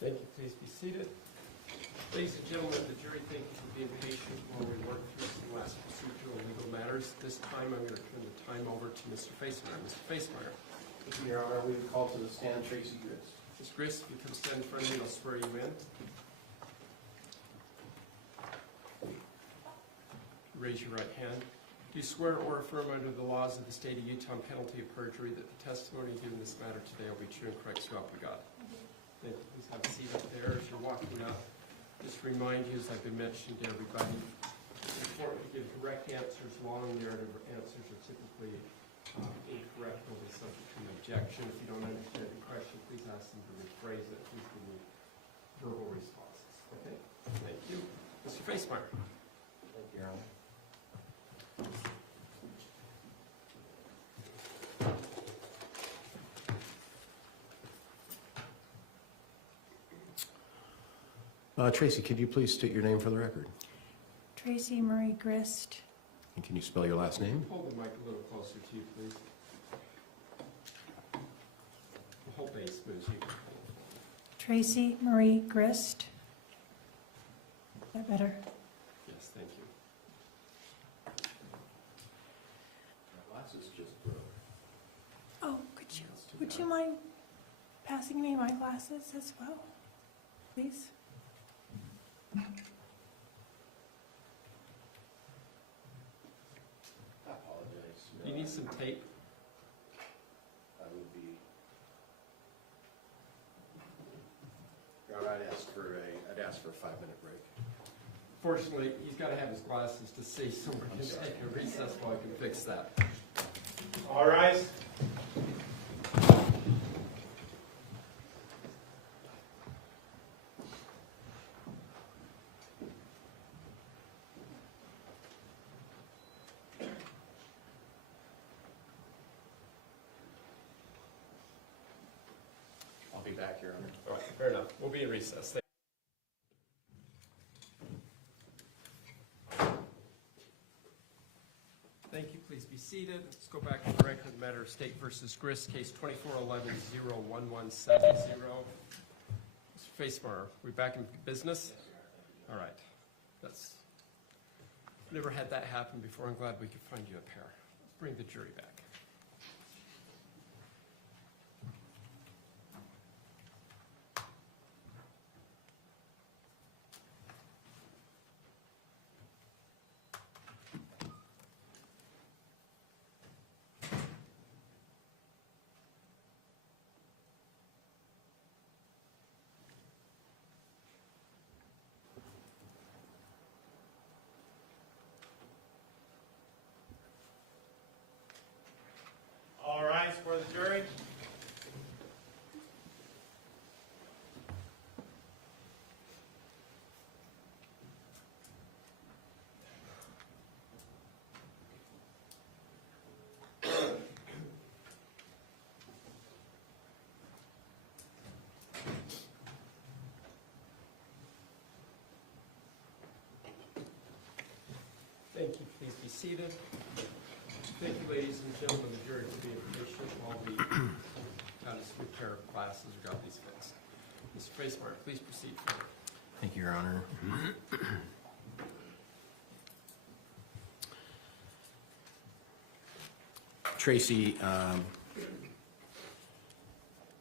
Thank you. Please be seated. Ladies and gentlemen of the jury, thank you for being patient while we work through some last procedural and legal matters. This time I'm going to turn the time over to Mr. Facemyer. Mr. Facemyer. Thank you, Your Honor. We would call to the stand Tracey Grist. Ms. Grist, if you come stand in front of me, I'll swear you in. Raise your right hand. Do you swear or affirm under the laws of the state of Utah on penalty of perjury that the testimony given in this matter today will be true and correct so help you God? Thank you. Please have a seat up there as you're walking up. Just to remind you, as I've been mentioning to everybody, it's important to give direct answers. Long narrative answers are typically incorrect or will be subject to an objection. If you don't understand the question, please ask them to rephrase it. Please give me verbal responses. Okay? Thank you. Mr. Facemyer. Thank you, Your Honor. Tracey, could you please state your name for the record? Tracey Marie Grist. And can you spell your last name? Hold the mic a little closer to you, please. The whole base moves you. Tracey Marie Grist. Is that better? Yes, thank you. My glasses just broke. Oh, would you mind passing me my glasses as well, please? I apologize. You need some tape? I would be. Your Honor, I'd ask for a 5-minute break. Fortunately, he's got to have his glasses to see, so we're going to take a recess while I can fix that. All rise. I'll be back, Your Honor. All right, fair enough. We'll be in recess. Thank you. Please be seated. Let's go back to the record. The matter of State versus Grist, case 2411-01170. Mr. Facemyer, we back in business? All right. That's never had that happen before. I'm glad we could find you a pair. Let's bring the jury back. All rise for the jury. Thank you. Please be seated. Thank you, ladies and gentlemen of the jury, for being patient while we got us repair glasses or got these fixed. Mr. Facemyer, please proceed. Thank you, Your Honor. Tracey,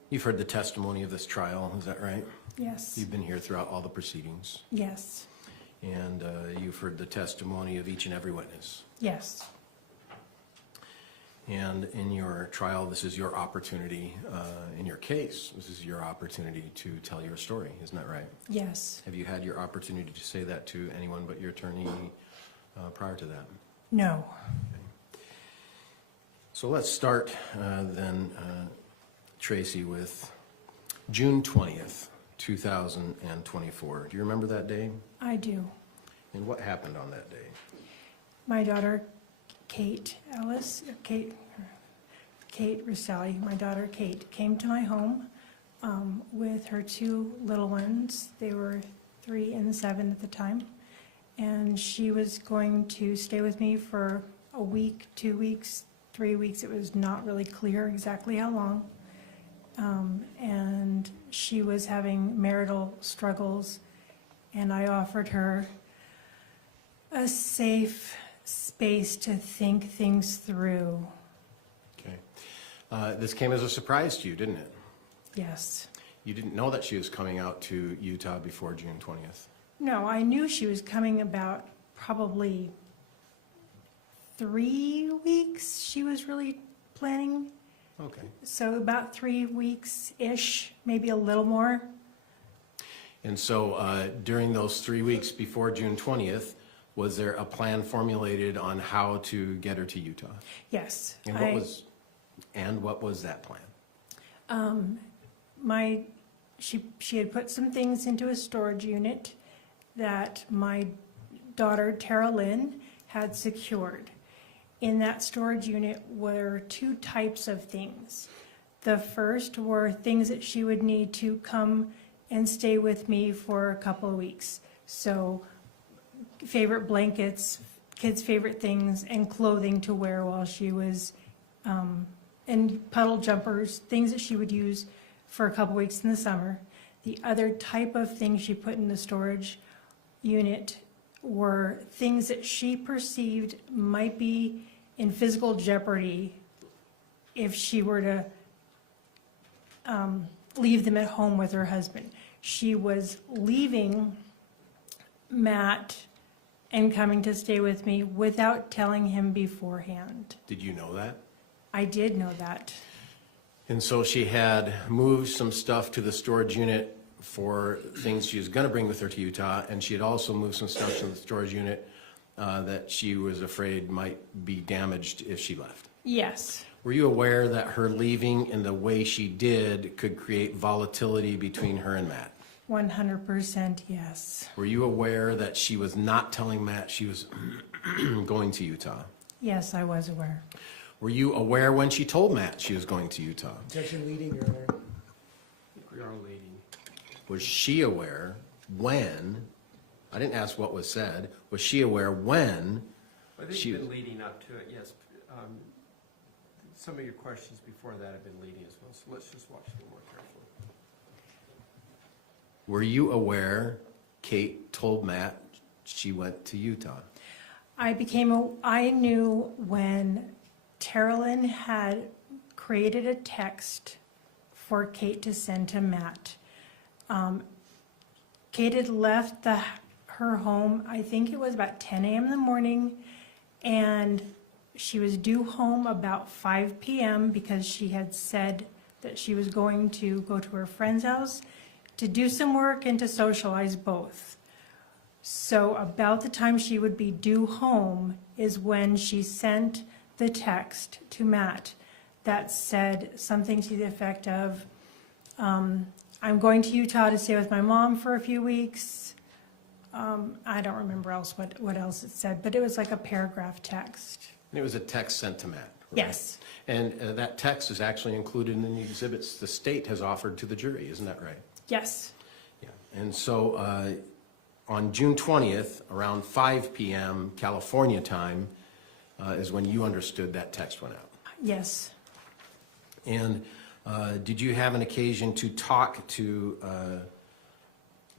you've heard the testimony of this trial, is that right? Yes. You've been here throughout all the proceedings, Yes. and you've heard the testimony of each and every witness. Yes. And in your trial, this is your opportunity, in your case, this is your opportunity to tell your story, isn't that right? Yes. Have you had your opportunity to say that to anyone but your attorney prior to that? No. So let's start then, Tracey, with June 20th, 2024. Do you remember that day? I do. And what happened on that day? My daughter, Kate Rusali, my daughter Kate, came to my home with her two little ones. They were 3 and 7 at the time. And she was going to stay with me for a week, 2 weeks, 3 weeks. It was not really clear exactly how long. and she was having marital struggles, and I offered her a safe space to think things through. Okay. This came as a surprise to you, didn't it? Yes. You didn't know that she was coming out to Utah before June 20th. No, I knew she was coming about probably 3 weeks she was really planning. Okay. So about 3 weeks-ish, maybe a little more. And so during those 3 weeks before June 20th, was there a plan formulated on how to get her to Utah? Yes. And what was that plan? She had put some things into a storage unit that my daughter Teralyn had secured. In that storage unit were 2 types of things. The first were things that she would need to come and stay with me for a couple of weeks. So favorite blankets, kids' favorite things, and clothing to wear while she was, and puddle jumpers, things that she would use for a couple weeks in the summer. The other type of things she put in the storage unit were things that she perceived might be in physical jeopardy if she were to leave them at home with her husband. She was leaving Matt and coming to stay with me without telling him beforehand. Did you know that? I did know that. And so she had moved some stuff to the storage unit for things she was going to bring with her to Utah, and she had also moved some stuff to the storage unit that she was afraid might be damaged if she left. Yes. Were you aware that her leaving in the way she did could create volatility between her and Matt? 100% yes. Were you aware that she was not telling Matt she was going to Utah? Yes, I was aware. Were you aware when she told Matt she was going to Utah? Objection leading, Your Honor. I think we are leading. Was she aware when, I didn't ask what was said, was she aware when I think she... you've been leading up to it, yes. Some of your questions before that have been leading as well, so let's just watch them more carefully. Were you aware Kate told Matt she went to Utah? I knew when Teralyn had created a text for Kate to send to Matt. Kate had left her home, I think it was about 10 a.m. in the morning, and she was due home about 5 p.m. because she had said that she was going to go to her friend's house to do some work and to socialize both. So about the time she would be due home is when she sent the text to Matt that said something to the effect of, I'm going to Utah to stay with my mom for a few weeks. I don't remember what else it said, but it was like a paragraph text. It was a text sent to Matt, right? Yes. And that text is actually included in the exhibits the state has offered to the jury, isn't that right? Yes. Yeah. And so on June 20th, around 5 p.m. California time, is when you understood that text went out. Yes. And did you have an occasion to talk to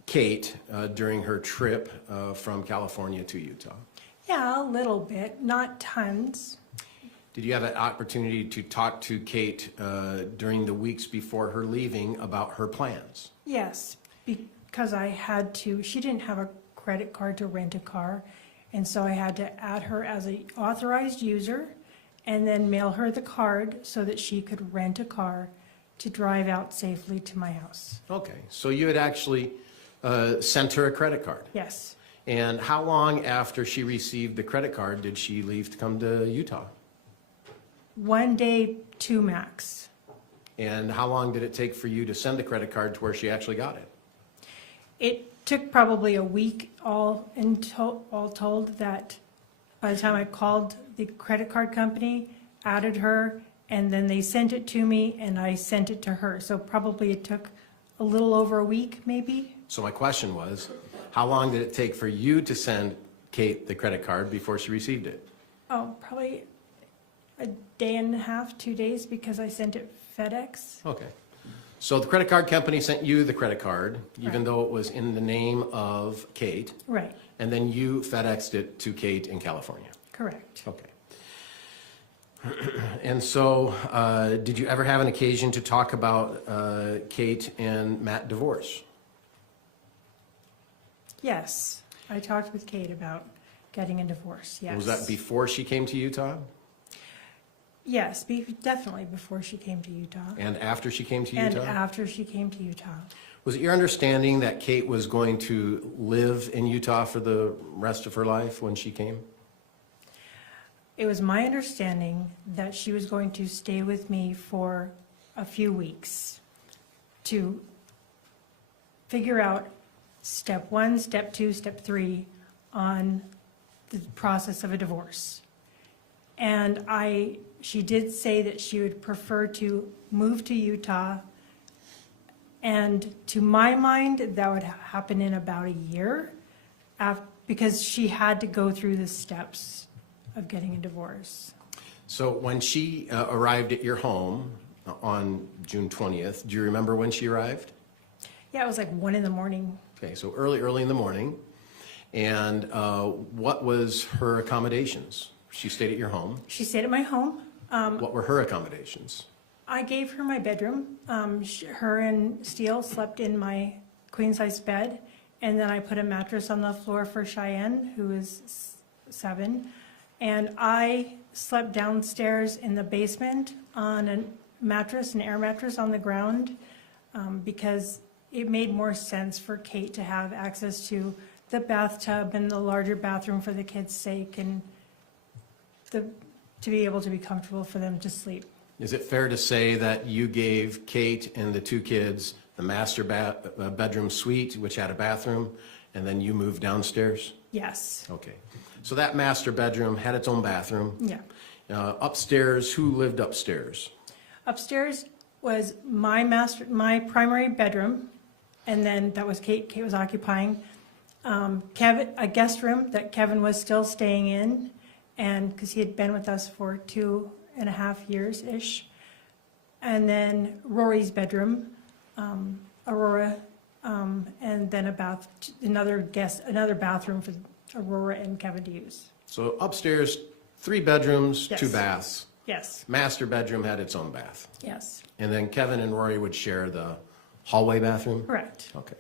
Kate during her trip from California to Utah? Yeah, a little bit, not tons. Did you have an opportunity to talk to Kate during the weeks before her leaving about her plans? Yes, because I had to, she didn't have a credit card to rent a car, and so I had to add her as an authorized user and then mail her the card so that she could rent a car to drive out safely to my house. Okay, so you had actually sent her a credit card. Yes. And how long after she received the credit card did she leave to come to Utah? 1 day, 2 max. And how long did it take for you to send the credit card to where she actually got it? It took probably a week all told, that by the time I called the credit card company, added her, and then they sent it to me and I sent it to her. So probably it took a little over a week, maybe. So my question was, how long did it take for you to send Kate the credit card before she received it? Oh, probably a day and a half, 2 days, because I sent it FedEx. Okay. So the credit card company sent you the credit card, even Right. though it was in the name of Kate, Right, and then you FedExed it to Kate in California. correct. Okay. And so, did you ever have an occasion to talk about Kate and Matt divorce? Yes, I talked with Kate about getting a divorce, yes. Was that before she came to Utah Yes, definitely before she came to Utah. and after she came to And Utah? after she came to Utah. Was it your understanding that Kate was going to live in Utah for the rest of her life when she came? It was my understanding that she was going to stay with me for a few weeks to figure out step 1, step 2, step 3 on the process of a divorce. And she did say that she would prefer to move to Utah. And to my mind, that would happen in about a year because she had to go through the steps of getting a divorce. So when she arrived at your home on June 20th, do you remember when she arrived? Yeah, it was like 1 a.m. Okay, so early in the morning. And what was her accommodations? She stayed at your home. She stayed at my home. What were her accommodations? I gave her my bedroom. Her and Steele slept in my queen-size bed, and then I put a mattress on the floor for Cheyenne, who is 7. And I slept downstairs in the basement on a mattress, an air mattress on the ground, because it made more sense for Kate to have access to the bathtub and the larger bathroom for the kids' sake, and to be able to be comfortable for them to sleep. Is it fair to say that you gave Kate and the 2 kids the master bedroom suite, which had a bathroom, and then you moved downstairs? Yes, Okay. So that master bedroom had its own bathroom. yeah. Upstairs, who lived upstairs? Upstairs was my primary bedroom, and then that was Kate. Kate was occupying a guest room that Kevin was still staying in, and because he had been with us for 2.5 years-ish. And then Rory's bedroom, Aurora, and then another bathroom for Aurora and Kevin to use. So upstairs, 3 bedrooms, Yes. 2 baths. Yes, Master bedroom had its own bath. yes, And then Kevin and Rory would share the hallway bathroom? correct, Okay.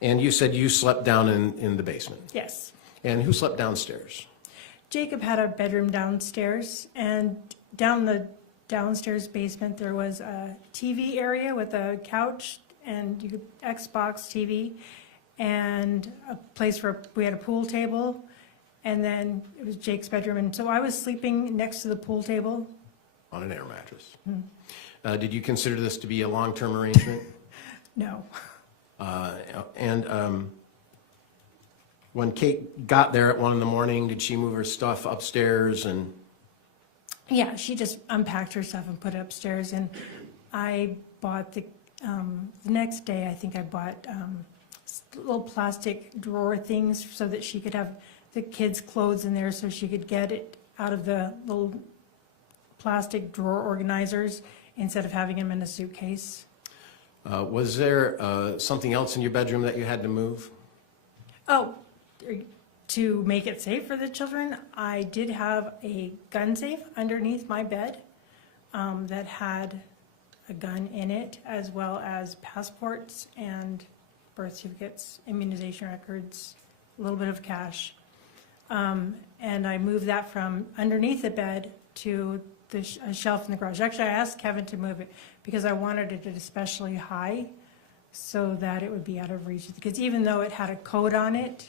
And you said you slept down in the basement. yes. And who slept downstairs? Jacob had a bedroom downstairs, and down the downstairs basement, there was a TV area with a couch and you could Xbox TV, and a place where we had a pool table, and then it was Jake's bedroom, and so I was sleeping next to the pool table. On an air mattress. Did you consider this to be a long-term arrangement? No, And when Kate got there at 1 in the morning, did she move her stuff upstairs and? yeah, she just unpacked her stuff and put it upstairs, and I bought the next day, I think I bought little plastic drawer things so that she could have the kids' clothes in there, so she could get it out of the little plastic drawer organizers instead of having them in a suitcase. Was there something else in your bedroom that you had to move? Oh, to make it safe for the children, I did have a gun safe underneath my bed that had a gun in it, as well as passports and birth certificates, immunization records, a little bit of cash. And I moved that from underneath the bed to the shelf in the garage. Actually, I asked Kevin to move it because I wanted it especially high so that it would be out of reach. Because even though it had a code on it,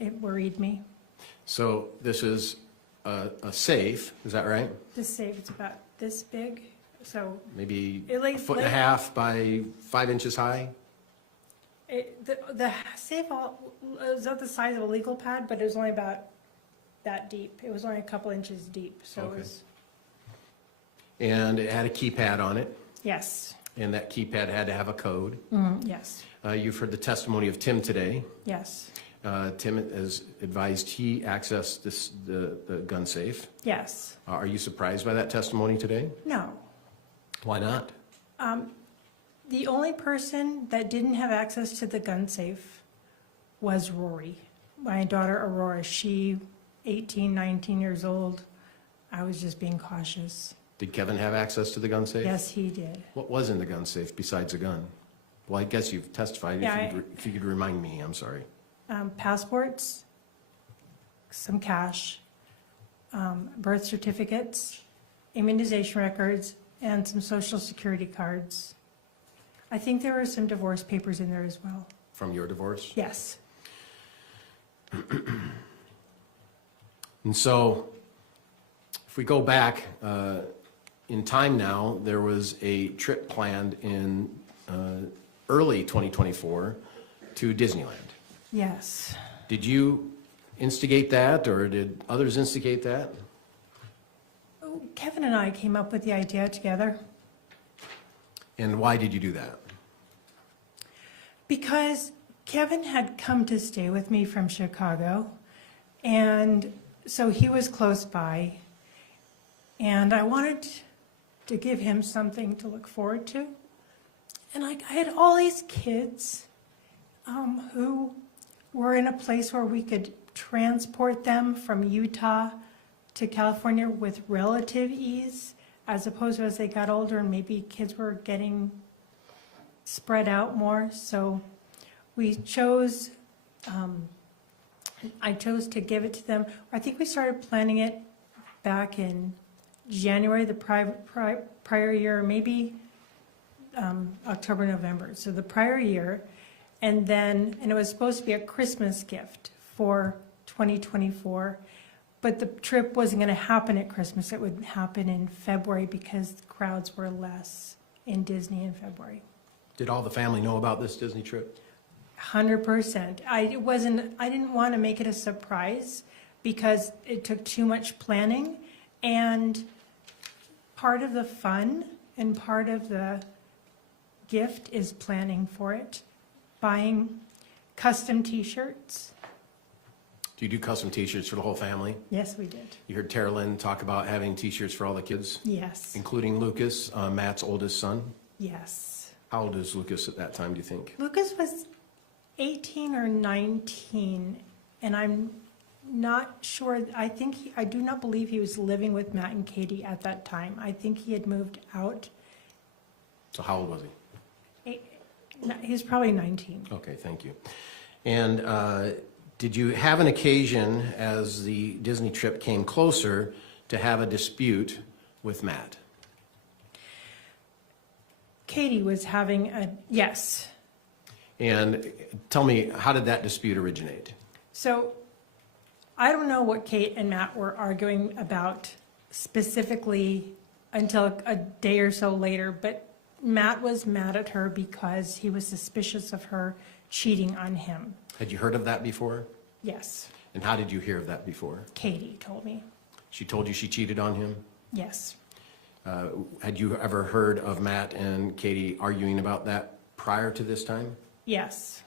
it worried me. So this is a safe, is that right? This safe, it's about this big, so Maybe It a foot and a half by 5 inches high? the safe was not the size of a legal pad, but it was only about that deep. It was only a couple inches deep, so it Okay. was, And it had a keypad on it, yes, and that keypad had to have a code. yes, You've heard the testimony of Tim today. yes, Tim has advised he accessed the gun safe. yes. Are you surprised by that testimony today? No. Why not? The only person that didn't have access to the gun safe was Rory. My daughter Aurora, she 18, 19 years old. I was just being cautious. Did Kevin have access to the gun safe? Yes, he did. What was in the gun safe besides a gun? Well, I guess you've testified. Yeah, If you could remind me, I'm sorry. Passports, some cash, birth certificates, immunization records, and some social security cards. I think there were some divorce papers in there as well. From your divorce? Yes. And so, if we go back in time now, there was a trip planned in early 2024 to Disneyland. Yes. Did you instigate that, or did others instigate that? Kevin and I came up with the idea together And why did you do that? because Kevin had come to stay with me from Chicago, and so he was close by, and I wanted to give him something to look forward to. And I had all these kids who were in a place where we could transport them from Utah to California with relative ease, as opposed to as they got older and maybe kids were getting spread out more. So we chose, I chose to give it to them. I think we started planning it back in January, the prior year, maybe October, November. So the prior year, and it was supposed to be a Christmas gift for 2024, but the trip wasn't going to happen at Christmas. It would happen in February because the crowds were less in Disney in February. Did all the family know about this Disney trip? 100%. I didn't want to make it a surprise because it took too much planning, and part of the fun and part of the gift is planning for it, buying custom t-shirts. Do you do custom t-shirts for the whole family? Yes, we did. You heard Teralyn talk about having t-shirts for all the kids, Yes. including Lucas, Matt's oldest son. Yes. How old is Lucas at that time, do you think? Lucas was 18 or 19, and I'm not sure. I do not believe he was living with Matt and Katie at that time. I think he had moved out. So how old was he? He was probably 19. Okay, thank you. And did you have an occasion, as the Disney trip came closer, to have a dispute with Matt? Katie was having yes. And tell me, how did that dispute originate? So I don't know what Kate and Matt were arguing about specifically until a day or so later, but Matt was mad at her because he was suspicious of her cheating on him. Had you heard of that before? Yes. And how did you hear of that before? Katie told me. She told you she cheated on him? Yes. Had you ever heard of Matt and Katie arguing about that prior to this time? Yes,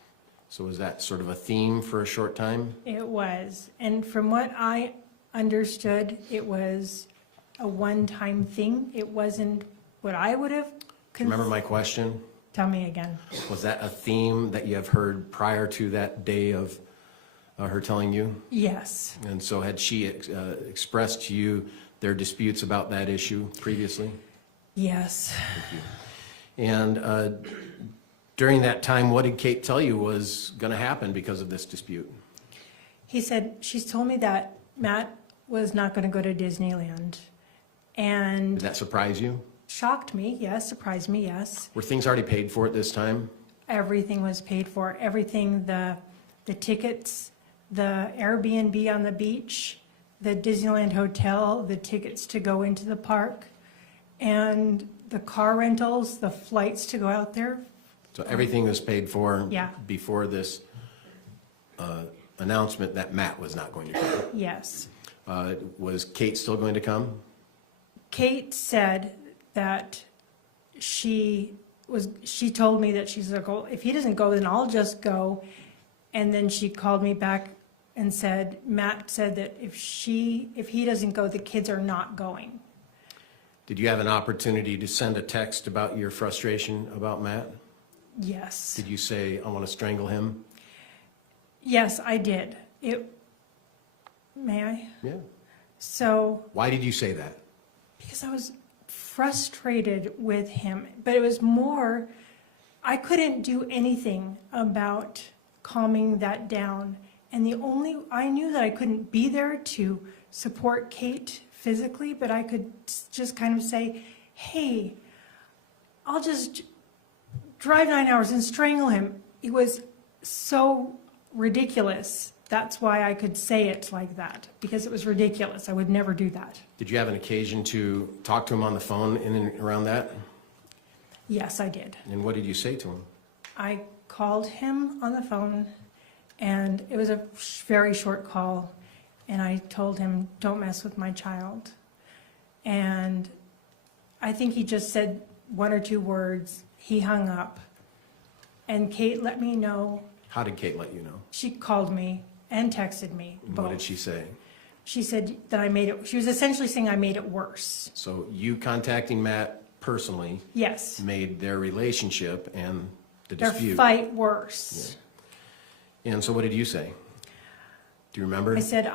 So was that sort of a theme for a short time? it was. And from what I understood, it was a one-time thing. It wasn't what I would have. Remember my question? Tell me again. Was that a theme that you have heard prior to that day of her telling you? Yes. And so had she expressed to you their disputes about that issue previously? Yes. And during that time, what did Kate tell you was going to happen because of this dispute? He said, she's told me that Matt was not going to go to Disneyland. And Did that surprise you? shocked me, yes. Surprised me, yes. Were things already paid for at this time? Everything was paid for. Everything, the tickets, the Airbnb on the beach, the Disneyland hotel, the tickets to go into the park, and the car rentals, the flights to go out there. So everything was paid for Yeah. before this announcement that Matt was not going to come. Yes. Was Kate still going to come? Kate said that she told me that she's like, oh, if he doesn't go, then I'll just go. And then she called me back and said, Matt said that if he doesn't go, the kids are not going. Did you have an opportunity to send a text about your frustration about Matt? Yes. Did you say, I want to strangle him? Yes, I did. May I? Yeah. So, Why did you say that? because I was frustrated with him, but it was more, I couldn't do anything about calming that down. And I knew that I couldn't be there to support Kate physically, but I could just kind of say, hey, I'll just drive 9 hours and strangle him. It was so ridiculous. That's why I could say it like that, because it was ridiculous. I would never do that. Did you have an occasion to talk to him on the phone in and around that? Yes, I did. And what did you say to him? I called him on the phone, and it was a very short call, and I told him, don't mess with my child. And I think he just said 1 or 2 words. He hung up, and Kate let me know. How did Kate let you know? She called me and texted me And both. what did she say? She said that I made it, she was essentially saying I made it worse. So you contacting Matt personally Yes, made their relationship and the their dispute. fight worse. And so what did you say? Do you remember? I said,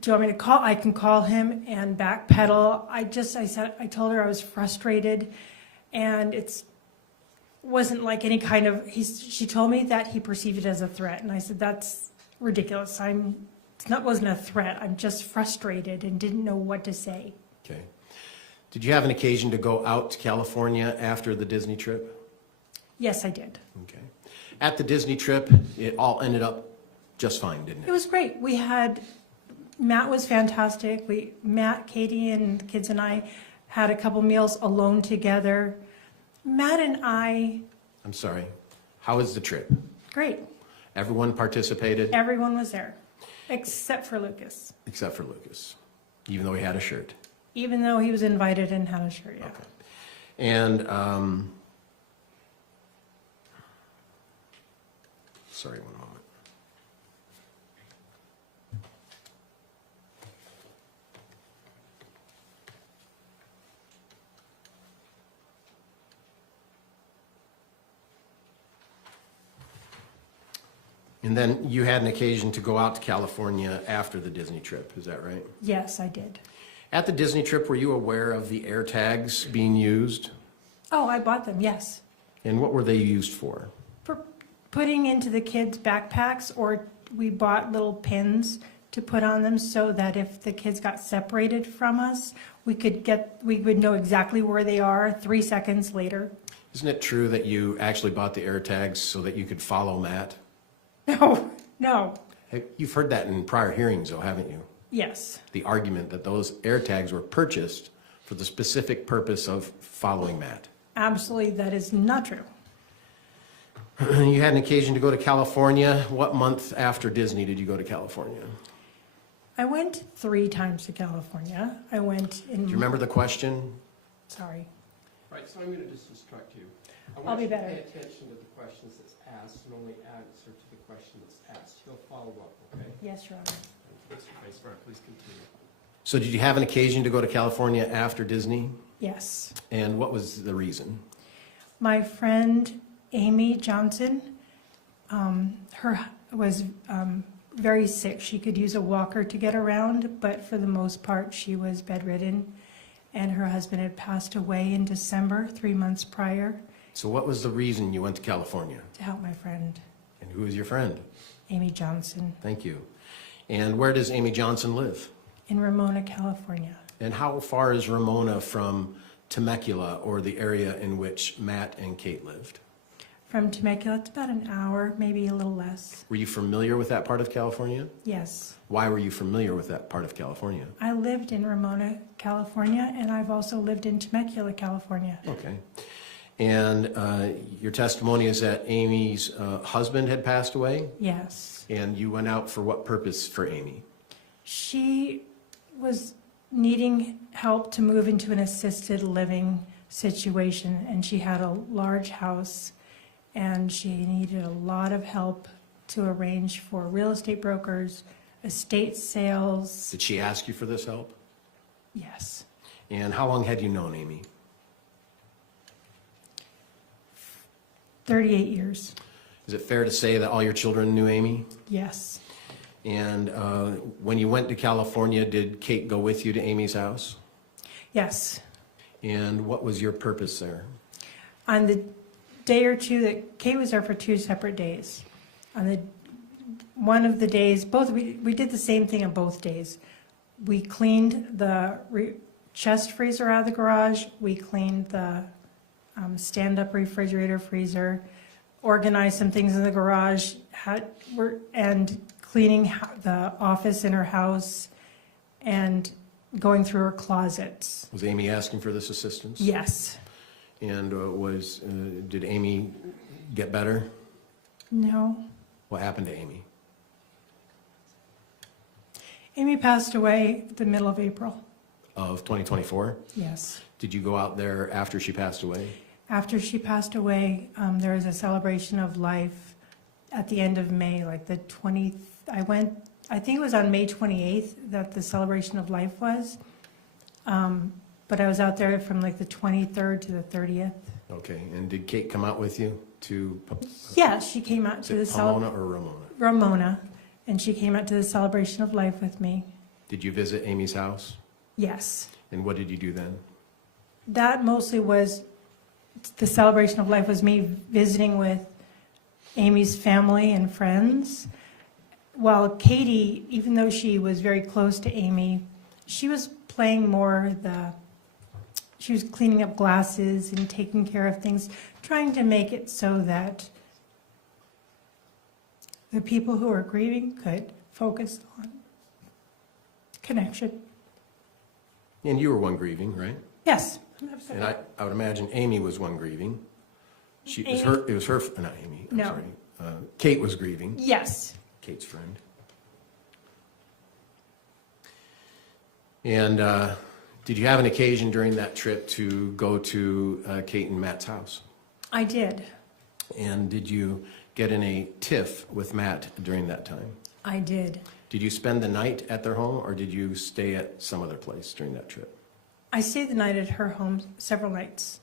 do you want me to call? I can call him and backpedal. I told her I was frustrated, and wasn't like any kind of, she told me that he perceived it as a threat, and I said, that's ridiculous. Wasn't a threat. I'm just frustrated and didn't know what to say. Okay. Did you have an occasion to go out to California after the Disney trip? Yes, I did. Okay. At the Disney trip, it all ended up just fine, didn't It it? was great. Matt was fantastic. Matt, Katie, and the kids and I had a couple meals alone together. Matt and I, I'm sorry. How was the trip? great. Everyone participated Everyone was there, except for Lucas, except for Lucas, even though he had a shirt. even though he was invited and had a shirt, yeah. Okay. And, sorry, one moment. And then you had an occasion to go out to California after the Disney trip, is that right? Yes, I did. At the Disney trip, were you aware of the air tags being used? Oh, I bought them, yes. And what were they used for? For putting into the kids' backpacks, or we bought little pins to put on them so that if the kids got separated from us, we would know exactly where they are 3 seconds later. Isn't it true that you actually bought the air tags so that you could follow Matt? No, Hey, you've heard that in prior hearings, though, haven't you? yes, The argument that those air tags were purchased for the specific purpose of following Matt. absolutely, that is not true. You had an occasion to go to California. What month after Disney did you go to California? I went 3 times to California. I went in. Do you remember the question? Sorry. Right, so I'm going to just instruct you. I I'll want be you to better. pay attention to the questions that's asked and only answer to the question that's asked. He'll follow up, okay? Yes, Your Honor. Mr. Facemyer, please continue. So did you have an occasion to go to California after Disney? Yes. And what was the reason? My friend Amy Johnson, was very sick. She could use a walker to get around, but for the most part, she was bedridden. And her husband had passed away in December, 3 months prior, So what was the reason you went to California? to help my friend, And who is your friend? Amy Johnson, Thank you. And where does Amy Johnson live? in Ramona, California. And how far is Ramona from Temecula, or the area in which Matt and Kate lived? From Temecula, it's about an hour, maybe a little less. Were you familiar with that part of California? Yes. Why were you familiar with that part of California? I lived in Ramona, California, and I've also lived in Temecula, California. Okay. And your testimony is that Amy's husband had passed away, Yes. and you went out for what purpose for Amy? She was needing help to move into an assisted living situation, and she had a large house, and she needed a lot of help to arrange for real estate brokers, estate sales. Did she ask you for this help? Yes. And how long had you known Amy? 38 years. Is it fair to say that all your children knew Amy? Yes. And when you went to California, did Kate go with you to Amy's house? Yes. And what was your purpose there? On the day or two that Kate was there for 2 separate days. On the one of the days, we did the same thing on both days. We cleaned the chest freezer out of the garage. We cleaned the stand-up refrigerator freezer, organized some things in the garage, and cleaning the office in her house, and going through her closets. Was Amy asking for this assistance? Yes. And did Amy get better? No. What happened to Amy? Amy passed away the middle of April. Of 2024? Yes. Did you go out there after she passed away? After she passed away, there was a celebration of life at the end of May, like the 20th. I think it was on May 28th that the celebration of life was. But I was out there from like the 23rd to the 30th. Okay, and did Kate come out with you to Yeah, she came out to the Pomona or Ramona? Ramona, and she came out to the celebration of life with me. Did you visit Amy's house? Yes. And what did you do then? That mostly was, the celebration of life was me visiting with Amy's family and friends. While Katie, even though she was very close to Amy, she was playing more she was cleaning up glasses and taking care of things, trying to make it so that the people who were grieving could focus on connection. And you were one grieving, right? Yes. And I would imagine Amy was one grieving. It was her, not Amy, I'm No. sorry. Kate was grieving, Yes. Kate's friend. And did you have an occasion during that trip to go to Kate and Matt's house? I did. And did you get in a tiff with Matt during that time? I did. Did you spend the night at their home, or did you stay at some other place during that trip? I stayed the night at her home several nights.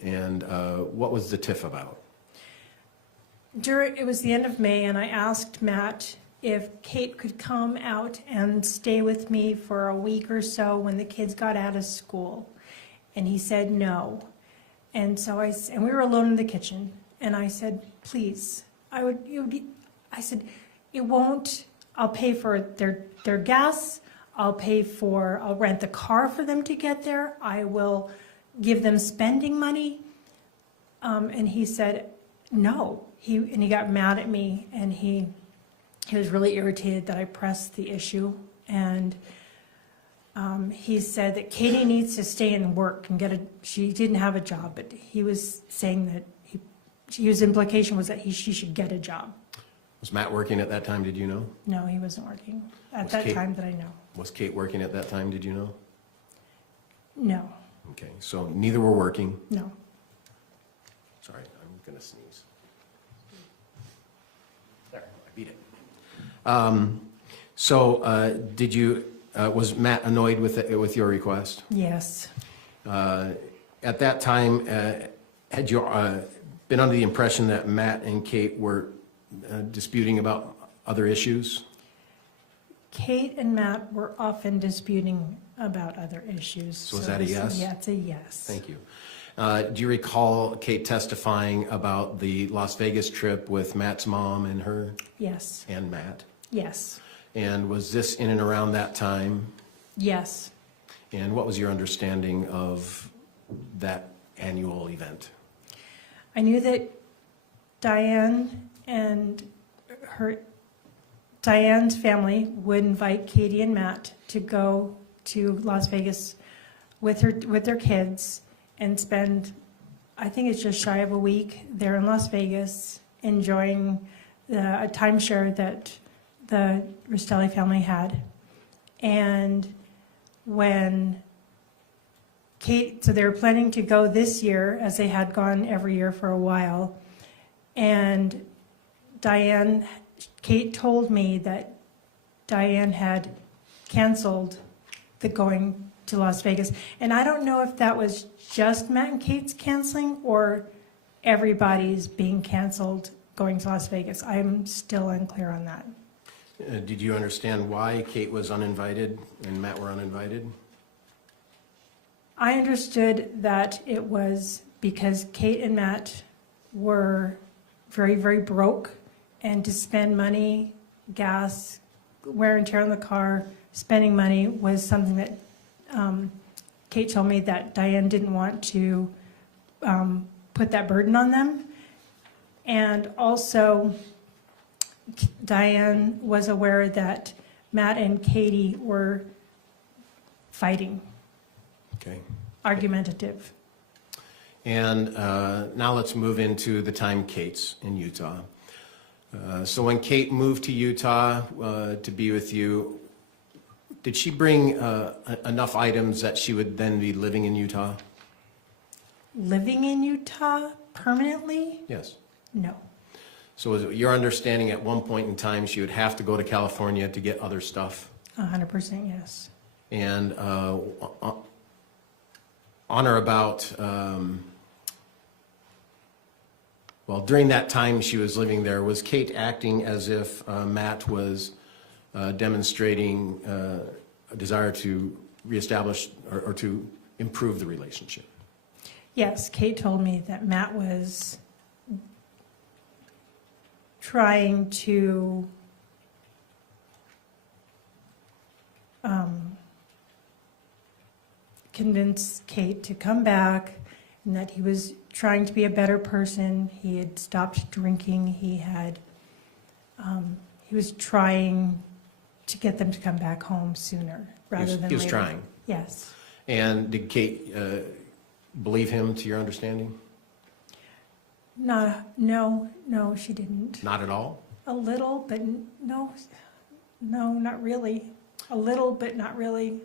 And what was the tiff about? It was the end of May, and I asked Matt if Kate could come out and stay with me for a week or so when the kids got out of school. And he said no. And so and we were alone in the kitchen. And I said, please, I said, it won't, I'll pay for their gas. I'll rent the car for them to get there. I will give them spending money. And he said, no. He got mad at me, and he was really irritated that I pressed the issue. And he said that Katie needs to stay and work and she didn't have a job, but he was saying that his implication was that she should get a job. Was Matt working at that time, did you know? No, he wasn't working at Was that Kate- time that I know. Was Kate working at that time, did you know? No, Okay, so neither were working. no. Sorry, I'm gonna sneeze. There, I beat it. Was Matt annoyed with your request? Yes. At that time, had you been under the impression that Matt and Kate were disputing about other issues? Kate and Matt were often disputing about other issues. So is that a yes? Yeah, it's a yes. Thank you. Do you recall Kate testifying about the Las Vegas trip with Matt's mom and her Yes, and Matt? yes, And was this in and around that time? yes. And what was your understanding of that annual event? I knew that Diane's family would invite Katie and Matt to go to Las Vegas with their kids and spend, I think it's just shy of a week there in Las Vegas, enjoying a timeshare that the Ristelli family had. And when so they were planning to go this year, as they had gone every year for a while. And Kate told me that Diane had canceled the going to Las Vegas. And I don't know if that was just Matt and Kate's canceling or everybody's being canceled going to Las Vegas. I'm still unclear on that. Did you understand why Kate was uninvited and Matt were uninvited? I understood that it was because Kate and Matt were very, very broke, and to spend money, gas, wear and tear on the car, spending money was something that Kate told me that Diane didn't want to put that burden on them. And also, Diane was aware that Matt and Katie were fighting, Okay. argumentative. And now let's move into the time Kate's in Utah. So when Kate moved to Utah to be with you, did she bring enough items that she would then be living in Utah? Living in Utah permanently? Yes. No. So was it your understanding at one point in time she would have to go to California to get other stuff? 100% yes. And on or about, well, during that time she was living there, was Kate acting as if Matt was demonstrating a desire to reestablish or to improve the relationship? Yes, Kate told me that Matt was trying to convince Kate to come back, and that he was trying to be a better person. He had stopped drinking. He was trying to get them to come back home sooner rather than He was later. trying. Yes. And did Kate believe him, to your understanding? No, she didn't. Not at all? A little, but no, not really. A little, but not really.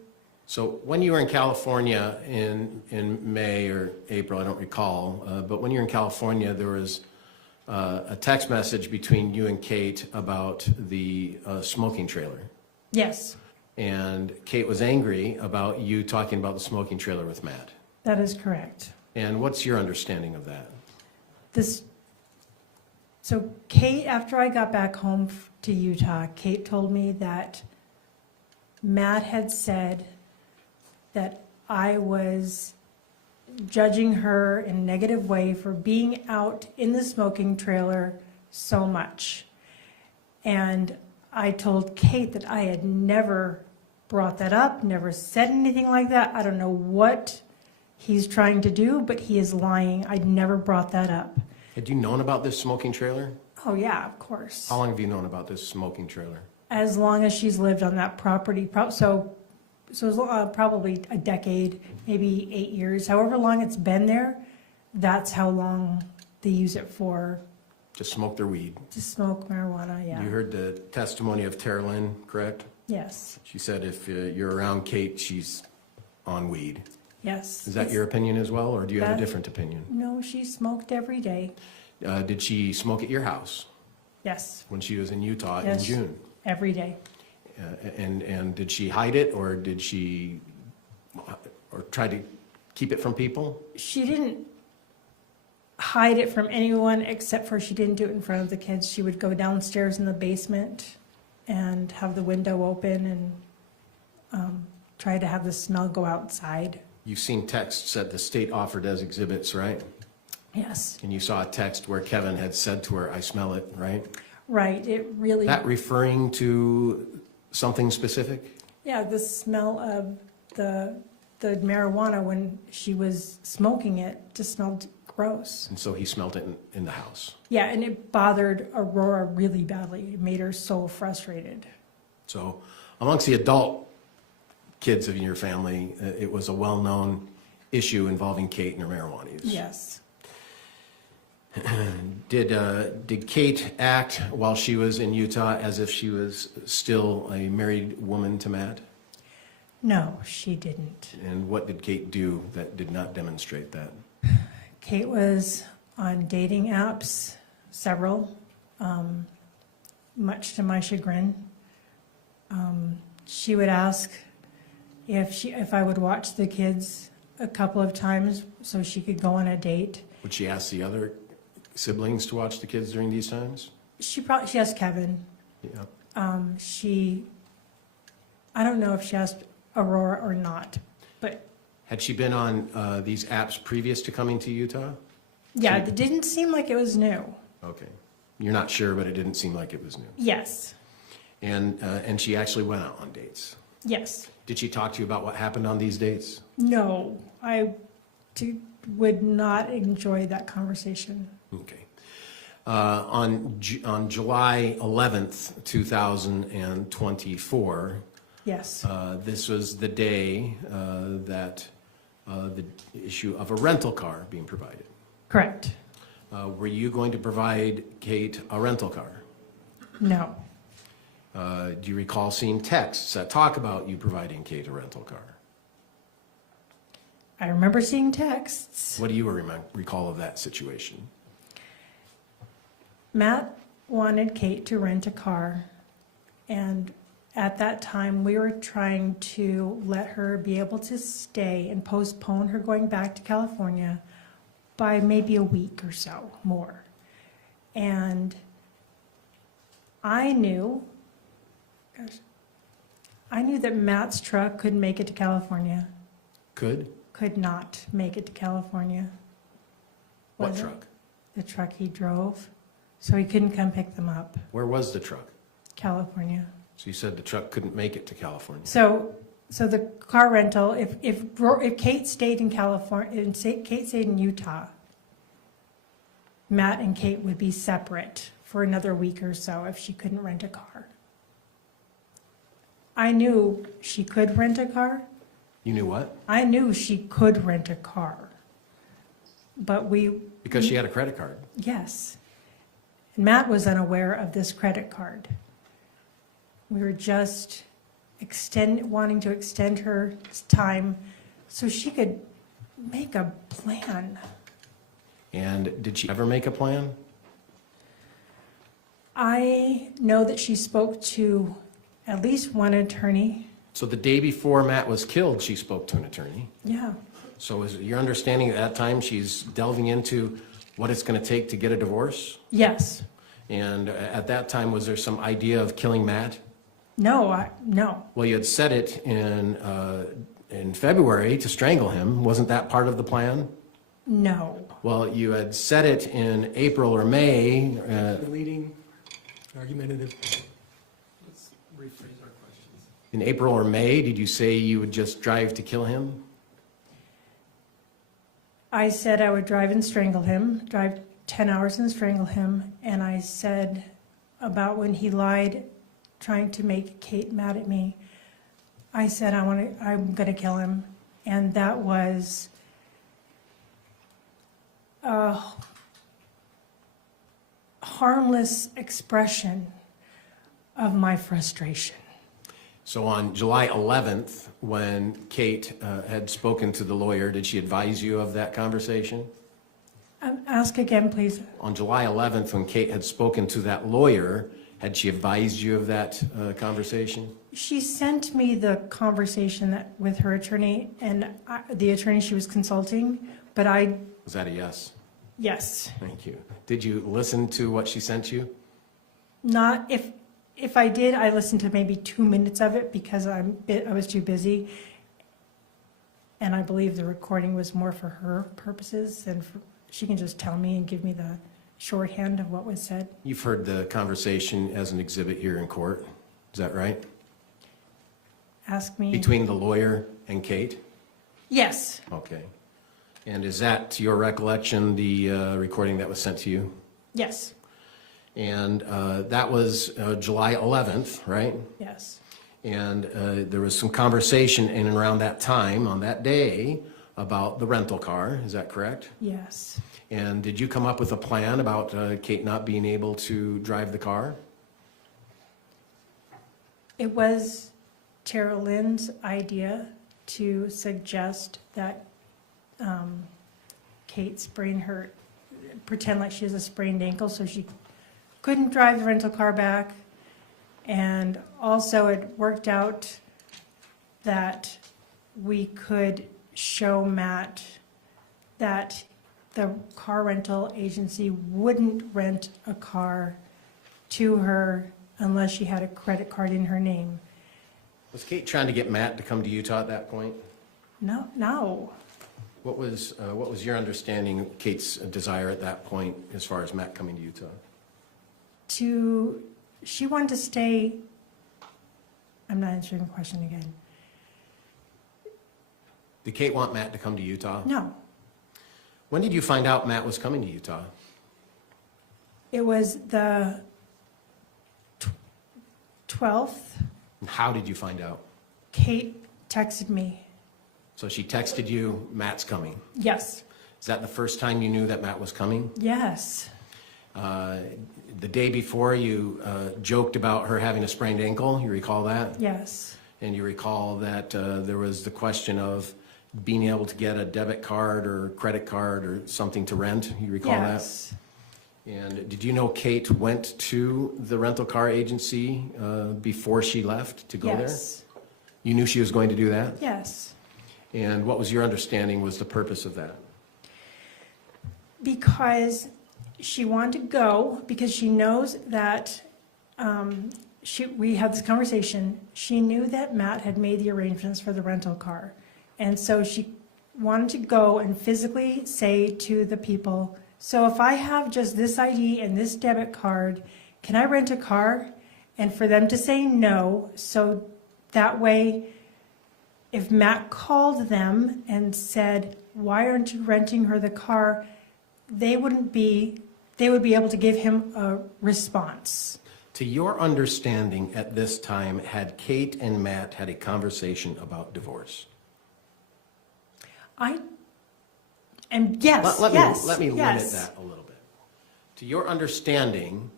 So when you were in California in May or April, I don't recall, but when you were in California, there was a text message between you and Kate about the smoking trailer. Yes, And Kate was angry about you talking about the smoking trailer with Matt. that is correct. And what's your understanding of that? So Kate, after I got back home to Utah, Kate told me that Matt had said that I was judging her in a negative way for being out in the smoking trailer so much. And I told Kate that I had never brought that up, never said anything like that. I don't know what he's trying to do, but he is lying. I'd never brought that up. Had you known about this smoking trailer? Oh, yeah, of course. How long have you known about this smoking trailer? As long as she's lived on that property. So it's probably a decade, maybe 8 years. However long it's been there, that's how long they use it for, To smoke their weed. to smoke marijuana, yeah. You heard the testimony of Teralyn, correct? Yes, She said if you're around Kate, she's on weed. yes. Is that your opinion as well, or do you have a That- different opinion? No, she smoked every day. Did she smoke at your house Yes, when she was in Utah in Yes. June? every day. And did she hide it, or did she or try to keep it from people? She didn't hide it from anyone except for she didn't do it in front of the kids. She would go downstairs in the basement and have the window open and try to have the smell go outside. You've seen texts that the state offered as exhibits, right? Yes, And you saw a text where Kevin had said to her, "I smell it," right? right. It really, That referring to something specific? yeah, the smell of the marijuana when she was smoking it just smelled gross. And so he smelled it in the house. Yeah, and it bothered Aurora really badly. It made her so frustrated. So amongst the adult kids of your family, it was a well-known issue involving Kate and her marijuana use. Yes. Did Kate act while she was in Utah as if she was still a married woman to Matt? No, she didn't. And what did Kate do that did not demonstrate that? Kate was on dating apps, several, much to my chagrin. She would ask if I would watch the kids a couple of times so she could go on a date. Would she ask the other siblings to watch the kids during these times? She asked Kevin. Yeah. I don't know if she asked Aurora or not, but Had she been on these apps previous to coming to Utah? yeah, it didn't seem like it was new. Okay. You're not sure, but it didn't seem like it was new. Yes, And she actually went out on dates. yes. Did she talk to you about what happened on these dates? No, would not enjoy that conversation. Okay. On July 11th, 2024, Yes, this was the day that the issue of a rental car being provided. correct. Were you going to provide Kate a rental car? No, Do you recall seeing texts that talk about you providing Kate a rental car? I remember seeing texts. What do you recall of that situation? Matt wanted Kate to rent a car, and at that time, we were trying to let her be able to stay and postpone her going back to California by maybe a week or so more. And I knew that Matt's truck couldn't make it to California, Could? could not make it to California. What Was it? truck? The truck he drove, so he couldn't come pick them up, Where was the truck? California. So you said the truck couldn't make it to California. So the car rental, if Kate stayed in California, Kate stayed in Utah, Matt and Kate would be separate for another week or so if she couldn't rent a car. I knew she could rent a car. You knew what? I knew she could rent a car. But Because she had a credit card. yes. And Matt was unaware of this credit card. We were just wanting to extend her time so she could make a plan. And did she ever make a plan? I know that she spoke to at least one attorney. So the day before Matt was killed, she spoke to an attorney. Yeah, So is it your understanding at that time she's delving into what it's going to take to get a divorce? yes. And at that time, was there some idea of killing Matt? No. Well, you had said it in February to strangle him. Wasn't that part of the plan? No. Well, you had said it in April or May. Leading, argumentative. Let's rephrase our questions. In April or May, did you say you would just drive to kill him? I said I would drive and strangle him, drive 10 hours and strangle him. And I said about when he lied, trying to make Kate mad at me, I said I'm going to kill him. And that was a harmless expression of my frustration. So on July 11th, when Kate had spoken to the lawyer, did she advise you of that conversation? Ask again, please. On July 11th, when Kate had spoken to that lawyer, had she advised you of that conversation? She sent me the conversation with her attorney and the attorney she was consulting, but Was that a yes? yes. Thank you. Did you listen to what she sent you? Not, if I did, I listened to maybe 2 minutes of it because I was too busy. And I believe the recording was more for her purposes than she can just tell me and give me the shorthand of what was said. You've heard the conversation as an exhibit here in court, is that right? Ask me. Between the lawyer and Kate? Yes, Okay. And is that, to your recollection, the recording that was sent to you? yes, And that was July 11th, right? yes. And there was some conversation in and around that time, on that day, about the rental car, is that correct? Yes. And did you come up with a plan about Kate not being able to drive the car? It was Teralyn's idea to suggest that Kate pretend like she has a sprained ankle so she couldn't drive the rental car back. And also it worked out that we could show Matt that the car rental agency wouldn't rent a car to her unless she had a credit card in her name. Was Kate trying to get Matt to come to Utah at that point? No. What was your understanding of Kate's desire at that point as far as Matt coming to Utah? She wanted to stay, I'm not answering the question again. Did Kate want Matt to come to Utah? No, When did you find out Matt was coming to Utah? it was the 12th. And how did you find out? Kate texted me. So she texted you, Matt's coming. Yes, Is that the first time you knew that Matt was coming? yes, The day before, you joked about her having a sprained ankle. You recall that? yes, And you recall that there was the question of being able to get a debit card or credit card or something to rent. You recall that? yes. And did you know Kate went to the rental car agency before she left to go there? Yes, You knew she was going to do that? yes. And what was your understanding was the purpose of that? Because she wanted to go, because she knows that, we had this conversation, she knew that Matt had made the arrangements for the rental car. And so she wanted to go and physically say to the people, so if I have just this ID and this debit card, can I rent a car? And for them to say no, so that way, if Matt called them and said, why aren't you renting her the car? They would be able to give him a response. To your understanding at this time, had Kate and Matt had a conversation about divorce? Yes, Let me limit that a little bit. To your understanding,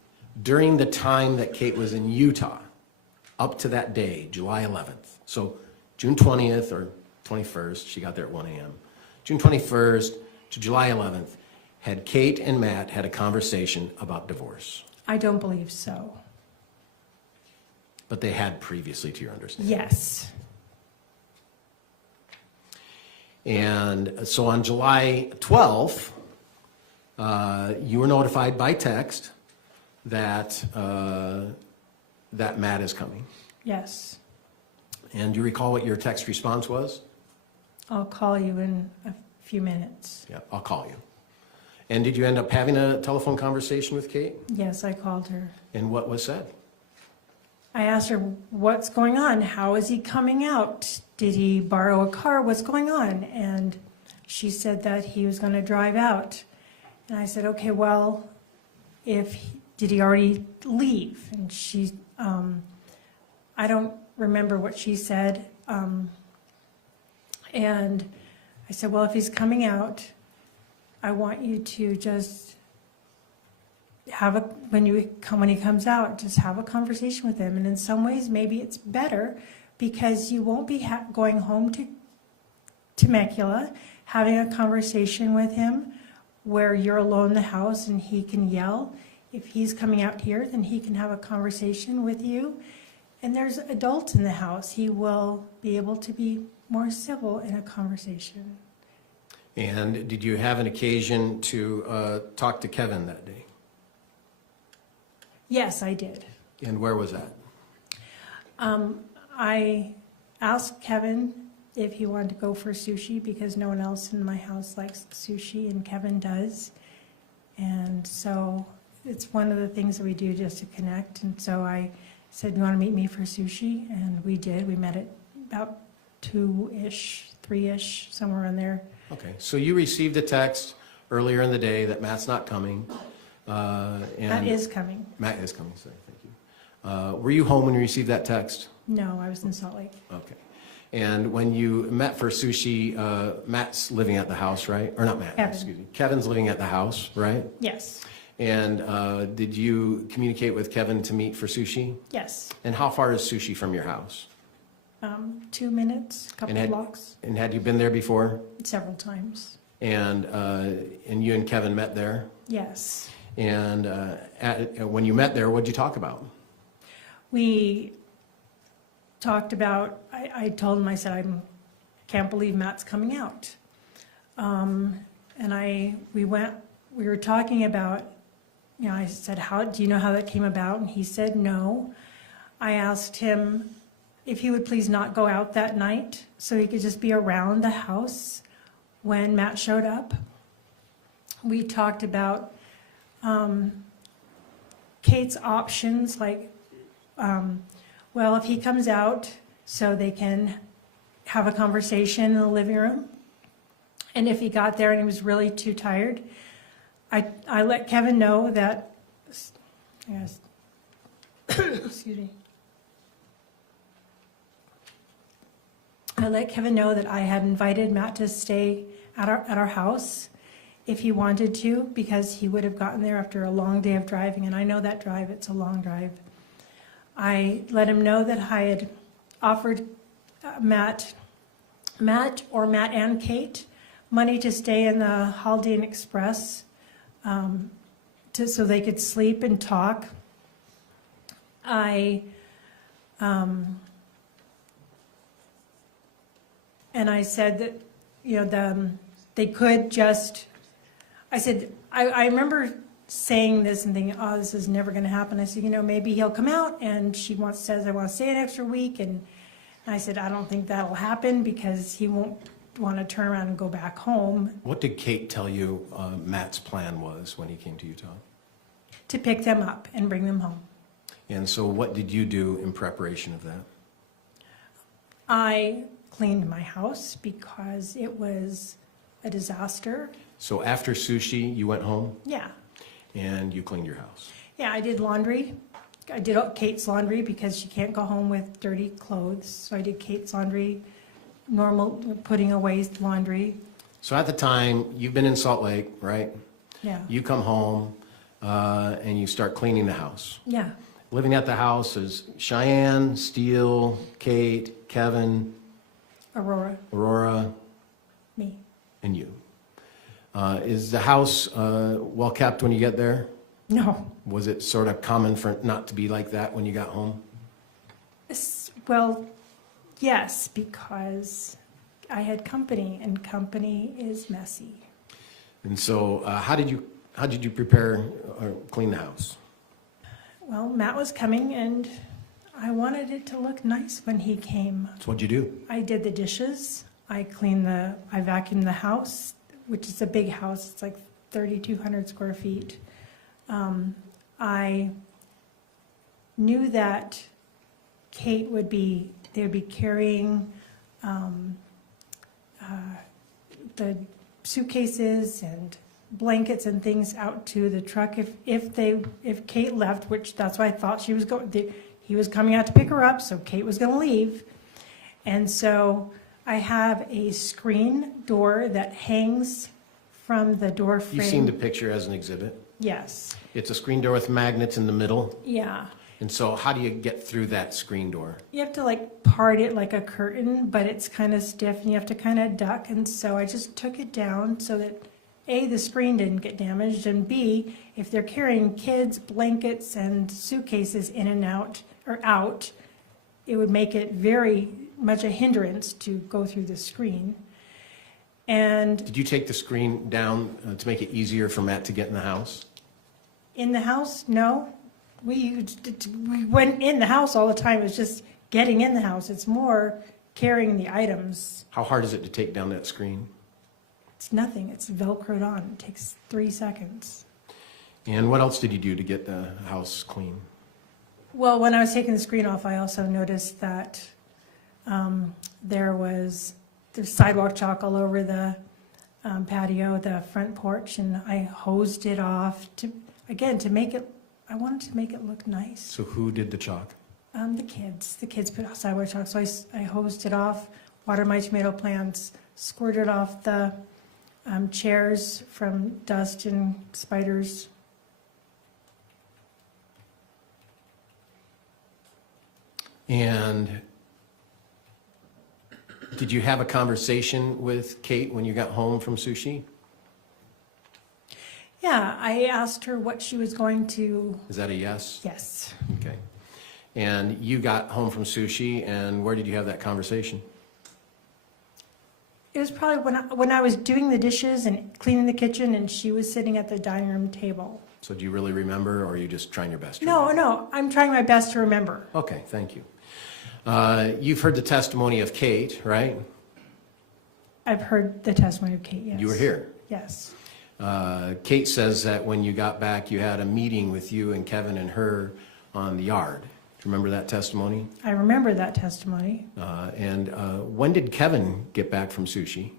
during the time that Kate was in Utah, up to that day, July 11th, so June 20th or 21st, she got there at 1 a.m., June 21st to July 11th, had Kate and Matt had a conversation about divorce? I don't believe so. But they had previously, to your understanding? Yes, And so on July 12th, you were notified by text that, that Matt is coming. yes. And do you recall what your text response was? I'll call you in a few minutes. Yeah, I'll call you. And did you end up having a telephone conversation with Kate? Yes, I called her. And what was said? I asked her, what's going on? How is he coming out? Did he borrow a car? What's going on? And she said that he was going to drive out. And I said, okay, well, did he already leave? And she, I don't remember what she said. And I said, well, if he's coming out, I want you to just when he comes out, just have a conversation with him. And in some ways, maybe it's better because you won't be going home to Temecula, having a conversation with him where you're alone in the house and he can yell. If he's coming out here, then he can have a conversation with you. And there's adults in the house. He will be able to be more civil in a conversation. And did you have an occasion to talk to Kevin that day? Yes, I did. And where was that? I asked Kevin if he wanted to go for sushi because no one else in my house likes sushi and Kevin does. And so it's one of the things that we do just to connect. And so I said, you want to meet me for sushi? And we did. We met at about 2-ish, 3-ish, somewhere in there. Okay, so you received a text earlier in the day that Matt's not coming. That is coming. Matt is coming, sorry, thank you. Were you home when you received that text? No, I was in Salt Lake. Okay. And when you met for sushi, Matt's living at the house, right? Or not Matt, Kevin. excuse me. Kevin's living at the house, right? Yes, And did you communicate with Kevin to meet for sushi? yes. And how far is sushi from your house? 2 minutes, a couple And blocks, And had you been there before? several times. And you and Kevin met there? Yes. And when you met there, what'd you talk about? We talked about, I told him, I said, can't believe Matt's coming out. And we were talking about, I said, do you know how that came about? And he said, no. I asked him if he would please not go out that night so he could just be around the house when Matt showed up. We talked about Kate's options, like, well, if he comes out so they can have a conversation in the living room, and if he got there and he was really too tired, I let Kevin know that, excuse me. I let Kevin know that I had invited Matt to stay at our house if he wanted to, because he would have gotten there after a long day of driving, and I know that drive, it's a long drive. I let him know that I had offered Matt and Kate money to stay in the Holiday Inn Express so they could sleep and talk. And I said that, they could just, I said, I remember saying this and thinking, oh, this is never going to happen. I said, maybe he'll come out and says, I want to stay an extra week. And I said, I don't think that'll happen because he won't want to turn around and go back home. What did Kate tell you Matt's plan was when he came to Utah? To pick them up and bring them home. And so what did you do in preparation of that? I cleaned my house because it was a disaster. So after sushi, you went home Yeah. and you cleaned your house. Yeah, I did laundry. I did Kate's laundry because she can't go home with dirty clothes. So I did Kate's laundry, normal putting away laundry. So at the time, you've been in Salt Lake, right? Yeah. You come home and you start cleaning the house. Yeah. Living at the house is Cheyenne, Steele, Kate, Kevin, Aurora, Me. and you. Is the house well kept when you get there? No. Was it sort of common for it not to be like that when you got home? Well, yes, because I had company, and company is messy. And so, how did you prepare or clean the house? Well, Matt was coming, and I wanted it to look nice when he came. So what'd you do? I did the dishes. I vacuumed the house, which is a big house. It's like 3,200 square feet. I knew that Kate they would be carrying the suitcases and blankets and things out to the truck if Kate left, which that's why I thought she was going. He was coming out to pick her up, so Kate was going to leave. And so I have a screen door that hangs from the door frame. You've seen the picture as an exhibit. Yes. It's a screen door with magnets in the middle. Yeah. And so how do you get through that screen door? You have to part it like a curtain, but it's kind of stiff and you have to kind of duck. And so I just took it down so that A, the screen didn't get damaged, and B, if they're carrying kids, blankets, and suitcases in and out, it would make it very much a hindrance to go through the screen. And Did you take the screen down to make it easier for Matt to get in the house? in the house, no. We went in the house all the time. It was just getting in the house. It's more carrying the items. How hard is it to take down that screen? It's nothing. It's Velcroed on. It takes 3 seconds. And what else did you do to get the house clean? Well, when I was taking the screen off, I also noticed that there's sidewalk chalk all over the patio, the front porch, and I hosed it off to make it. I wanted to make it look nice. So who did the chalk? The kids put sidewalk chalk, so I hosed it off, watered my tomato plants, squirted off the chairs from dust and spiders. And did you have a conversation with Kate when you got home from sushi? Yeah, I asked her what she was going to. Is that a yes? Yes. Okay. And you got home from sushi, and where did you have that conversation? It was probably when I was doing the dishes and cleaning the kitchen, and she was sitting at the dining room table. So do you really remember, or are you just trying your best to No, remember? no, I'm trying my best to remember. Okay, thank you. You've heard the testimony of Kate, right? I've heard the testimony of Kate, yes. You were here. Yes. Kate says that when you got back, you had a meeting with you and Kevin and her on the yard. Do you remember that testimony? I remember that testimony. And when did Kevin get back from sushi?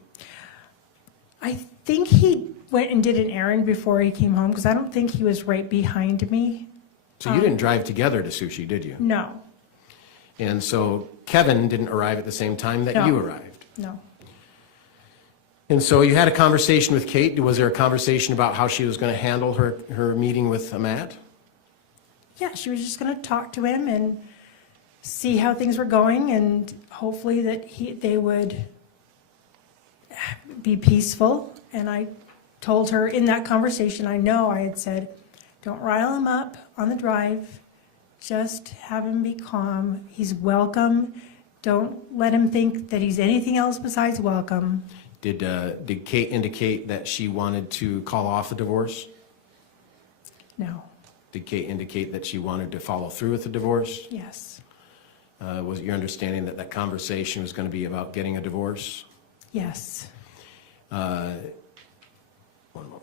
I think he went and did an errand before he came home, because I don't think he was right behind me. So you didn't drive together to sushi, did you? No, And so Kevin didn't arrive at the same time that No. you arrived. no. And so you had a conversation with Kate. Was there a conversation about how she was going to handle her meeting with Matt? Yeah, she was just going to talk to him and see how things were going, and hopefully that they would be peaceful. And I told her in that conversation, I had said, don't rile him up on the drive. Just have him be calm. He's welcome. Don't let him think that he's anything else besides welcome. Did Kate indicate that she wanted to call off the divorce? No, Did Kate indicate that she wanted to follow through with the divorce? yes, Was it your understanding that that conversation was going to be about getting a divorce? yes. One moment.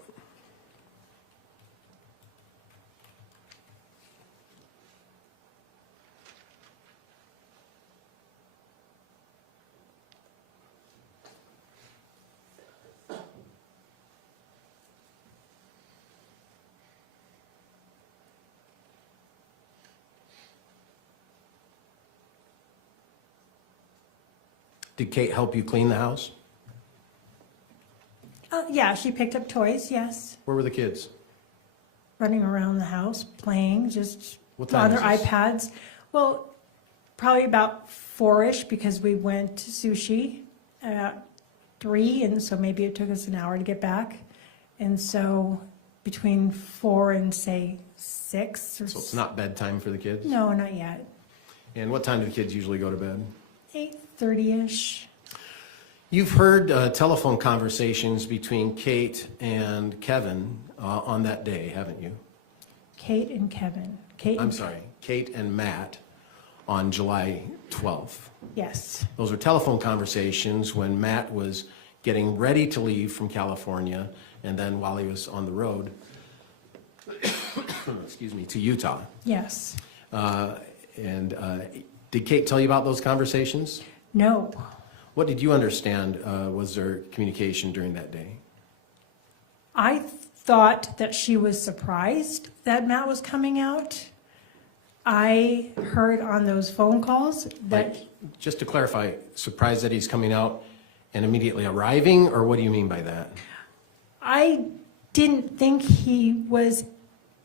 Did Kate help you clean the house? Yeah, she picked up toys, yes. Where were the kids? Running around the house, playing, just What time on their is this? iPads. Well, probably about 4-ish, because we went to sushi at 3, and so maybe it took us an hour to get back. And so between 4 and, say, 6 or So it's not bedtime for the kids? No, not yet. And what time do the kids usually go to bed? 8:30-ish. You've heard telephone conversations between Kate and Kevin on that day, haven't you? Kate and Kevin. I'm sorry, Kate and Matt on July 12th. Yes, Those were telephone conversations when Matt was getting ready to leave from California, and then while he was on the road, excuse me, to Utah. yes. And did Kate tell you about those conversations? No. What did you understand was their communication during that day? I thought that she was surprised that Matt was coming out. I heard on those phone calls that, Like, just to clarify, surprised that he's coming out and immediately arriving, or what do you mean by that? I didn't think he was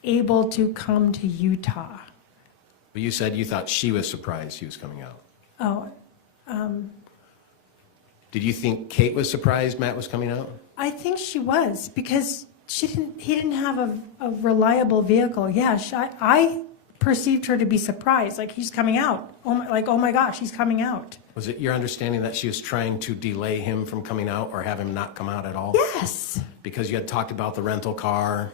able to come to Utah. But you said you thought she was surprised he was coming out. Oh, Did you think Kate was surprised Matt was coming out? I think she was, because he didn't have a reliable vehicle. Yeah, I perceived her to be surprised, like he's coming out. Oh my gosh, he's coming out. Was it your understanding that she was trying to delay him from coming out or have him not come out at all? Yes, Because you had talked about the rental car,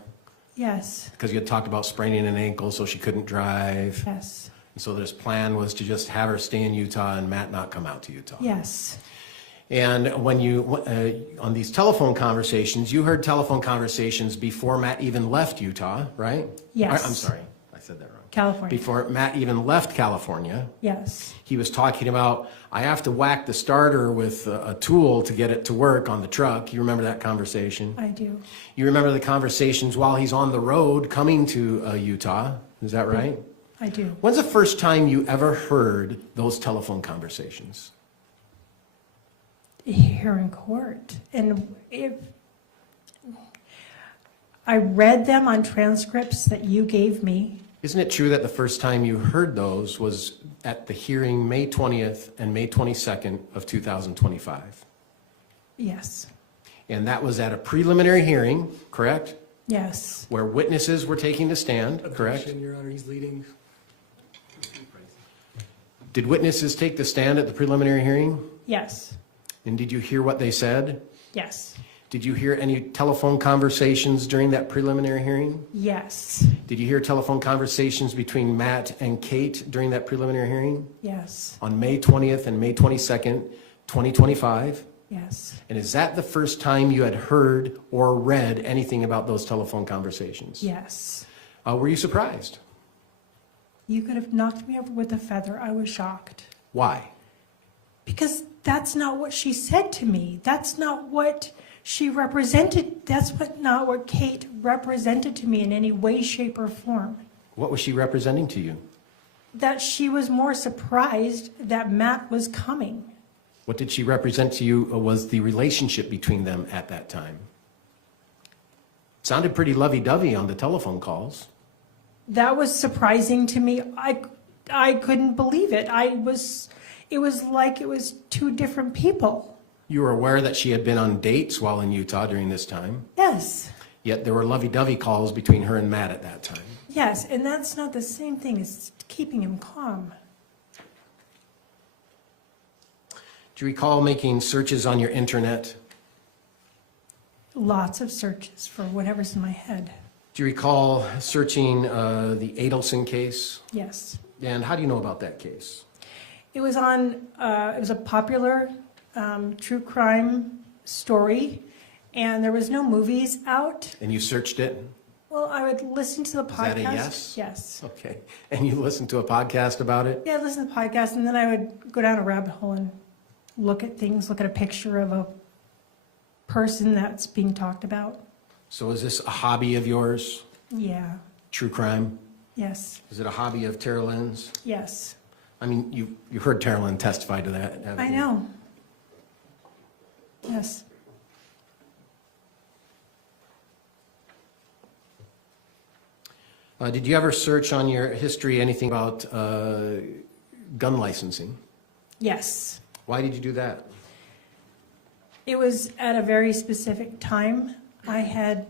yes, because you had talked about spraining an ankle so she couldn't drive. yes, And so this plan was to just have her stay in Utah and Matt not come out to Utah. yes, And when you, on these telephone conversations, you heard telephone conversations before Matt even left Utah, right? Yes. I'm sorry, I said that wrong. California. Before Matt even left California, Yes, he was talking about, I have to whack the starter with a tool to get it to work on the truck. You remember that conversation? I do. You remember the conversations while he's on the road coming to Utah, is that right? I do. When's the first time you ever heard those telephone conversations? Here in court. And if I read them on transcripts that you gave me. Isn't it true that the first time you heard those was at the hearing May 20th and May 22nd of 2025? Yes, And that was at a preliminary hearing, correct? yes, Where witnesses were taking the stand, correct? Objection, Your Honor, he's leading. Did witnesses take the stand at the preliminary hearing? yes, And did you hear what they said? Yes. Did you hear any telephone conversations during that preliminary hearing? Yes. Did you hear telephone conversations between Matt and Kate during that preliminary hearing? Yes. On May 20th and May 22nd, 2025? Yes. And is that the first time you had heard or read anything about those telephone conversations? Yes. Were you surprised? You could have knocked me over with a feather. I was shocked. Why? Because that's not what she said to me. That's not what she represented. Not what Kate represented to me in any way, shape, or form. What was she representing to you? That she was more surprised that Matt was coming. What did she represent to you was the relationship between them at that time? Sounded pretty lovey-dovey on the telephone calls. That was surprising to me. I couldn't believe it. It was like it was two different people. You were aware that she had been on dates while in Utah during this time, Yes. yet there were lovey-dovey calls between her and Matt at that time. Yes, and that's not the same thing as keeping him calm. Do you recall making searches on your internet? Lots of searches for whatever's in my head. Do you recall searching the Adelson case? Yes. And how do you know about that case? It was a popular true crime story, and there was no movies out. And you searched it? Well, I would listen to the podcast. Is that a yes? Yes. Okay. And you listened to a podcast about it? Yeah, I'd listen to the podcast, and then I would go down a rabbit hole and look at things, look at a picture of a person that's being talked about. So is this a hobby of yours? Yeah. True crime? Yes. Is it a hobby of Teralyn's? Yes. I mean, you heard Teralyn testify to that, haven't you? I know. Yes. Did you ever search on your history anything about gun licensing? Yes. Why did you do that? It was at a very specific time. I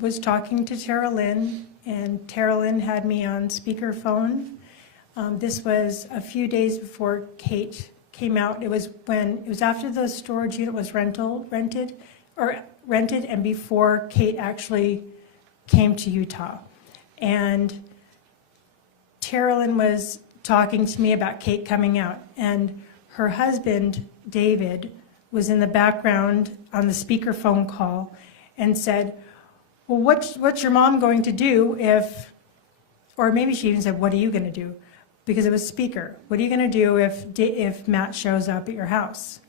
was talking to Teralyn, and Teralyn had me on speakerphone. This was a few days before Kate came out. It was after the storage unit was rented, and before Kate actually came to Utah. And Teralyn was talking to me about Kate coming out, and her husband, David, was in the background on the speakerphone call and said, well, what's your mom going to do if, or maybe she even said, what are you going to do? Because it was speaker. What are you going to do if Matt shows up at your house?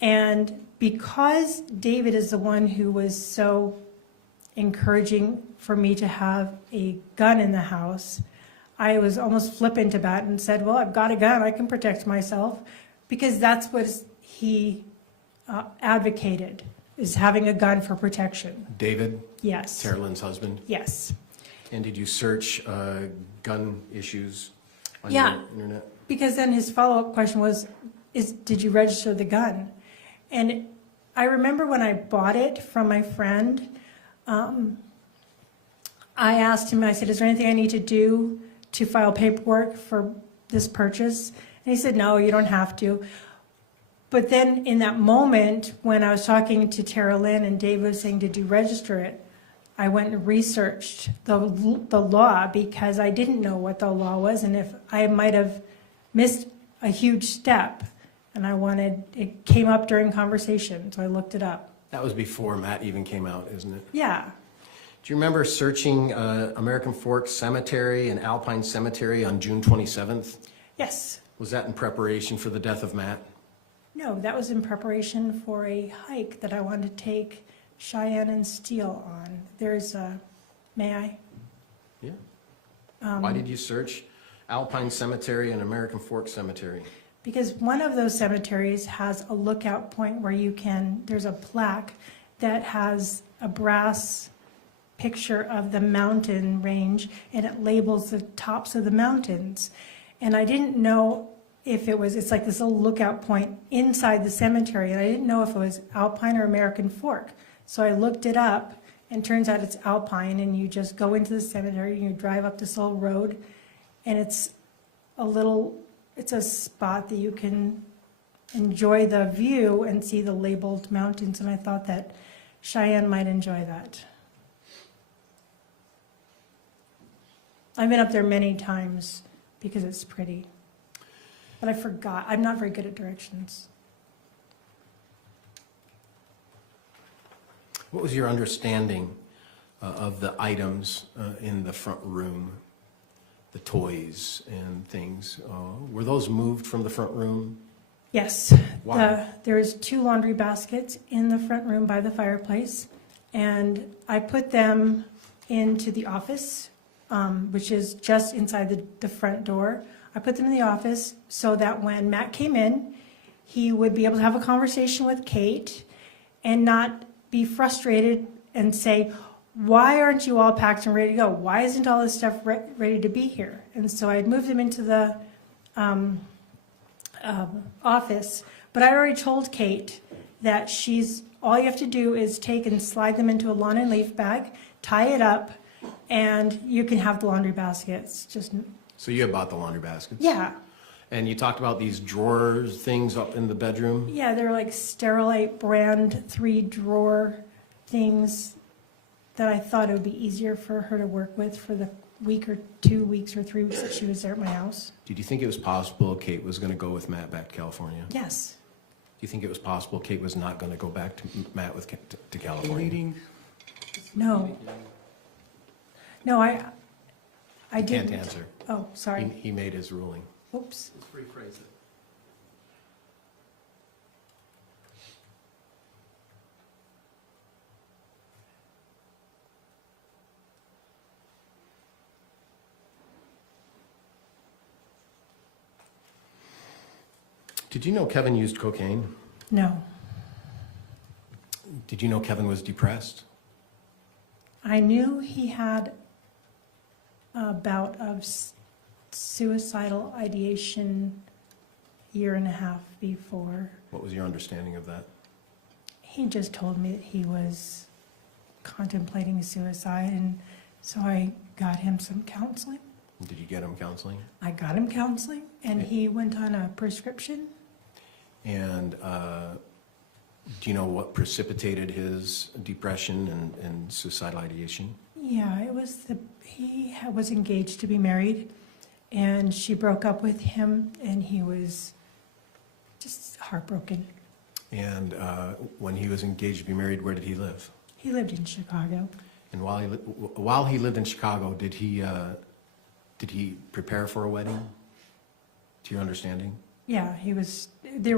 And because David is the one who was so encouraging for me to have a gun in the house, I was almost flippant about it and said, well, I've got a gun, I can protect myself, because that's what he advocated, is having a gun for protection. David? Yes. Teralyn's husband? Yes. And did you search gun issues on Yeah. your internet? Because then his follow-up question was, did you register the gun? And I remember when I bought it from my friend, I asked him, I said, is there anything I need to do to file paperwork for this purchase? And he said, no, you don't have to. But then in that moment, when I was talking to Teralyn and Dave was saying, did you register it? I went and researched the law, because I didn't know what the law was, and if I might have missed a huge step, and it came up during conversation, so I looked it up. That was before Matt even came out, isn't it? Yeah. Do you remember searching American Fork Cemetery and Alpine Cemetery on June 27th? Yes. Was that in preparation for the death of Matt? No, that was in preparation for a hike that I wanted to take Cheyenne and Steele on. May I? Yeah. Why did you search Alpine Cemetery and American Fork Cemetery? Because one of those cemeteries has a lookout point where there's a plaque that has a brass picture of the mountain range, and it labels the tops of the mountains. And I didn't know if it's like this little lookout point inside the cemetery, and I didn't know if it was Alpine or American Fork. So I looked it up, and turns out it's Alpine, and you just go into the cemetery, and you drive up this little road, and it's a spot that you can enjoy the view and see the labeled mountains, and I thought that Cheyenne might enjoy that. I've been up there many times because it's pretty, but I forgot. I'm not very good at directions. What was your understanding of the items in the front room, the toys and things? Were those moved from the front room? Yes. Why? There's 2 laundry baskets in the front room by the fireplace, and I put them into the office, which is just inside the front door. I put them in the office so that when Matt came in, he would be able to have a conversation with Kate and not be frustrated and say, why aren't you all packed and ready to go? Why isn't all this stuff ready to be here? And so I had moved them into the office, but I already told Kate that all you have to do is take and slide them into a lawn and leaf bag, tie it up, and you can have the laundry baskets. So you had bought the laundry baskets? Yeah. And you talked about these drawers things up in the bedroom? Yeah, they're like Sterilite brand 3-drawer things that I thought it would be easier for her to work with for the week or 2 weeks or 3 weeks that she was there at my house. Did you think it was possible Kate was going to go with Matt back to California? Yes. Do you think it was possible Kate was not going to go back to Matt to California? Deleting, No. No, I Can't didn't. answer. Oh, sorry. He made his ruling. Oops. Let's rephrase it. Did you know Kevin used cocaine? No. Did you know Kevin was depressed? I knew he had a bout of suicidal ideation a year and a half before. What was your understanding of that? He just told me that he was contemplating suicide, and so I got him some counseling. Did you get him counseling? I got him counseling, and he went on a prescription. And do you know what precipitated his depression and suicidal ideation? Yeah, it was he was engaged to be married, and she broke up with him, and he was just heartbroken. And when he was engaged to be married, where did he live? He lived in Chicago. And while he lived in Chicago, did he prepare for a wedding? To your understanding? Yeah, he was. They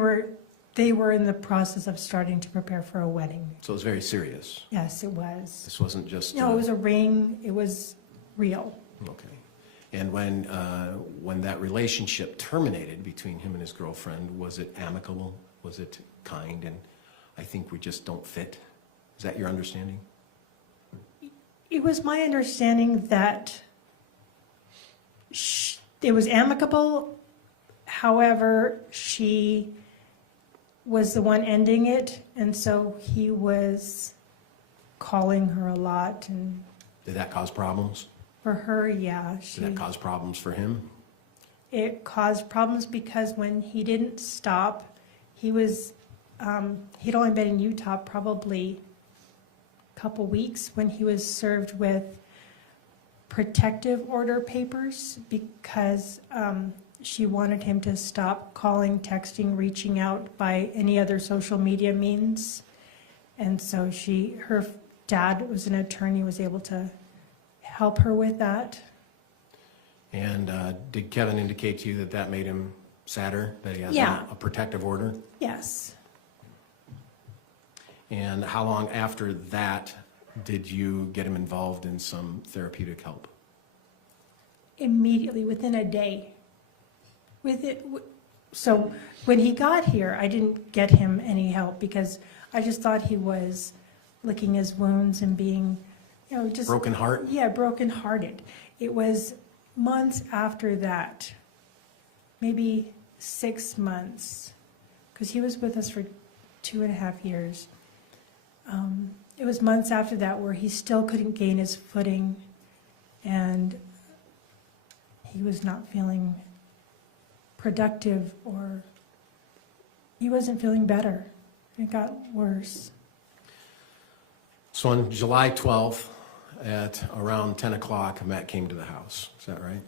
were in the process of starting to prepare for a wedding. So it was very serious. Yes, it was. This wasn't just. No, it was a ring. It was real. Okay. And when that relationship terminated between him and his girlfriend, was it amicable? Was it kind? And I think we just don't fit. Is that your understanding? It was my understanding that it was amicable. However, she was the one ending it, and so he was calling her a lot. And Did that cause problems? for her, yeah, Did that cause problems for him? it caused problems because when he didn't stop, he was he'd only been in Utah probably a couple weeks when he was served with protective order papers because she wanted him to stop calling, texting, reaching out by any other social media means. And so her dad was an attorney, was able to help her with that. And did Kevin indicate to you that that made him sadder, that he has Yeah. a protective order? Yes. And how long after that did you get him involved in some therapeutic help? Immediately, within a day. So when he got here, I didn't get him any help because I just thought he was licking his wounds and being, just Broken heart? yeah, brokenhearted. It was months after that, maybe 6 months, because he was with us for 2.5 years. It was months after that where he still couldn't gain his footing, and he was not feeling productive or He wasn't feeling better. It got worse. So on July 12th, at around 10 o'clock, Matt came to the house. Is that right?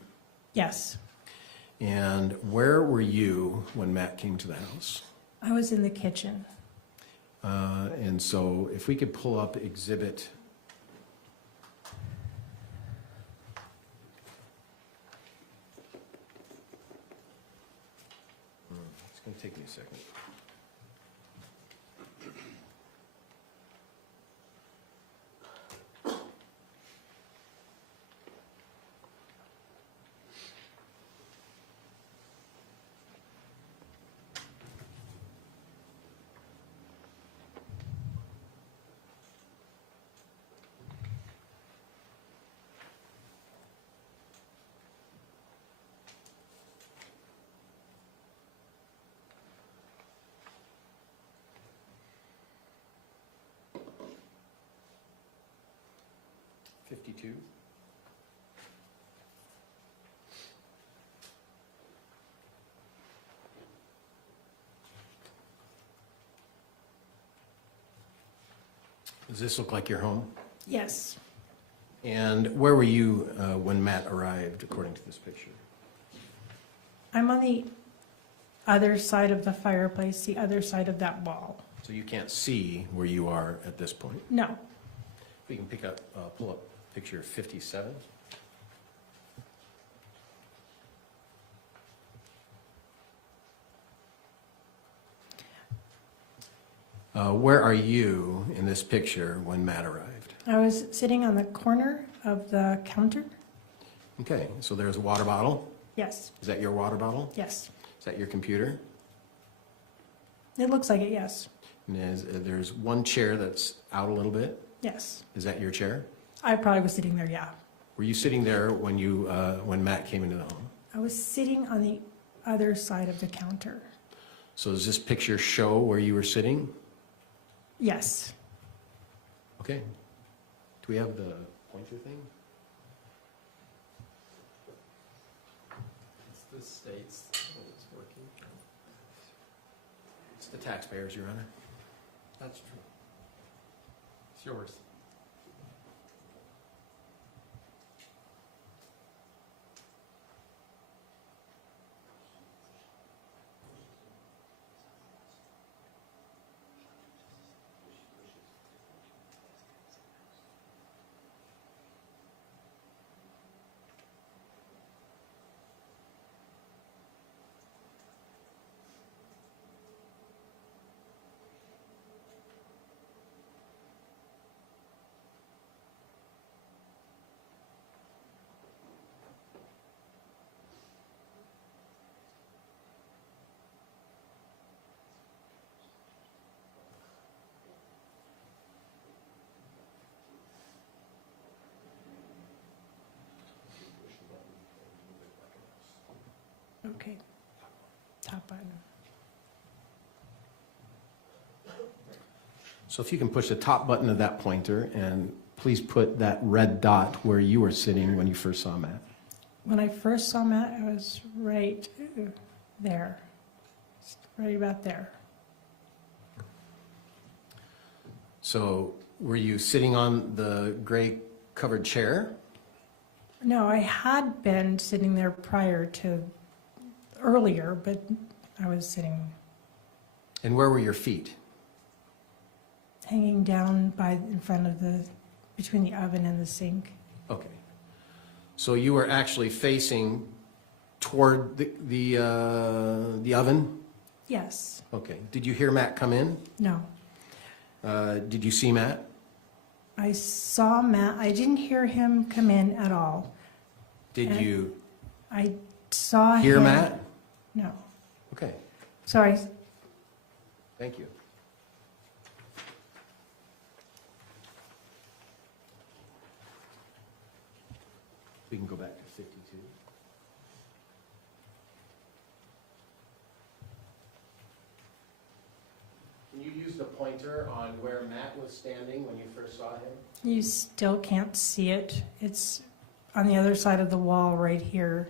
Yes. And where were you when Matt came to the house? I was in the kitchen. And so if we could pull up exhibit. It's going to take me a second. $52. Does this look like your home? Yes. And where were you when Matt arrived, according to this picture? I'm on the other side of the fireplace, the other side of that wall. So you can't see where you are at this point. No. We can pick up, pull up picture 57. Where are you in this picture when Matt arrived? I was sitting on the corner of the counter. Okay, so there's a water bottle. Yes. Is that your water bottle? Yes. Is that your computer? It looks like it, yes. And there's one chair that's out a little bit. Yes. Is that your chair? I probably was sitting there, yeah. Were you sitting there when you when Matt came into the home? I was sitting on the other side of the counter. So does this picture show where you were sitting? Yes. Okay. Do we have the pointer thing? It's the states that it's working. It's the taxpayers, Your Honor. That's true. It's yours. Okay. Top button. So if you can push the top button of that pointer and please put that red dot where you were sitting when you first saw Matt. When I first saw Matt, I was right there. Right about there. So were you sitting on the gray covered chair? No, I had been sitting there prior to earlier, but I was sitting, And where were your feet? hanging down in front of between the oven and the sink. Okay. So you were actually facing toward the oven? Yes. Okay. Did you hear Matt come in? No. Did you see Matt? I saw Matt. I didn't hear him come in at all. Did you I saw hear him. Matt? No. Okay. Sorry. Thank you. We can go back to 52. Can you use the pointer on where Matt was standing when you first saw him? You still can't see it. It's on the other side of the wall right here.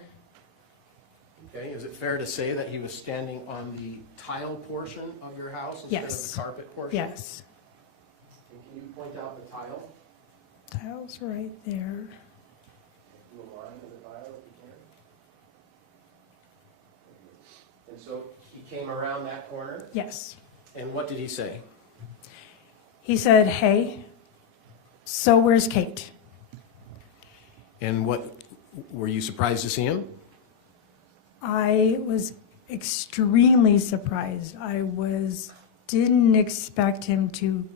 Okay, is it fair to say that he was standing on the tile portion of your house instead of Yes. the carpet portion? Yes. And can you point out the tile? Tile's right there. Do a line in the tile if you can. And so he came around that corner, Yes. and what did he say? He said, "Hey, so where's Kate?" And what, were you surprised to see him? I was extremely surprised. Didn't expect him to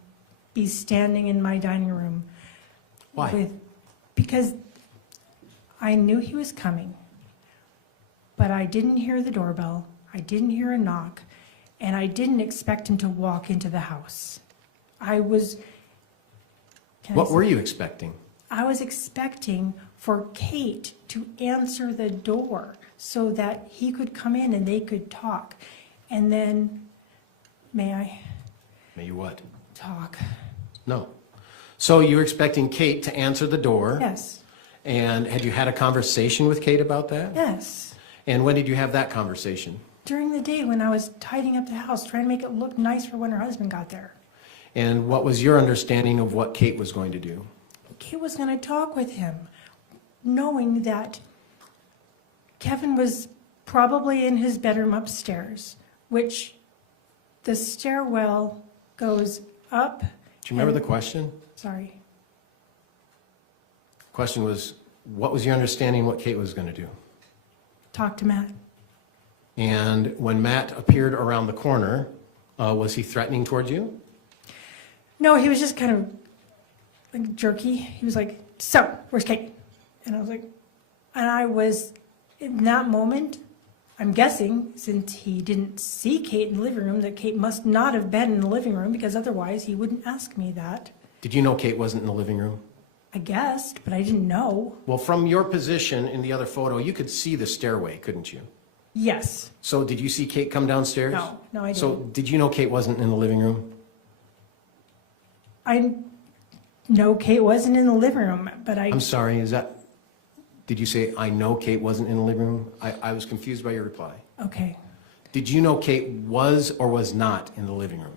be standing in my dining room. Why? Because I knew he was coming, but I didn't hear the doorbell. I didn't hear a knock, and I didn't expect him to walk into the house. What were you expecting? I was expecting for Kate to answer the door so that he could come in and they could talk. And then, may I May you what? talk? No. So you were expecting Kate to answer the door? Yes, And had you had a conversation with Kate about that? yes. And when did you have that conversation? During the day when I was tidying up the house, trying to make it look nice for when her husband got there. And what was your understanding of what Kate was going to do? Kate was going to talk with him, knowing that Kevin was probably in his bedroom upstairs, which the stairwell goes up. Do you remember the question? Sorry. Question was, what was your understanding what Kate was going to do? Talk to Matt. And when Matt appeared around the corner, was he threatening towards you? No, he was just kind of like jerky. He was like, "So, where's Kate?" And I was like, and I was, in that moment, I'm guessing, since he didn't see Kate in the living room, that Kate must not have been in the living room, because otherwise he wouldn't ask me that. Did you know Kate wasn't in the living room? I guessed, but I didn't know. Well, from your position in the other photo, you could see the stairway, couldn't you? Yes. So did you see Kate come downstairs? No, I didn't. So did you know Kate wasn't in the living room? I know Kate wasn't in the living room, but I'm sorry, did you say, I know Kate wasn't in the living room? I was confused by your reply. Okay. Did you know Kate was or was not in the living room?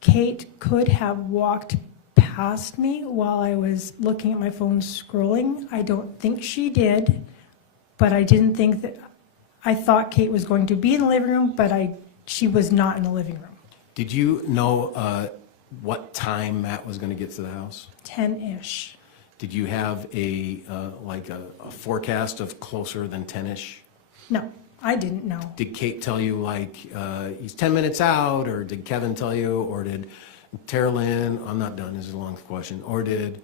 Kate could have walked past me while I was looking at my phone scrolling. I don't think she did, but I didn't think that, I thought Kate was going to be in the living room, but she was not in the living room. Did you know what time Matt was going to get to the house? 10-ish. Did you have a forecast of closer than 10-ish? No, I didn't know. Did Kate tell you he's 10 minutes out, or did Kevin tell you, or did Teralyn, I'm not done, this is a long question, or did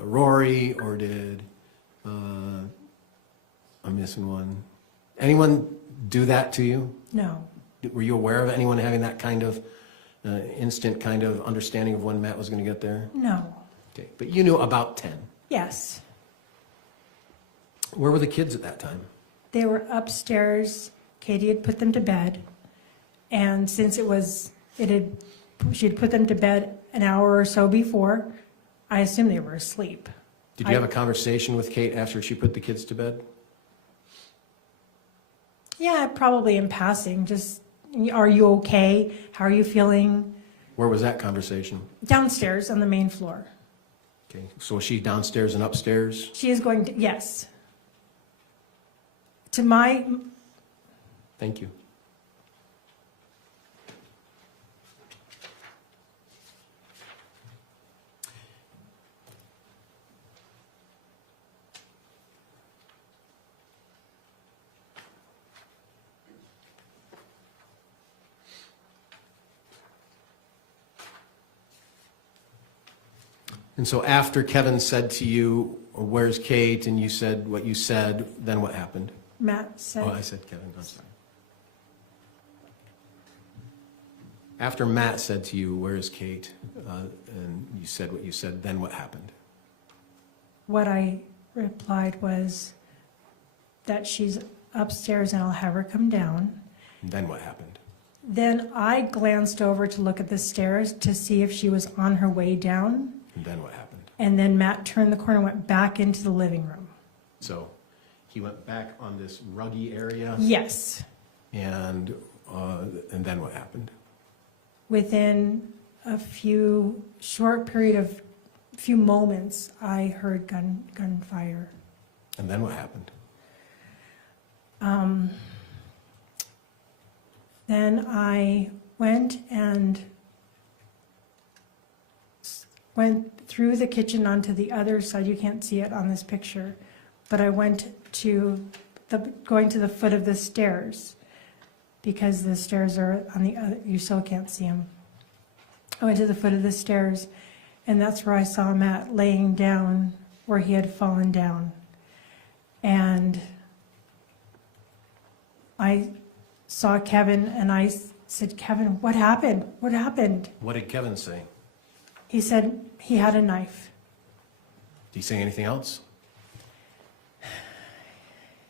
Rory, or did, I'm missing one. Anyone do that to you? No. Were you aware of anyone having that kind of instant kind of understanding of when Matt was going to get there? No. Okay, but you knew about 10. Yes. Where were the kids at that time? They were upstairs. Katie had put them to bed. And since she had put them to bed an hour or so before, I assumed they were asleep. Did you have a conversation with Kate after she put the kids to bed? Yeah, probably in passing. Just, are you okay? How are you feeling? Where was that conversation? Downstairs on the main floor. Okay, so was she downstairs and upstairs? She is going to, yes. Thank you. And so after Kevin said to you, "Where's Kate?" and you said what you said, then what happened? Matt said. Oh, I said Kevin, I'm sorry. After Matt said to you, "Where's Kate?" and you said what you said, then what happened? What I replied was that she's upstairs and I'll have her come down. And then what happened? Then I glanced over to look at the stairs to see if she was on her way down. And then what happened? And then Matt turned the corner and went back into the living room. So he went back on this ruggy area, Yes. and then what happened? Within a short period of few moments, I heard gunfire. And then what happened? Then I went through the kitchen onto the other side. You can't see it on this picture, but I went going to the foot of the stairs, because the stairs are on the other, you still can't see them. I went to the foot of the stairs, and that's where I saw Matt laying down where he had fallen down. And I saw Kevin, and I said, Kevin, what happened? What happened? What did Kevin say? He said he had a knife. Did he say anything else?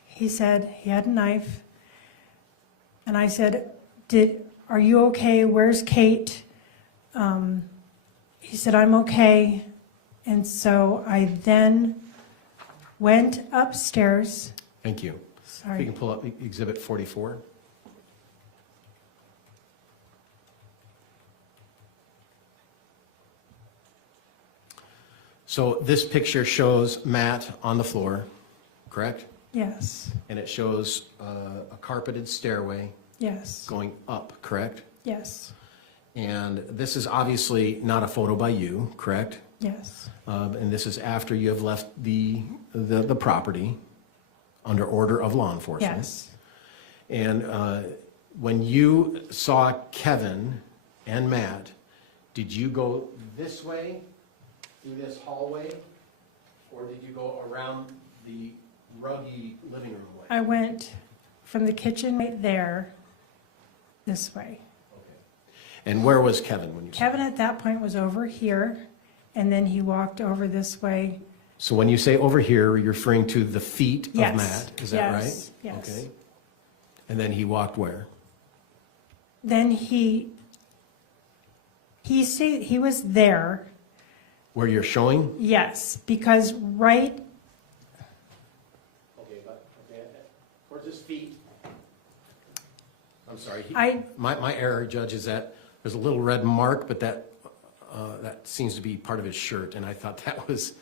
He said he had a knife. And I said, are you okay? Where's Kate? He said, I'm okay. And so I then went upstairs. Thank you. If Sorry. you can pull up Exhibit 44. So this picture shows Matt on the floor, correct? Yes, And it shows a carpeted stairway yes, going up, correct? yes, And this is obviously not a photo by you, correct? yes, And this is after you have left the property under order of law enforcement. yes. And when you saw Kevin and Matt, did you go this way through this hallway, or did you go around the ruggy living room way? I went from the kitchen right there this way. Okay. And where was Kevin when you saw him? Kevin at that point was over here, and then he walked over this way. So when you say over here, you're referring to the feet of Yes, Matt, is that right? yes, yes. Okay. And then he walked where? Then he was there, Where you're showing? yes, because right, Okay, where's his feet? I'm sorry. My error, Judge, is that there's a little red mark, but that seems to be part of his shirt, and I thought that was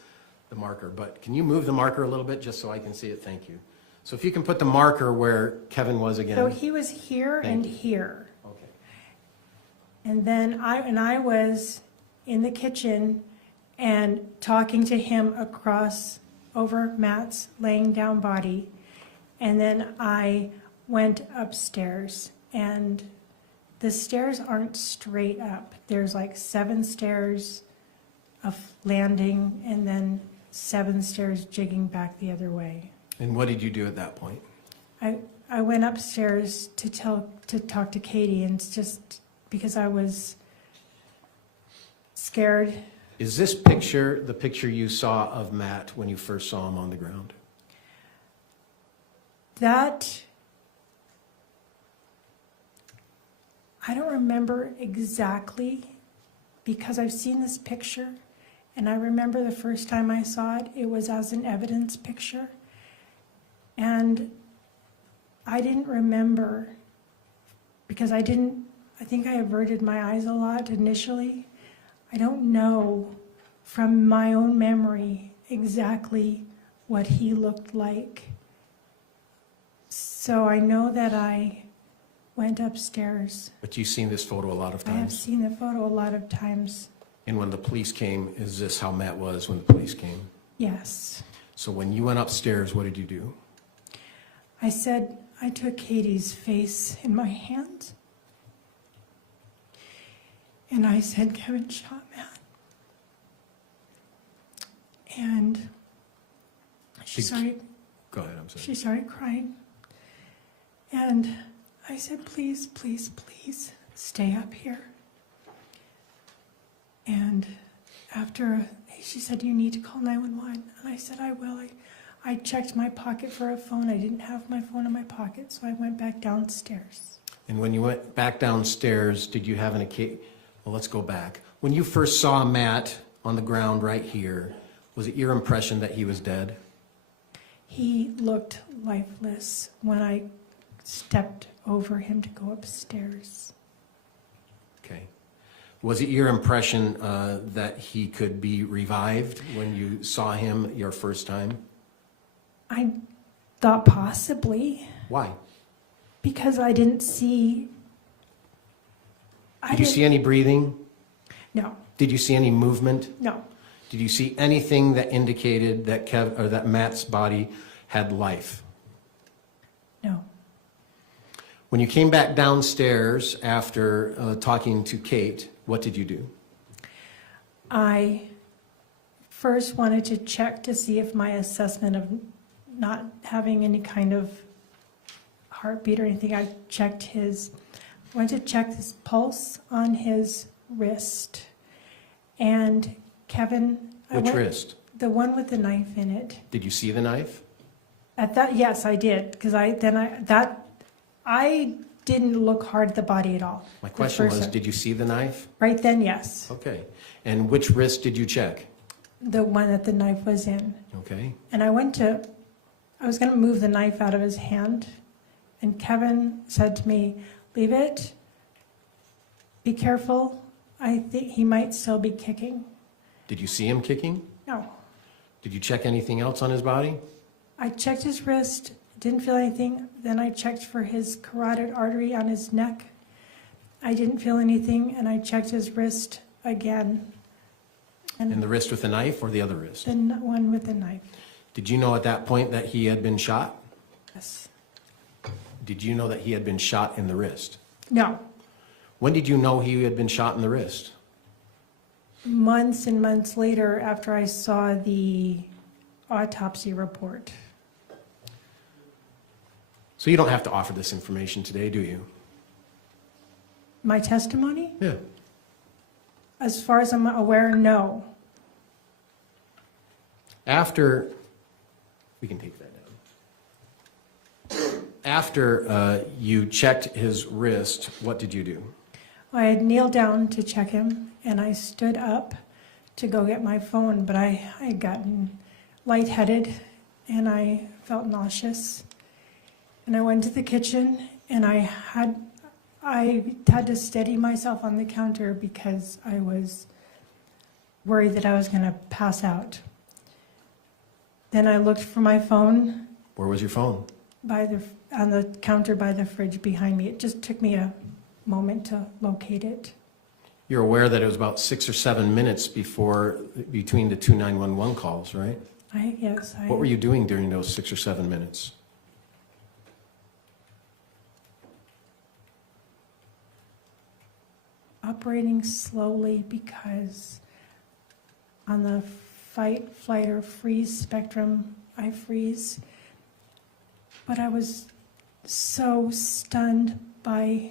the marker. But can you move the marker a little bit, just so I can see it? Thank you. So if you can put the marker where Kevin was again. so he was here Thank and here. Okay. And then I was in the kitchen and talking to him across over Matt's laying down body. And then I went upstairs, and the stairs aren't straight up. There's like 7 stairs of landing and then 7 stairs jigging back the other way. And what did you do at that point? I went upstairs to talk to Katie, and it's just because I was scared. Is this picture the picture you saw of Matt when you first saw him on the ground? That, I don't remember exactly, because I've seen this picture, and I remember the first time I saw it, it was as an evidence picture. And I didn't remember, because I think I averted my eyes a lot initially. I don't know from my own memory exactly what he looked like. So I know that I went upstairs. But you've seen this photo a lot of I have times. seen the photo a lot of times. And when the police came, is this how Matt was when the police came? Yes. So when you went upstairs, what did you do? I said, I took Katie's face in my hands. And I said, Kevin shot Matt. And she started Go ahead, I'm sorry. She started crying. And I said, please, please, please stay up here. And after, she said, you need to call 911. And I said, I will. I checked my pocket for a phone. I didn't have my phone in my pocket, so I went back downstairs. And when you went back downstairs, did you have well, let's go back. When you first saw Matt on the ground right here, was it your impression that he was dead? He looked lifeless when I stepped over him to go upstairs. Okay. Was it your impression that he could be revived when you saw him your first time? I thought possibly, Why? because I didn't see. Did you see any breathing? No, Did you see any movement? no, Did you see anything that indicated that that Matt's body had life? no. When you came back downstairs after talking to Kate, what did you do? I first wanted to check to see if my assessment of not having any kind of heartbeat or anything, I went to check his pulse on his wrist. And Kevin, Which wrist? The one with the knife in it. Did you see the knife? At that, yes, I did, because I didn't look hard at the body at all. My the question first was, one. did you see the knife? Right then, yes. Okay. And which wrist did you check? The one that the knife was in. Okay. And I was going to move the knife out of his hand, and Kevin said to me, leave it, be careful, I think he might still be kicking. Did you see him kicking? No. Did you check anything else on his body? I checked his wrist, didn't feel anything. Then I checked for his carotid artery on his neck. I didn't feel anything, and I checked his wrist again. And the wrist with the knife or the other wrist? The one with the knife. Did you know at that point that he had been shot? Yes. Did you know that he had been shot in the wrist? No. When did you know he had been shot in the wrist? Months and months later, after I saw the autopsy report. So you don't have to offer this information today, do you? My testimony? Yeah. As far as I'm aware, no. After, we can take that down. After you checked his wrist, what did you do? I had kneeled down to check him, and I stood up to go get my phone, but I had gotten lightheaded, and I felt nauseous. And I went to the kitchen, and I had to steady myself on the counter because I was worried that I was going to pass out. Then I looked for my phone Where was your phone? on the counter by the fridge behind me. It just took me a moment to locate it. You're aware that it was about 6 or 7 minutes between the two 911 calls, right? Yes. What were you doing during those 6 or 7 minutes? Operating slowly because on the fight, flight, or freeze spectrum, I freeze. But I was so stunned by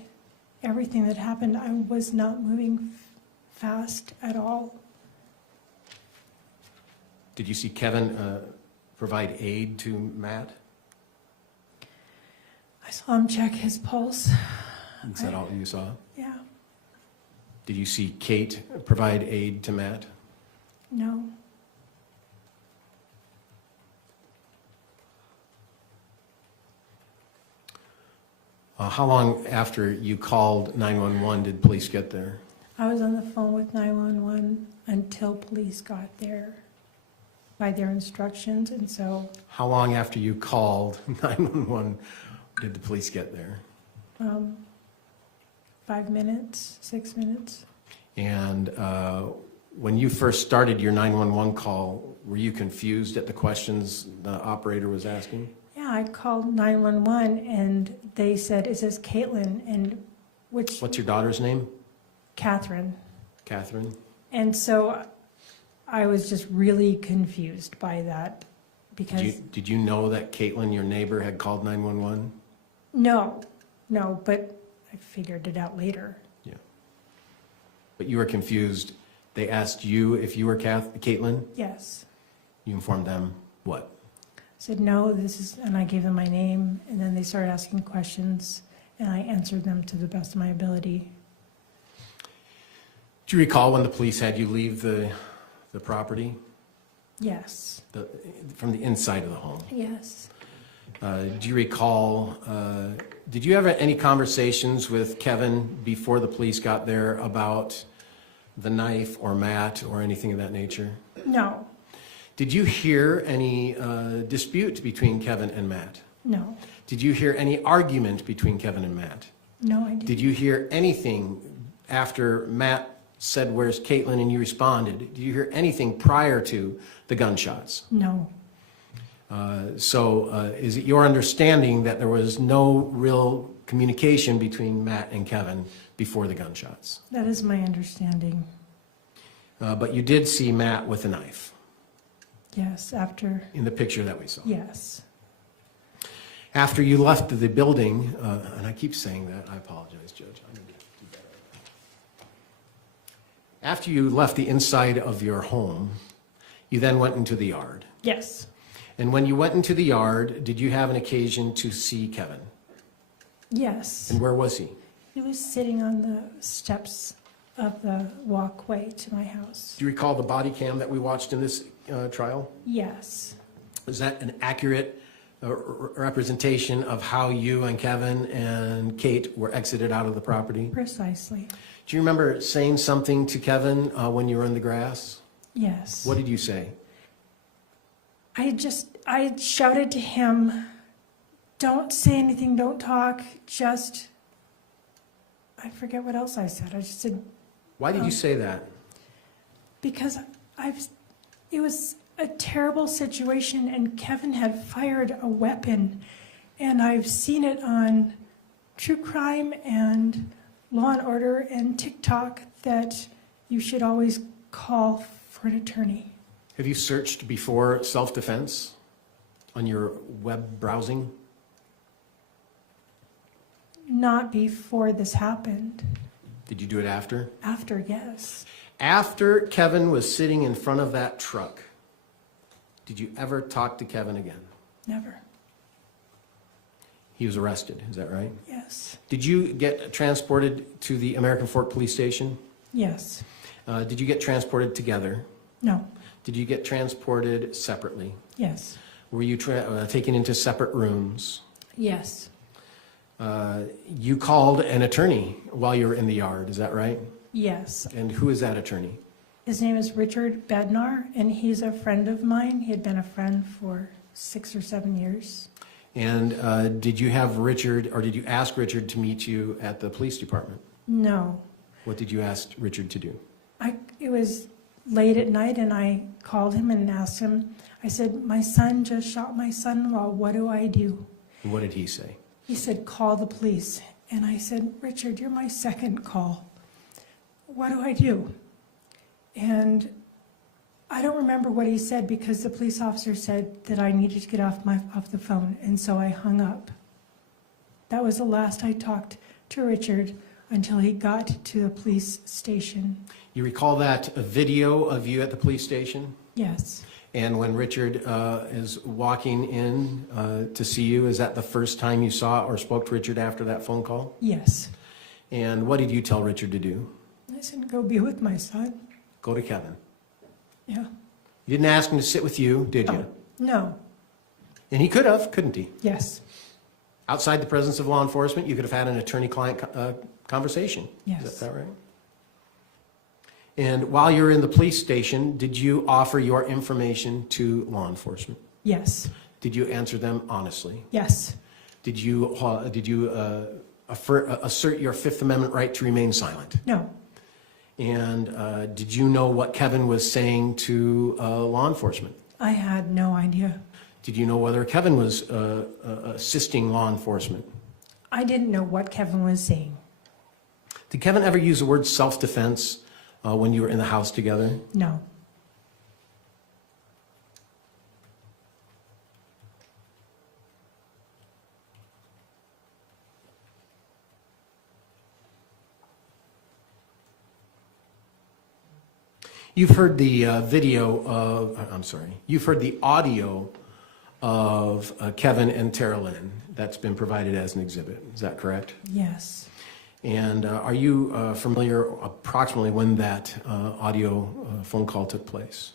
everything that happened. I was not moving fast at all. Did you see Kevin provide aid to Matt? I saw him check his pulse. Is that all you saw? Yeah, Did you see Kate provide aid to Matt? no. How long after you called 911 did police get there? I was on the phone with 911 until police got there by their instructions, and so How long after you called 911 did the police get there? 5 minutes, 6 minutes. And when you first started your 911 call, were you confused at the questions the operator was asking? Yeah, I called 911 and they said, "Is this Caitlin?" And which What's your daughter's name? Catherine. Catherine? And so I was just really confused by that because Did you know that Caitlin, your neighbor, had called 911? no, but I figured it out later. Yeah. But you were confused. They asked you if you were Caitlin? Yes. You informed them what? I said, "No, this is," and I gave them my name, and then they started asking questions, and I answered them to the best of my ability. Do you recall when the police had you leave the property? Yes. From the inside of the home. Yes. Do you recall, did you have any conversations with Kevin before the police got there about the knife or Matt or anything of that nature? No. Did you hear any dispute between Kevin and Matt? No. Did you hear any argument between Kevin and Matt? No, I didn't. Did you hear anything after Matt said, "Where's Caitlin?" and you responded? Did you hear anything prior to the gunshots? No. So is it your understanding that there was no real communication between Matt and Kevin before the gunshots? That is my understanding. But you did see Matt with a knife Yes, after, in the picture that we saw. yes. After you left the building, and I keep saying that, I apologize, Judge. I need to do better. After you left the inside of your home, you then went into the yard. Yes. And when you went into the yard, did you have an occasion to see Kevin? Yes. And where was he? He was sitting on the steps of the walkway to my house. Do you recall the body cam that we watched in this trial? Yes. Is that an accurate representation of how you and Kevin and Kate were exited out of the property? Precisely. Do you remember saying something to Kevin when you were in the grass? Yes. What did you say? I shouted to him, don't say anything, don't talk, just, I forget what else I said. I just said, Why did you say that? because it was a terrible situation and Kevin had fired a weapon. And I've seen it on True Crime and Law and Order and TikTok that you should always call for an attorney. Have you searched before self-defense on your web browsing? Not before this happened. Did you do it after? After, yes. After Kevin was sitting in front of that truck, did you ever talk to Kevin again? Never. He was arrested, is that right? Yes. Did you get transported to the American Fork Police Station? Yes. Did you get transported together? No. Did you get transported separately? Yes. Were you taken into separate rooms? Yes. You called an attorney while you were in the yard, is that right? Yes. And who is that attorney? His name is Richard Bednar, and he's a friend of mine. He had been a friend for 6 or 7 years. And did you have Richard, or did you ask Richard to meet you at the police department? No. What did you ask Richard to do? It was late at night, and I called him and asked him, I said, my son just shot my son-in-law. What do I do? And what did he say? He said, call the police. And I said, Richard, you're my second call. What do I do? And I don't remember what he said because the police officer said that I needed to get off the phone, and so I hung up. That was the last I talked to Richard until he got to the police station. You recall that video of you at the police station? Yes. And when Richard is walking in to see you, is that the first time you saw or spoke to Richard after that phone call? Yes. And what did you tell Richard to do? I said, go be with my son. Go to Kevin. Yeah. You didn't ask him to sit with you, did you? No. And he could have, couldn't he? Yes. Outside the presence of law enforcement, you could have had an attorney-client conversation. Yes. Is that right? And while you were in the police station, did you offer your information to law enforcement? Yes. Did you answer them honestly? Yes. Did you assert your Fifth Amendment right to remain silent? No. And did you know what Kevin was saying to law enforcement? I had no idea. Did you know whether Kevin was assisting law enforcement? I didn't know what Kevin was saying. Did Kevin ever use the word self-defense when you were in the house together? No. You've heard the you've heard the audio of Kevin and Teralyn that's been provided as an exhibit. Is that correct? Yes. And are you familiar approximately when that audio phone call took place?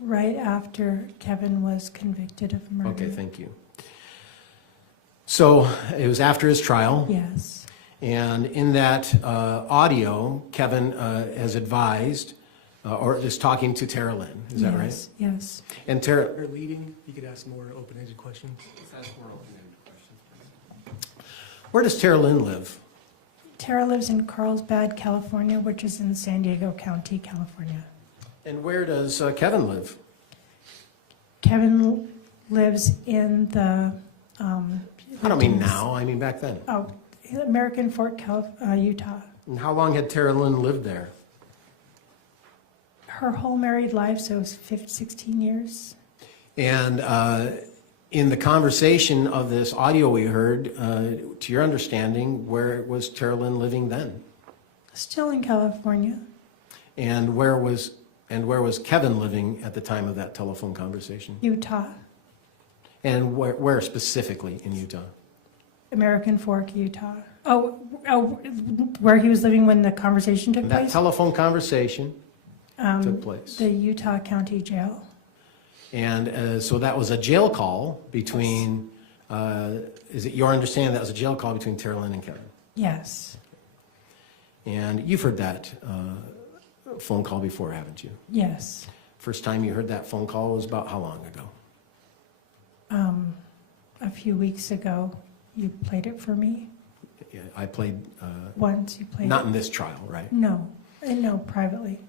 right after Kevin was convicted of murder. Okay, thank you. So it was after his trial, Yes, and in that audio, Kevin has advised, or is talking to Teralyn, is that right? yes, yes. And Or leading, you could ask more open-ended questions. Let's ask more open-ended questions, please. where does Teralyn live? Tara lives in Carlsbad, California, which is in San Diego County, California. And where does Kevin live? Kevin lives in the, I don't mean now, I mean back then. oh, American Fork, Utah. And how long had Teralyn lived there? Her whole married life, so it was 16 years. And in the conversation of this audio we heard, to your understanding, where was Teralyn living then? Still in California. And where was Kevin living at the time of that telephone conversation? Utah, And where specifically in Utah? American Fork, Utah. Oh, where he was living when the conversation took That place? telephone conversation took place. The Utah County Jail. And so that was a jail call between, is it your understanding that was a jail call between Teralyn and Kevin? Yes, And you've heard that phone call before, haven't you? yes. First time you heard that phone call was about how long ago? A few weeks ago, you played it for me. Yeah, I played, Once you played not it. in this trial, right? No, no, privately.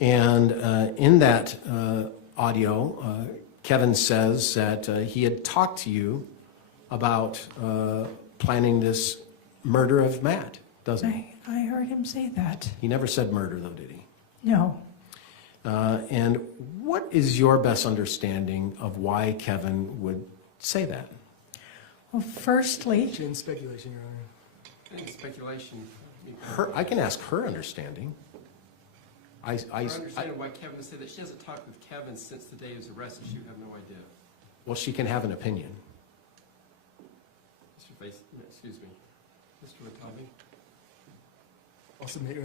And in that audio, Kevin says that he had talked to you about planning this murder of Matt, doesn't he? I heard him say that. He never said murder, though, did he? No. And what is your best understanding of why Kevin would say that? Well, firstly, In speculation, Your Honor. I think speculation. I can ask her understanding. I understand why Kevin would say that. She hasn't talked with Kevin since the day he was arrested. She would have no idea. Well, she can have an opinion. Mr. Face, excuse me. Mr. Watabe, I'll submit, Your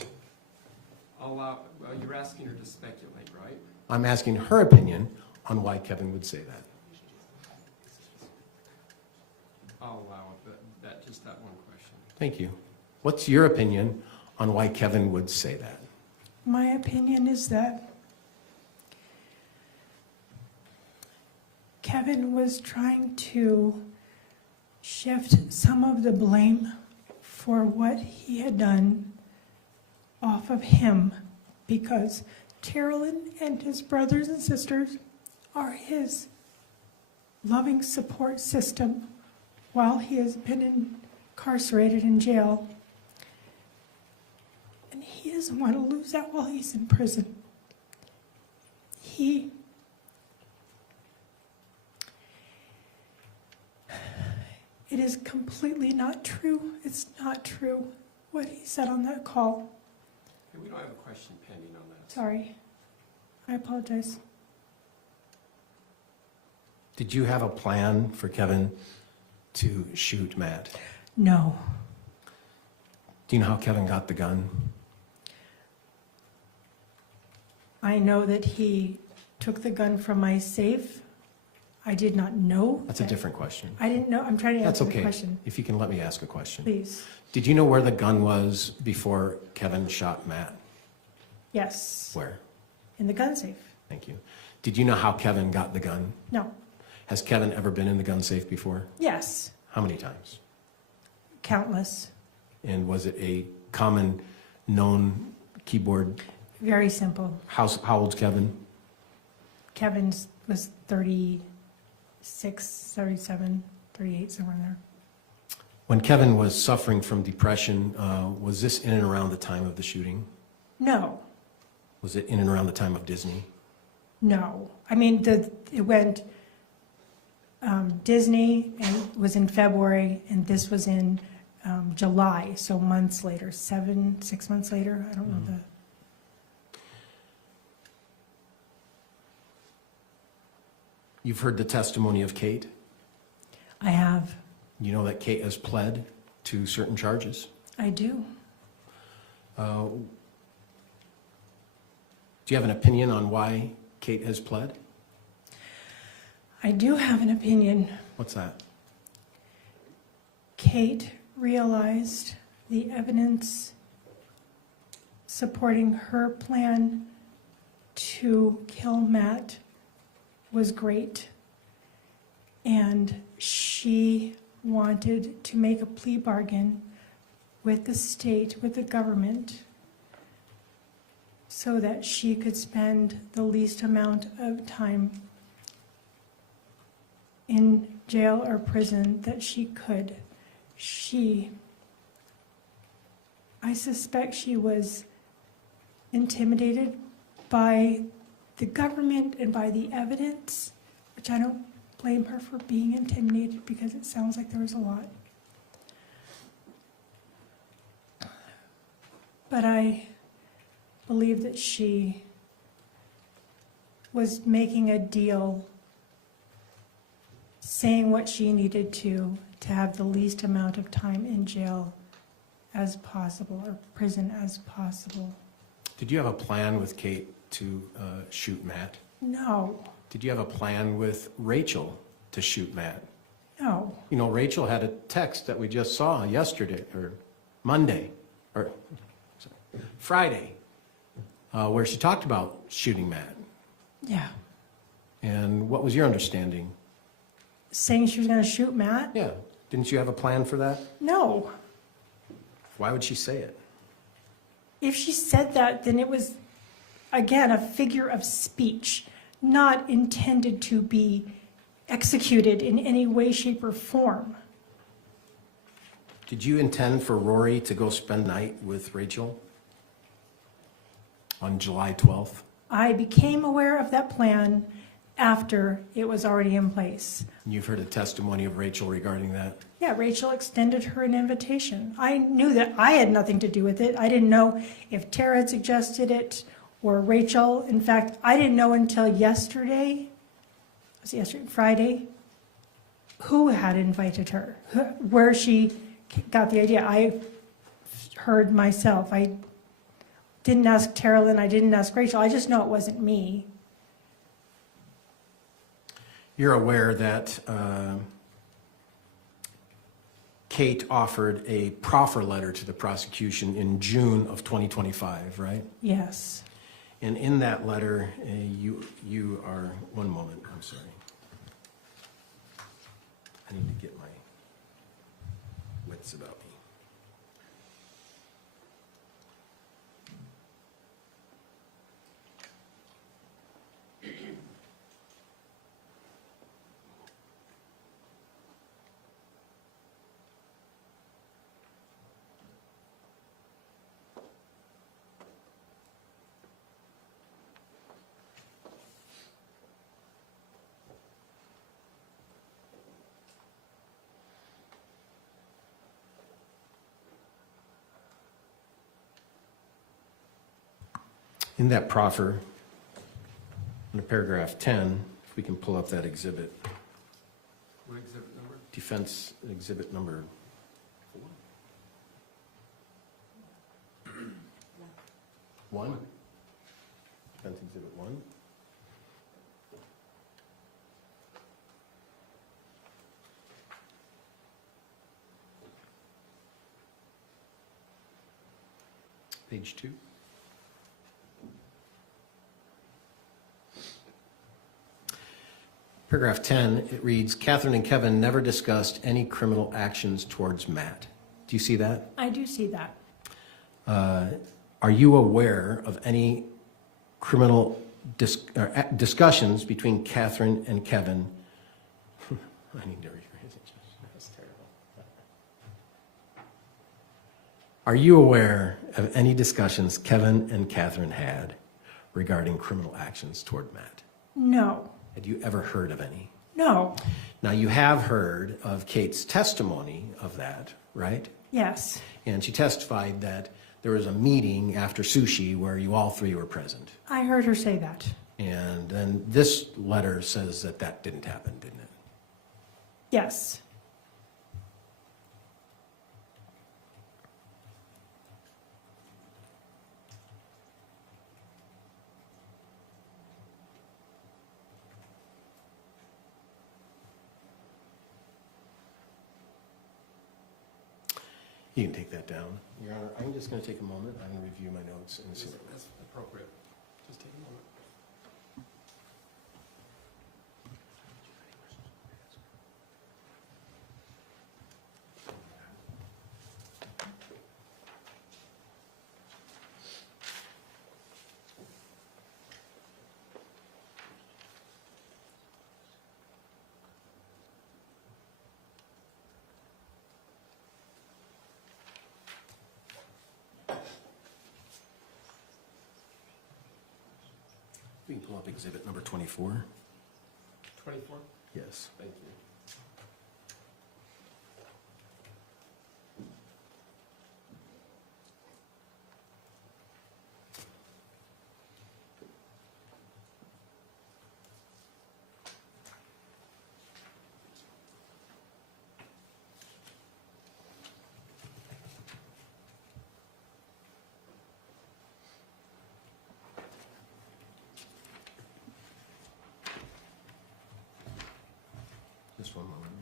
Honor. well, you're asking her to speculate, right? I'm asking her opinion on why Kevin would say that. I'll allow it, but just that one question. Thank you. What's your opinion on why Kevin would say that? my opinion is that Kevin was trying to shift some of the blame for what he had done off of him, because Teralyn and his brothers and sisters are his loving support system while he has been incarcerated in jail. And he doesn't want to lose that while he's in prison. It is completely not true. It's not true what he said on that call. Hey, we don't have a question pending on that. Sorry. I apologize. Did you have a plan for Kevin to shoot Matt? No. Do you know how Kevin got the gun? I know that he took the gun from my safe. I did not know. That's a different question. I didn't know. I'm trying to That's answer the okay. question, If you can let me ask a question. please. Did you know where the gun was before Kevin shot Matt? Yes. Where? In the gun safe. Thank you. Did you know how Kevin got the gun? No. Has Kevin ever been in the gun safe before? Yes. How many times? Countless. And was it a common known keyboard? Very simple. How old's Kevin? Kevin's was 36, 37, 38, somewhere in there. When Kevin was suffering from depression, was this in and around the time of the shooting? No. Was it in and around the time of Disney? No. I mean, it went Disney and was in February, and this was in July, so months later, 6 months later. I don't know the. You've heard the testimony of Kate. I have. You know that Kate has pled to certain charges. I do. Do you have an opinion on why Kate has pled? I do have an opinion. What's that? Kate realized the evidence supporting her plan to kill Matt was great. And she wanted to make a plea bargain with the state, with the government, so that she could spend the least amount of time in jail or prison that she could. I suspect she was intimidated by the government and by the evidence, which I don't blame her for being intimidated because it sounds like there was a lot. But I believe that she was making a deal, saying what she needed to have the least amount of time in jail as possible, or prison as possible. Did you have a plan with Kate to shoot Matt? No, Did you have a plan with Rachel to shoot Matt? no. You know, Rachel had a text that we just saw yesterday, or Monday, or sorry, Friday, where she talked about shooting Matt. Yeah. And what was your understanding? Saying she was going to shoot Matt? Yeah, didn't you have a plan for that? No. Why would she say it? If she said that, then it was, again, a figure of speech, not intended to be executed in any way, shape, or form. Did you intend for Rory to go spend the night with Rachel on July 12th? I became aware of that plan after it was already in place. You've heard a testimony of Rachel regarding that. Yeah, Rachel extended her an invitation. I knew that I had nothing to do with it. I didn't know if Tara had suggested it or Rachel. In fact, I didn't know until yesterday, was it yesterday, Friday, who had invited her, where she got the idea. I heard myself. I didn't ask Teralyn, I didn't ask Rachel. I just know it wasn't me. You're aware that Kate offered a proffer letter to the prosecution in June of 2025, right? Yes. And in that letter, you are, one moment, I'm sorry. I need to get my wits about me. In that proffer, under paragraph 10, if we can pull up that exhibit, What exhibit number? defense exhibit number 1? Defense exhibit 1? Page 2. Paragraph 10, it reads, Catherine and Kevin never discussed any criminal actions towards Matt. Do you see that? I do see that. Are you aware of any criminal discussions between Catherine and Kevin? I need to rephrase it. That's terrible. Are you aware of any discussions Kevin and Catherine had regarding criminal actions toward Matt? No. Had you ever heard of any? No. Now, you have heard of Kate's testimony of that, right? Yes. And she testified that there was a meeting after sushi where you all three were present. I heard her say that. And then this letter says that that didn't happen, didn't it? Yes. You can take that down. Your Honor, I'm just going to take a moment. I'm going to review my notes and see. That's appropriate. Just take a moment. We can pull up exhibit number 24. 24? Yes. Thank you. Just one moment.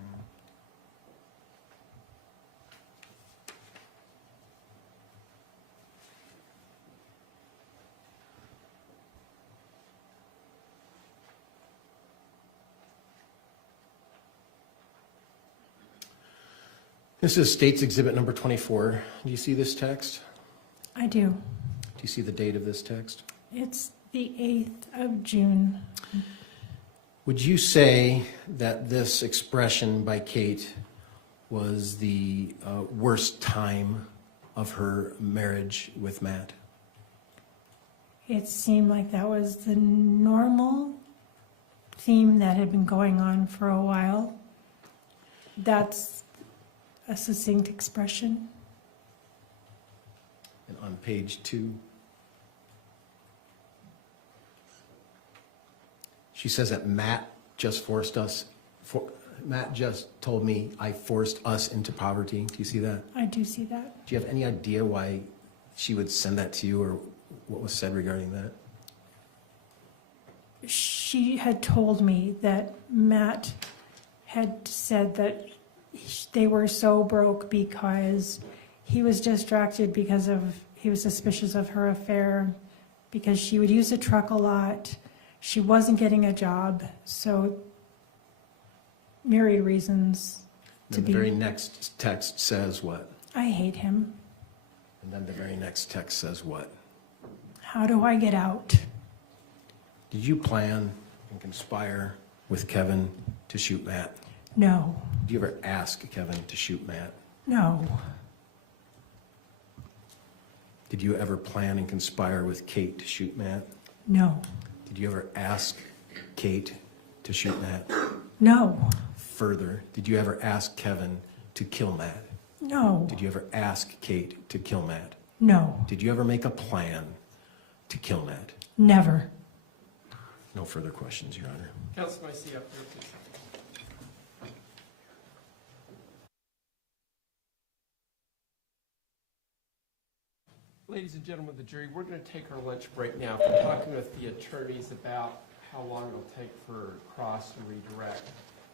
This is State's Exhibit number 24. Do you see this text? I do. Do you see the date of this text? It's the 8th of June. Would you say that this expression by Kate was the worst time of her marriage with Matt? It seemed like that was the normal theme that had been going on for a while. That's a succinct expression. And on page 2, she says that Matt just told me I forced us into poverty. Do you see that? I do see that. Do you have any idea why she would send that to you or what was said regarding that? She had told me that Matt had said that they were so broke because he was distracted because he was suspicious of her affair, because she would use the truck a lot. She wasn't getting a job, so myriad reasons to And be. the very next text says what? I hate him. And then the very next text says what? How do I get out? Did you plan and conspire with Kevin to shoot Matt? No, Did you ever ask Kevin to shoot Matt? no, Did you ever plan and conspire with Kate to shoot Matt? no, Did you ever ask Kate to shoot Matt? no, Further, did you ever ask Kevin to kill Matt? no, Did you ever ask Kate to kill Matt? no, Did you ever make a plan to kill Matt? never. No further questions, Your Honor. Counsel, may I see up there, please? Ladies and gentlemen of the jury, we're going to take our lunch break now. We're talking with the attorneys about how long it'll take for cross and redirect.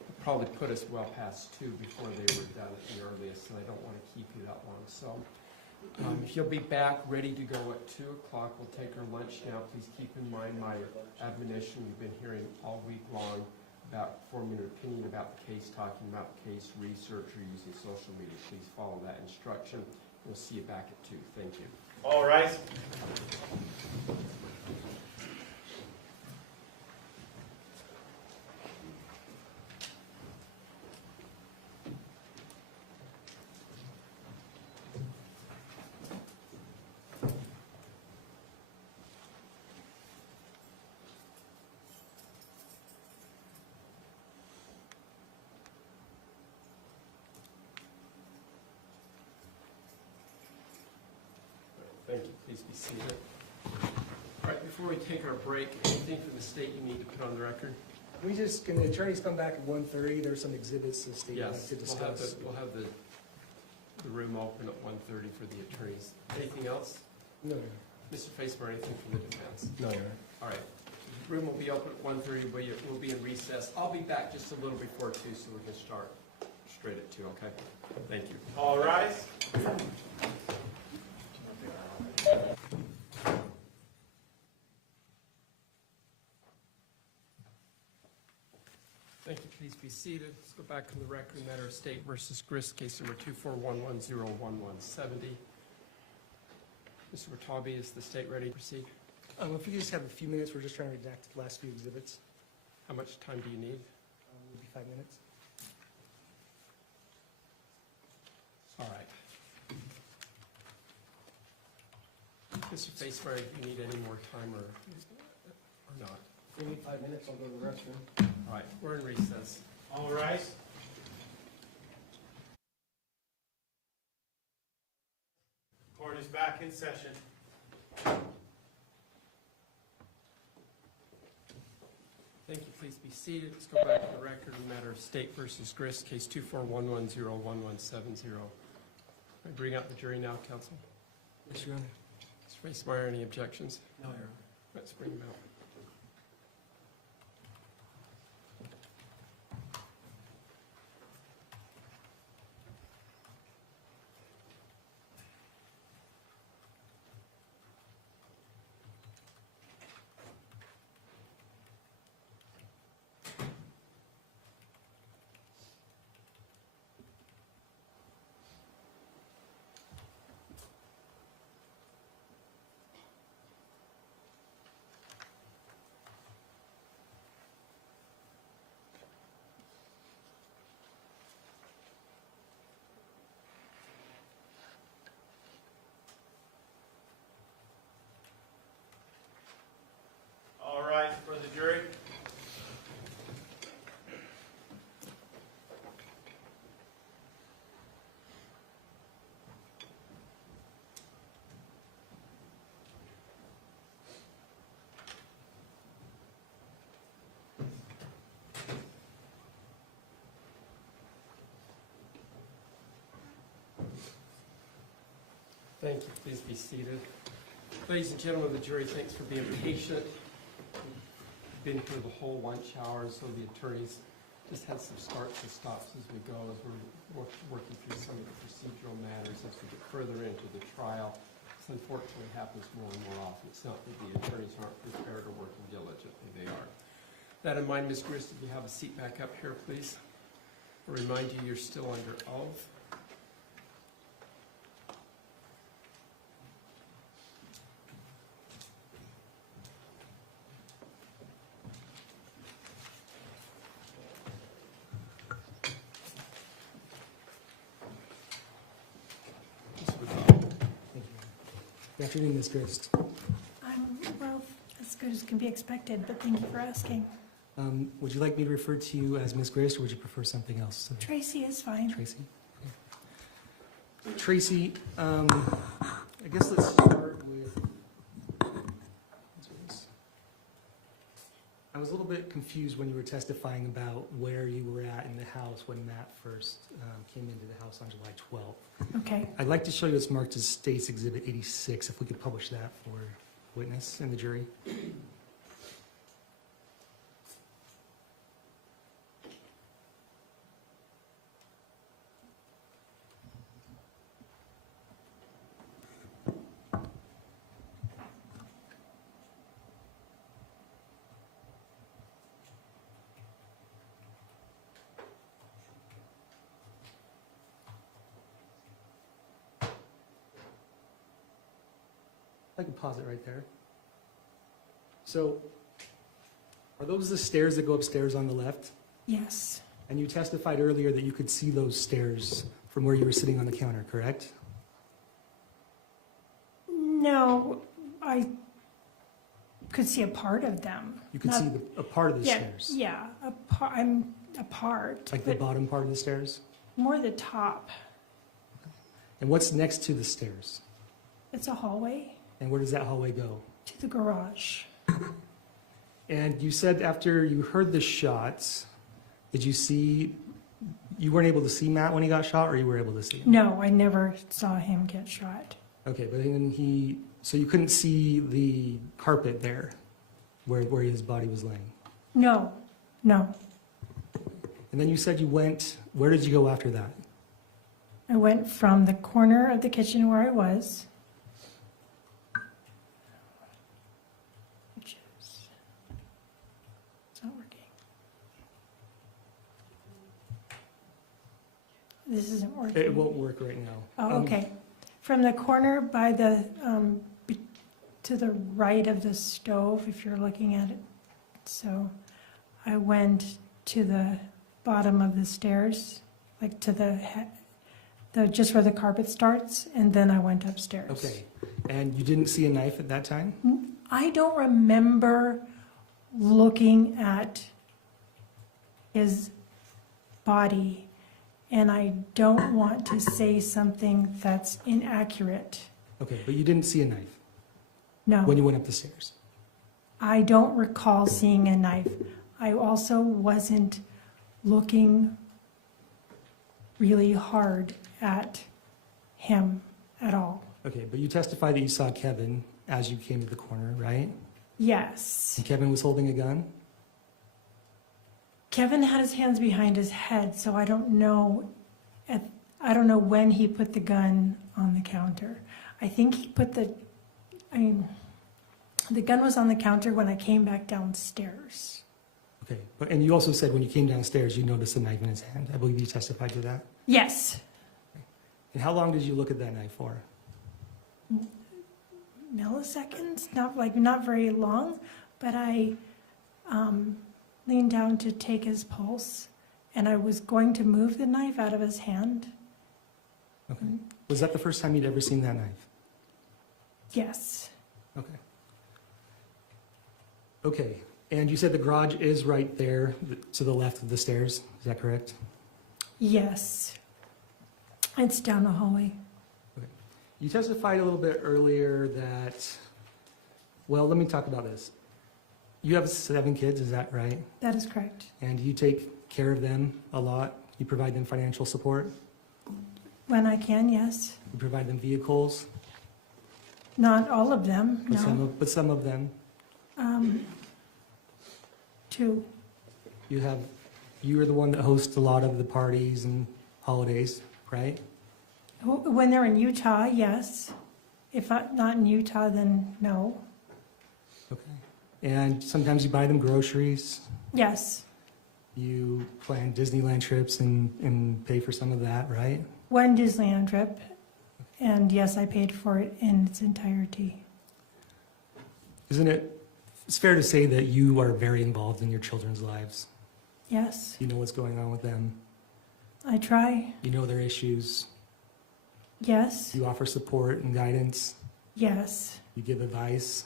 It'll probably put us well past 2 before they were done at the earliest, and I don't want to keep you that long. So if you'll be back ready to go at 2 o'clock, we'll take our lunch now. Please keep in mind my admonition you've been hearing all week long about forming an opinion about the case, talking about the case, research, or using social media. Please follow that instruction. We'll see you back at 2. Thank you. All rise. Thank you. Please be seated. All right, before we take our break, anything from the state you need to put on the record? We just, can the attorneys come back at 1:30? There's some exhibits the state would like Yes, to discuss. we'll have the room open at 1:30 for the attorneys. Anything else? No, Mr. Facemyer, anything from the defense? No, Your Honor. All right. The room will be open at 1:30, but we'll be in recess. I'll be back just a little before 2 so we can start straight at 2, okay? Thank you. All rise. Thank you. Please be seated. Let's go back to the record in matter of State versus Grist, case number 241101170. Mr. Watabe, is the state ready to proceed? If we could just have a few minutes, we're just trying to redact the last few exhibits. How much time do you need? It'll be 5 minutes. All right. Mr. Facemyer, do you need any more time or not? If we need 5 minutes, I'll go to the restroom. All right, we're in recess. All rise. Court is back in session. Thank you. Please be seated. Let's go back to the record in matter of State versus Grist, case 241101170. I bring out the jury now, counsel. Yes, Your Honor. Mr. Facemyer, any objections? No, Your Honor. Let's bring them out. All rise for the jury. Thank you. Please be seated. Ladies and gentlemen of the jury, thanks for being patient. Been here the whole lunch hour, so the attorneys just had some starts and stops as we go, as we're working through some of the procedural matters as we get further into the trial. This unfortunately happens more and more often. It's not that the attorneys aren't prepared or working diligently, they are. That in mind, Ms. Grist, if you have a seat back up here, please. I'll remind you, you're still under oath. Good afternoon, Ms. Grist. Well, as good as can be expected, but thank you for asking. Would you like me to refer to you as Ms. Grist, or would you prefer something else? Tracy is fine. Tracy? Okay. Tracy, I guess let's start with... I was a little bit confused when you were testifying about where you were at in the house when Matt first came into the house on July 12th. Okay. I'd like to show you what's marked as State's Exhibit 86, if we could publish that for witness and the jury. I can pause it right there. So, are those the stairs that go upstairs on the left? Yes. And you testified earlier that you could see those stairs from where you were sitting on the counter, correct? No, I could see a part of them. You could Not- see a part of the yeah, stairs? Yeah, I'm a part. Like the but bottom part of the stairs? more the top. And what's next to the stairs? It's a hallway And where does that hallway go? to the garage. And you said after you heard the shots, did you see, you weren't able to see Matt when he got shot, or you were able to see him? No, I never saw him get shot. Okay, but then so you couldn't see the carpet there where his body was laying? No, no. And then you said you went, where did you go after that? I went from the corner of the kitchen where I was, which is, it's not working. This isn't working. It won't work right now. Oh, okay. From the corner by the, to the right of the stove, if you're looking at it. So I went to the bottom of the stairs, like to the just where the carpet starts, and then I went upstairs. Okay. And you didn't see a knife at that time? I don't remember looking at his body, and I don't want to say something that's inaccurate. Okay, but you didn't see a knife No, when you went up the stairs? I don't recall seeing a knife. I also wasn't looking really hard at him at all. Okay, but you testified that you saw Kevin as you came to the corner, right? Yes. And Kevin was holding a gun? Kevin had his hands behind his head, so I don't know when he put the gun on the counter. I think he put the gun was on the counter when I came back downstairs. Okay, and you also said when you came downstairs, you noticed a knife in his hand. I believe you testified to that. Yes. And how long did you look at that knife for? Milliseconds, not very long, but I leaned down to take his pulse, and I was going to move the knife out of his hand. Okay. Was that the first time you'd ever seen that knife? Yes. Okay. Okay, and you said the garage is right there to the left of the stairs, is that correct? Yes. It's down the hallway. Okay. You testified a little bit earlier that, well, let me talk about this. You have 7 kids, is that right? That is correct. And you take care of them a lot? You provide them financial support? When I can, yes. You provide them vehicles? Not all of them, But no. but some of them? 2. You are the one that hosts a lot of the parties and holidays, right? When they're in Utah, yes. If not in Utah, then no. Okay. And sometimes you buy them groceries? Yes. You plan Disneyland trips and pay for some of that, right? One Disneyland trip, and yes, I paid for it in its entirety. Isn't it, it's fair to say that you are very involved in your children's lives. Yes, You know what's going on with them. I try. You know their issues. Yes, You offer support and guidance. yes. You give advice.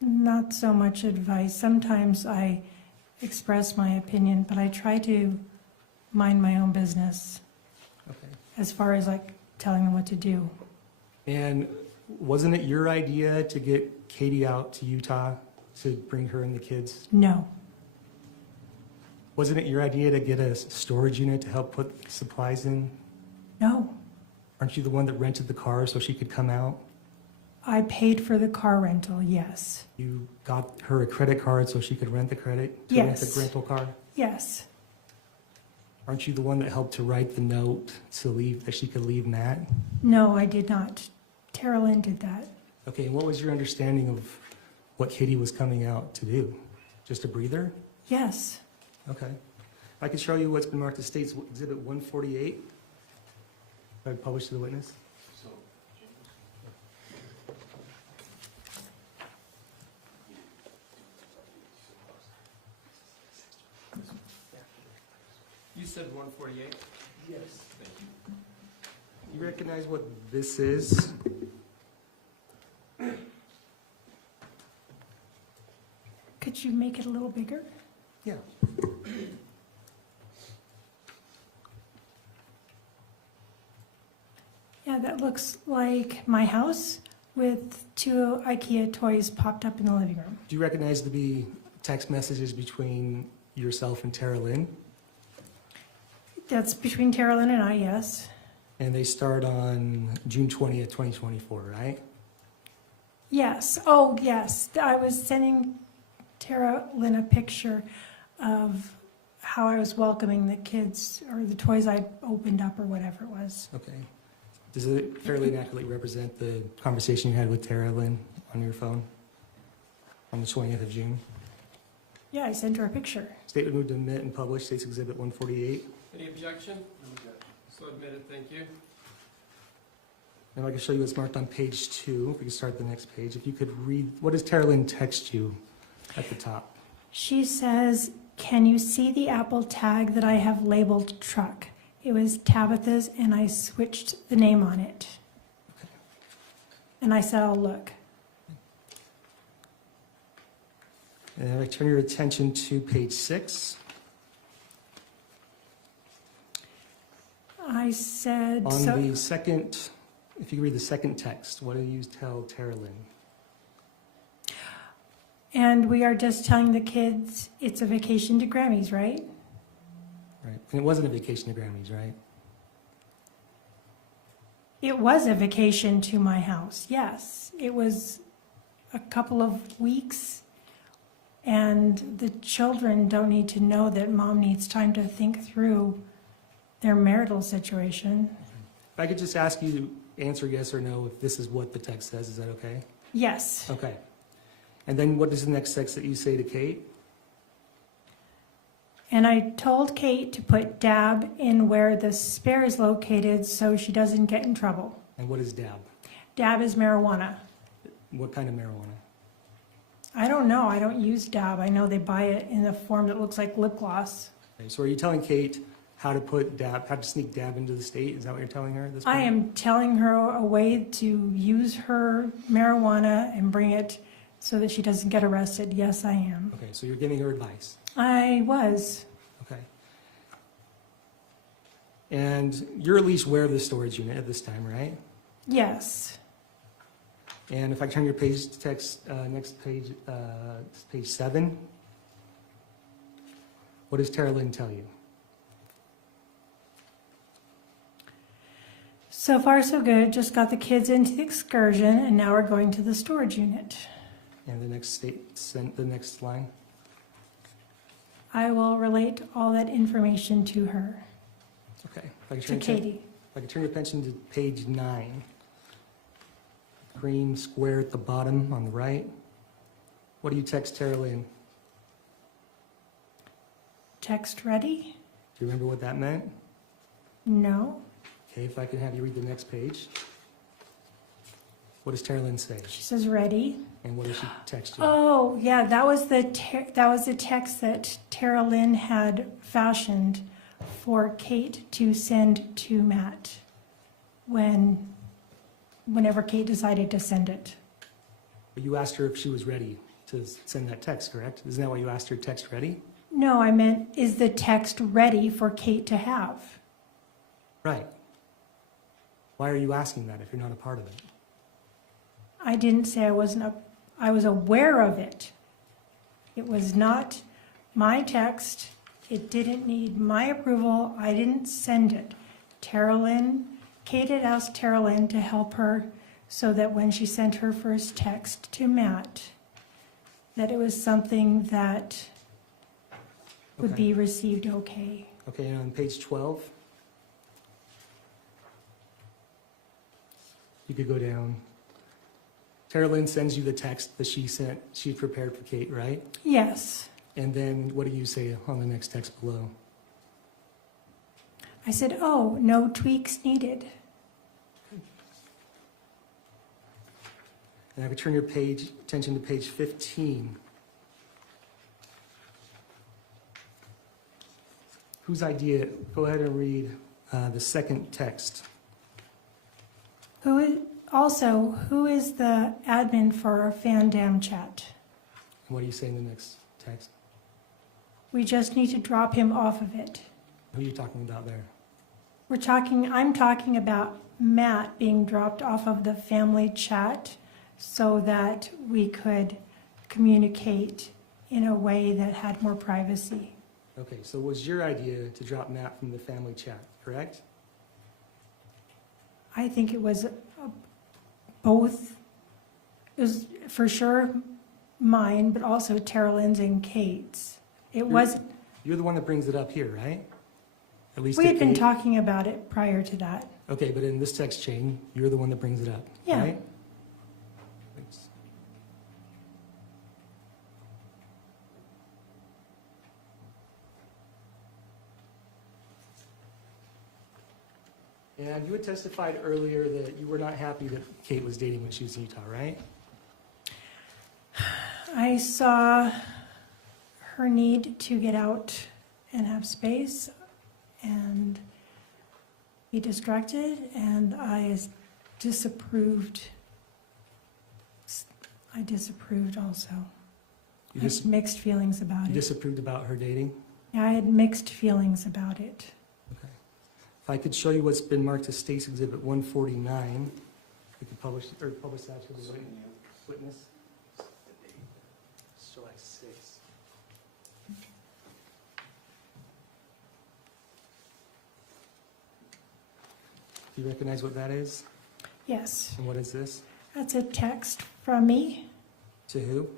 Not so much advice. Sometimes I express my opinion, but I try to mind my own business Okay. as far as like telling them what to do. And wasn't it your idea to get Katie out to Utah to bring her and the kids? No, Wasn't it your idea to get a storage unit to help put supplies in? no. Aren't you the one that rented the car so she could come out? I paid for the car rental, yes. You got her a credit card so she could rent the rent Yes. the rental car? Yes, Aren't you the one that helped to write the note to leave, that she could leave Matt? no, I did not. Teralyn did that. Okay, and what was your understanding of what Katie was coming out to do? Just a breather? Yes, Okay. I can show you what's been marked as State's Exhibit 148. I published to the witness. You said 148? Yes. You recognize what this is? could you make it a little bigger? Yeah. Yeah, that looks like my house with 2 IKEA toys popped up in the living room. Do you recognize to be text messages between yourself and Teralyn? That's between Teralyn and I, yes. And they start on June 20th, 2024, right? Yes, oh, yes. I was sending Teralyn a picture of how I was welcoming the kids or the toys I opened up or whatever it was. Okay. Does it fairly accurately represent the conversation you had with Teralyn on your phone on the 20th of June? Yeah, I sent her a picture. Statement moved to admit and publish, State's Exhibit 148. Any objection? So admitted, thank you. And I can show you what's marked on page 2. If we can start the next page. If you could read, what does Teralyn text you at the top? She says, "Can you see the Apple tag that I have labeled truck?" It was Tabitha's, and I switched the name on it. And I said, "I'll look." And I turn your attention to page 6. I said, On so, the second, if you could read the second text, what do you tell Teralyn? and we are just telling the kids it's a vacation to Grammy's, right? Right. And it wasn't a vacation to Grammy's, right? It was a vacation to my house, yes. It was a couple of weeks, and the children don't need to know that mom needs time to think through their marital situation. If I could just ask you to answer yes or no if this is what the text says, is that okay? Yes. Okay. And then what is the next text that you say to Kate? And I told Kate to put dab in where the spare is located so she doesn't get in trouble. And what is dab? Dab is marijuana. What kind of marijuana? I don't know. I don't use dab. I know they buy it in a form that looks like lip gloss. Okay, so are you telling Kate how to put dab, how to sneak dab into the state? Is that what you're telling her at this point? I am telling her a way to use her marijuana and bring it so that she doesn't get arrested. Yes, I am. Okay, so you're giving her advice. I was. Okay. And you're at least aware of the storage unit at this time, right? Yes. And if I turn your page to text, next page, page 7, what does Teralyn tell you? So far, so good. Just got the kids into the excursion, and now we're going to the storage unit. And the next the next line? I will relate all that information to her, Okay. If I could to turn Katie. If I could turn your attention to page 9. Green square at the bottom on the right. What do you text Teralyn? Text ready? Do you remember what that meant? No. Okay, if I can have you read the next page. What does Teralyn say? She says ready. And what does she text you? Oh, yeah, that was the text that Teralyn had fashioned for Kate to send to Matt whenever Kate decided to send it. But you asked her if she was ready to send that text, correct? Isn't that why you asked her text ready? No, I meant, is the text ready for Kate to have? Right. Why are you asking that if you're not a part of it? I didn't say I wasn't I was aware of it. It was not my text. It didn't need my approval. I didn't send it. Kate had asked Teralyn to help her so that when she sent her first text to Matt, that it was something that would Okay. be received okay. Okay, and on page 12, you could go down. Teralyn sends you the text that she prepared for Kate, right? Yes. And then what do you say on the next text below? I said, oh, no tweaks needed. And I would turn your attention to page 15. Whose idea? Go ahead and read the second text. Who is the admin for our Fandam chat? And what do you say in the next text? We just need to drop him off of it. Who are you talking about there? I'm talking about Matt being dropped off of the family chat so that we could communicate in a way that had more privacy. Okay, so it was your idea to drop Matt from the family chat, correct? I think it was both. It was for sure mine, but also Teralyn's and Kate's. It wasn't. You're the one that brings it up here, right? At least We to had been Kate. talking about it prior to that. Okay, but in this text chain, you're the one that brings it up, Yeah. right? Thanks. And you had testified earlier that you were not happy that Kate was dating when she was in Utah, right? I saw her need to get out and have space and be distracted, and I disapproved. I disapproved also. You I just had mixed feelings about you it. disapproved about her dating? Yeah, I had mixed feelings about it. Okay. If I could show you what's been marked as State's Exhibit 149, we could publish that to the witness. July 6th. Do you recognize what that is? Yes, And what is this? that's a text from me. To who?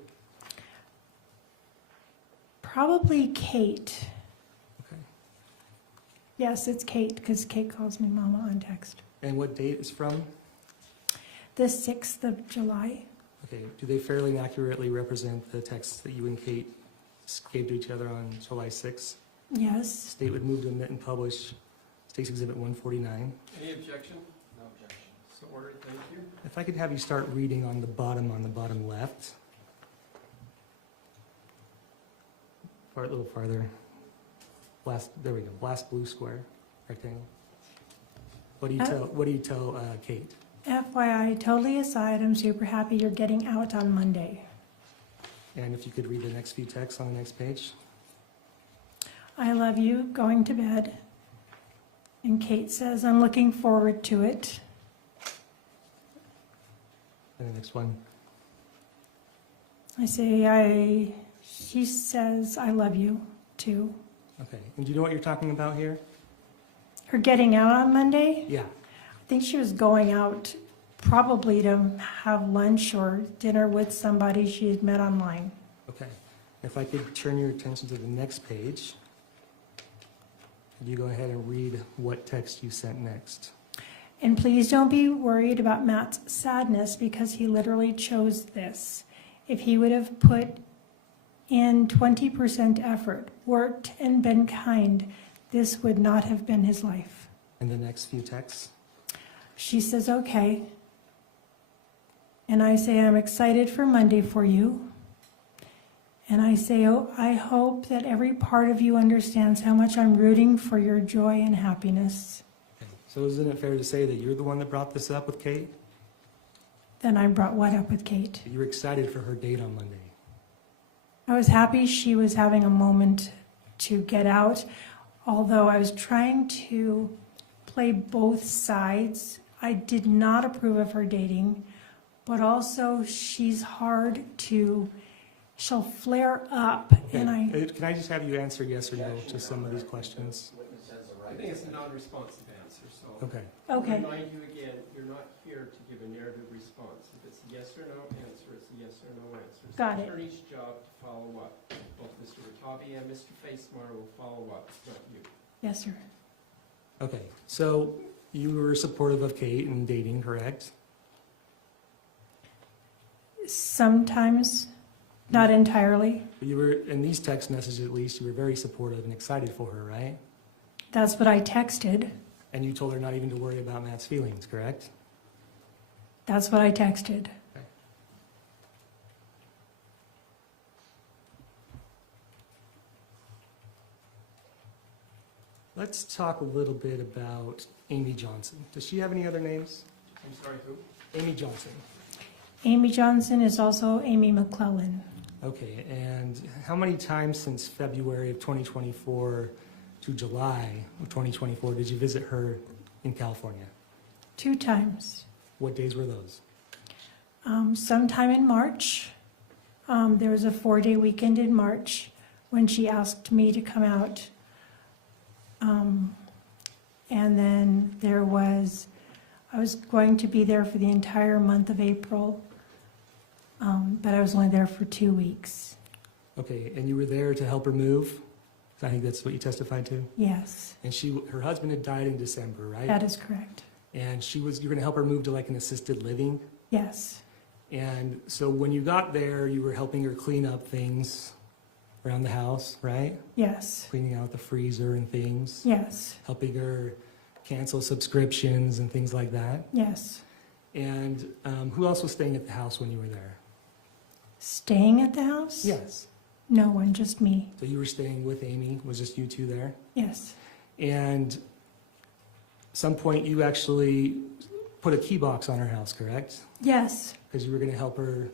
Probably Kate. Okay. Yes, it's Kate, because Kate calls me Mama on text. And what date is from? The 6th of July. Okay. Do they fairly accurately represent the texts that you and Kate gave to each other on July 6th? Yes. State would move to omit and publish State's Exhibit 149. Any objection? No objection. So ordered, thank you. If I could have you start reading on the bottom left. Or a little farther. There we go. Last blue square, rectangle. What do you tell Kate? FYI, totally aside, I'm super happy you're getting out on Monday. And if you could read the next few texts on the next page. I love you, going to bed. And Kate says, I'm looking forward to it. And the next one. I say, she says, I love you, too. Okay. And do you know what you're talking about here? Her getting out on Monday? Yeah. I think she was going out probably to have lunch or dinner with somebody she had met online. Okay. If I could turn your attention to the next page. Could you go ahead and read what text you sent next? And please don't be worried about Matt's sadness because he literally chose this. If he would have put in 20% effort, worked, and been kind, this would not have been his life. And the next few texts? She says, okay. And I say, I'm excited for Monday for you. And I say, oh, I hope that every part of you understands how much I'm rooting for your joy and happiness. Okay. So isn't it fair to say that you're the one that brought this up with Kate? Then I brought what up with Kate? You were excited for her date on Monday. I was happy she was having a moment to get out, although I was trying to play both sides. I did not approve of her dating, but also she's hard to, she'll flare up, and Can I just have you answer yes or no to some of these questions? I think it's a non-responsive answer, so. Okay. Okay. I'll remind you again, you're not here to give a narrative response. If it's a yes or no answer, it's a yes or no answer. It's Got the it. attorney's job to follow up. Both Mr. Watabe and Mr. Facemyer will follow up, not you. Yes, sir. Okay. So you were supportive of Kate and dating, correct? Sometimes, not entirely. You were, in these text messages at least, you were very supportive and excited for her, right? That's what I texted. And you told her not even to worry about Matt's feelings, correct? That's what I texted. Let's talk a little bit about Amy Johnson. Does she have any other names? I'm sorry, who? Amy Johnson. Amy Johnson is also Amy McQuillen. Okay, and how many times since February of 2024 to July of 2024 did you visit her in California? 2 times. What days were those? Sometime in March. There was a 4-day weekend in March when she asked me to come out. And then I was going to be there for the entire month of April, but I was only there for 2 weeks. Okay, and you were there to help her move? I think that's what you testified to. Yes, And her husband had died in December, right? that is correct. And you're going to help her move to like an assisted living. Yes, And so when you got there, you were helping her clean up things around the house, right? yes, Cleaning out the freezer and things, yes, helping her cancel subscriptions and things like that. yes. And who else was staying at the house when you were there? Staying at the house? Yes. No one, just me. So you were staying with Amy, was just you two there? Yes, And some point you actually put a key box on her house, correct? yes, Because you were going to help her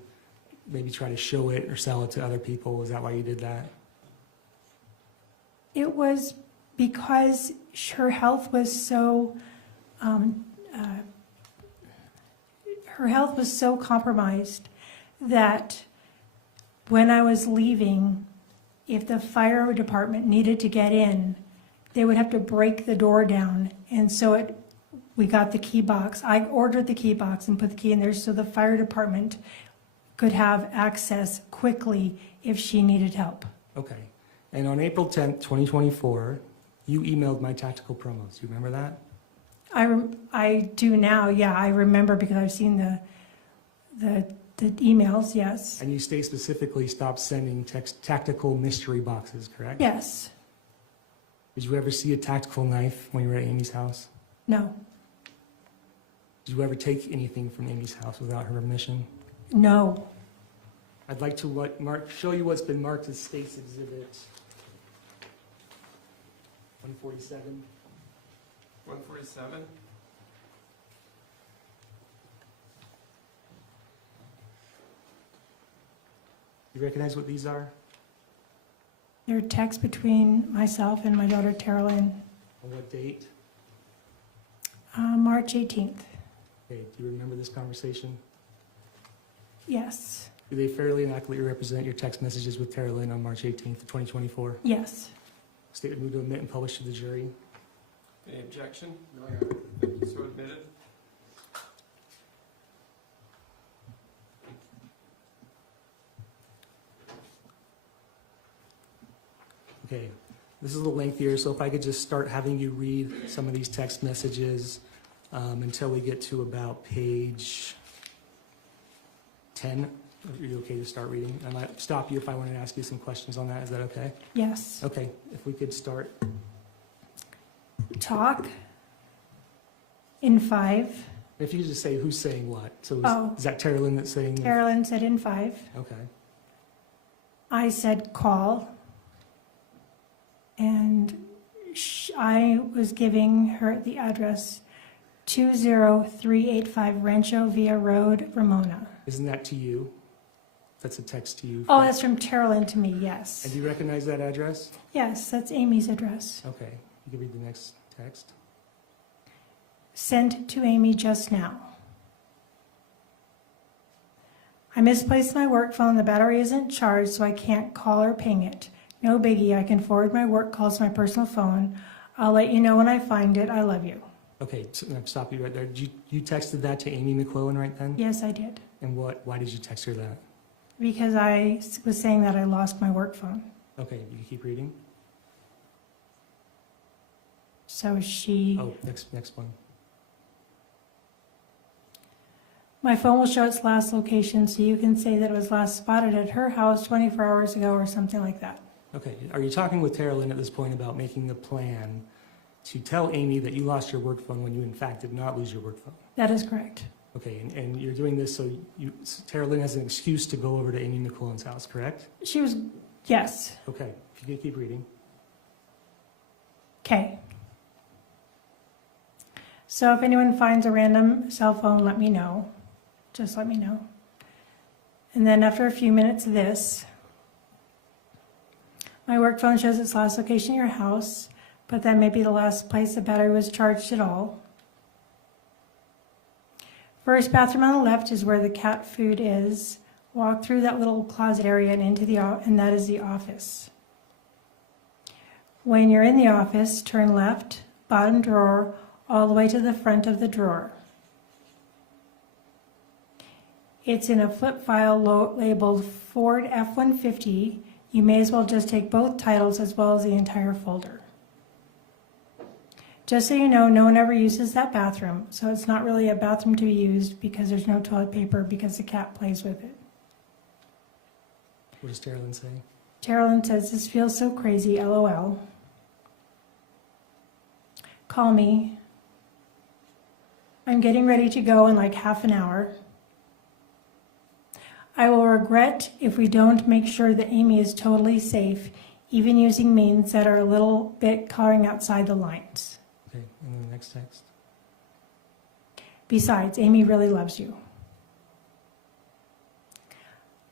maybe try to show it or sell it to other people. Is that why you did that? it was because her health was so, her health was so compromised that when I was leaving, if the fire department needed to get in, they would have to break the door down. And so we got the key box. I ordered the key box and put the key in there so the fire department could have access quickly if she needed help. Okay. And on April 10th, 2024, you emailed my tactical promos. You remember that? I do now, yeah, I remember because I've seen the emails, yes. And you specifically stopped sending tactical mystery boxes, correct? Yes, Did you ever see a tactical knife when you were at Amy's house? no, Did you ever take anything from Amy's house without her permission? no, I'd like to show you what's been marked as State's Exhibit 147. 147? You recognize what these are? there are texts between myself and my daughter Teralyn, On what date? March 18th, Okay, do you remember this conversation? yes, Do they fairly and accurately represent your text messages with Teralyn on March 18th, 2024? yes, State would move to admit and publish to the jury. Any objection? No, Your Honor. Thank you. So admitted. Okay, this is a little lengthier, so if I could just start having you read some of these text messages until we get to about page 10. Are you okay to start reading? I might stop you if I want to ask you some questions on that. Is that okay? yes. Okay, if we could start. Talk in 5. If you could just say who's saying what. So Oh. is that Teralyn that's saying? Teralyn said in 5. Okay. I said call. And I was giving her the address 20385 Rancho Villa Road, Ramona. Isn't that to you? That's a text to you. Oh, that's from Teralyn to me, yes. And do you recognize that address? Yes, that's Amy's address. Okay, you can read the next text. Sent to Amy just now. I misplaced my work phone. The battery isn't charged, so I can't call or ping it. No biggie. I can forward my work calls to my personal phone. I'll let you know when I find it. I love you. Okay, so I'll stop you right there. You texted that to Amy McQuillen right then? Yes, I did. And why did you text her that? Because I was saying that I lost my work phone. Okay, you can keep reading. So she... Oh, next one. My phone will show its last location, so you can say that it was last spotted at her house 24 hours ago or something like that. Okay, are you talking with Teralyn at this point about making the plan to tell Amy that you lost your work phone when you in fact did not lose your work phone? That is correct. Okay, and you're doing this so Teralyn has an excuse to go over to Amy McQuillen's house, correct? She was... Yes. Okay, if you could keep reading. Okay. So if anyone finds a random cell phone, let me know. Just let me know. And then after a few minutes of this, my work phone shows its last location at your house, but that may be the last place the battery was charged at all. First bathroom on the left is where the cat food is. Walk through that little closet area and into and that is the office. When you're in the office, turn left, bottom drawer, all the way to the front of the drawer. It's in a flip file labeled Ford F-150. You may as well just take both titles as well as the entire folder. Just so you know, no one ever uses that bathroom, so it's not really a bathroom to be used because there's no toilet paper because the cat plays with it. What does Teralyn say? Teralyn says, this feels so crazy, LOL. Call me. I'm getting ready to go in like half an hour. I will regret if we don't make sure that Amy is totally safe, even using means that are a little bit coloring outside the lines. Okay, and then the next text. Besides, Amy really loves you.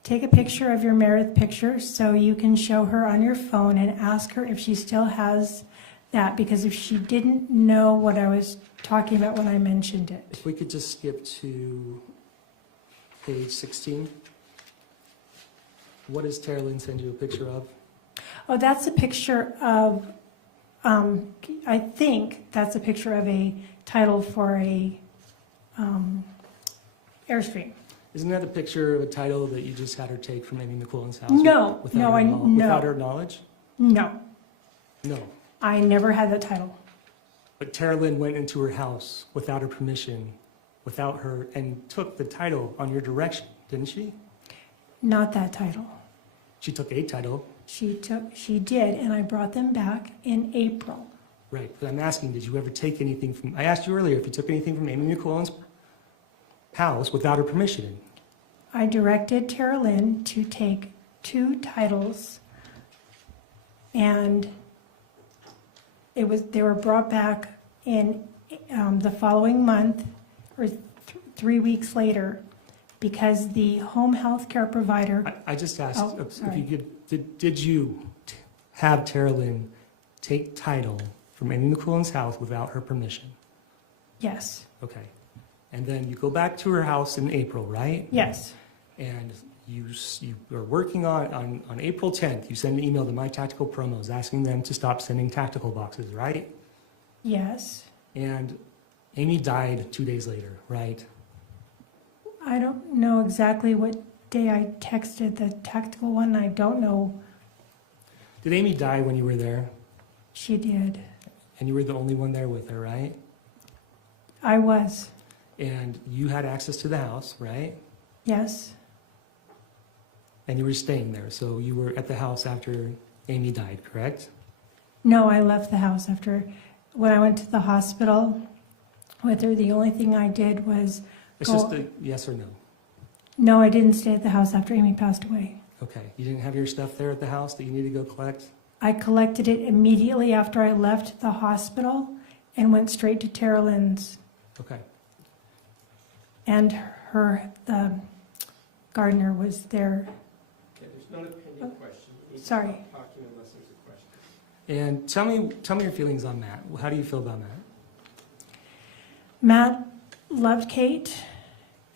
Take a picture of your Meredith picture so you can show her on your phone and ask her if she still has that, because if she didn't know what I was talking about when I mentioned it. If we could just skip to page 16. What does Teralyn send you a picture of? Oh, that's a picture of, I think that's a picture of a title for a Airstream. Isn't that a picture of a title that you just had her take from Amy McQuillen's house? No, without no, her no. without her knowledge? No, No. I never had that title. But Teralyn went into her house without her permission, without her, and took the title on your direction, didn't she? Not that title. She took a title. She did, and I brought them back in April. Right, but I'm asking, did you ever take anything from, I asked you earlier if you took anything from Amy McQuillen's house without her permission. I directed Teralyn to take 2 titles, and they were brought back in the following month, or 3 weeks later, because the home health care provider. I just asked if sorry. you could, did you have Teralyn take title from Amy McQuillen's house without her permission? Yes. Okay. And then you go back to her house in April, right? Yes. And you are working on April 10th, you send an email to My Tactical Promos asking them to stop sending tactical boxes, right? Yes. And Amy died 2 days later, right? I don't know exactly what day I texted the tactical one. I don't know. Did Amy die when you were there? She did. And you were the only one there with her, right? I was. And you had access to the house, right? Yes. And you were staying there, so you were at the house after Amy died, correct? No, I left the house after, when I went to the hospital with her, the only thing I did was It's go. just a yes or no. No, I didn't stay at the house after Amy passed away. Okay, you didn't have your stuff there at the house that you need to go collect? I collected it immediately after I left the hospital and went straight to Teralyn's, Okay. and the gardener was there. Okay, there's not a pending question. You need to Sorry. stop talking unless there's a question. And tell me your feelings on Matt. How do you feel about Matt? Matt loved Kate,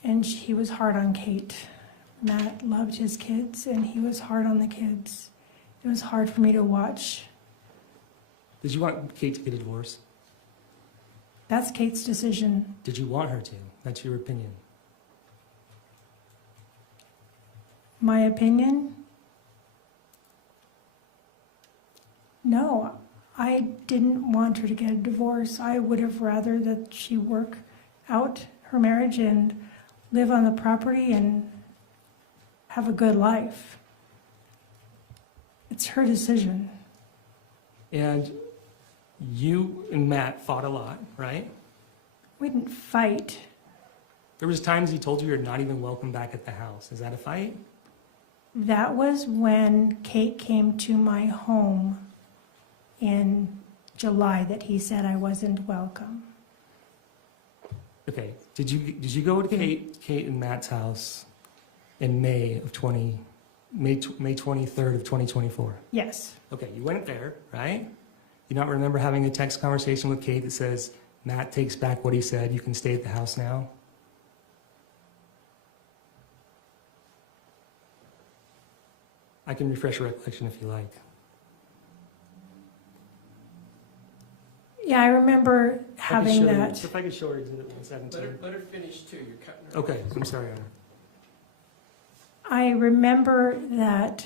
and he was hard on Kate. Matt loved his kids, and he was hard on the kids. It was hard for me to watch. Did you want Kate to get a divorce? That's Kate's decision. Did you want her to? That's your opinion. My opinion? No, I didn't want her to get a divorce. I would have rather that she work out her marriage and live on the property and have a good life. It's her decision. And you and Matt fought a lot, right? We didn't fight. There was times he told you you're not even welcome back at the house. Is that a fight? That was when Kate came to my home in July that he said I wasn't welcome. Okay. Did you go to Kate and Matt's house in May 23rd of 2024? Yes. Okay, you went there, right? You not remember having a text conversation with Kate that says, Matt takes back what he said, you can stay at the house now? I can refresh your recollection if you like. Yeah, I remember having that. If I could show her Exhibit 117. Let her finish too, you're cutting her. Okay, I'm sorry, Honor. I remember that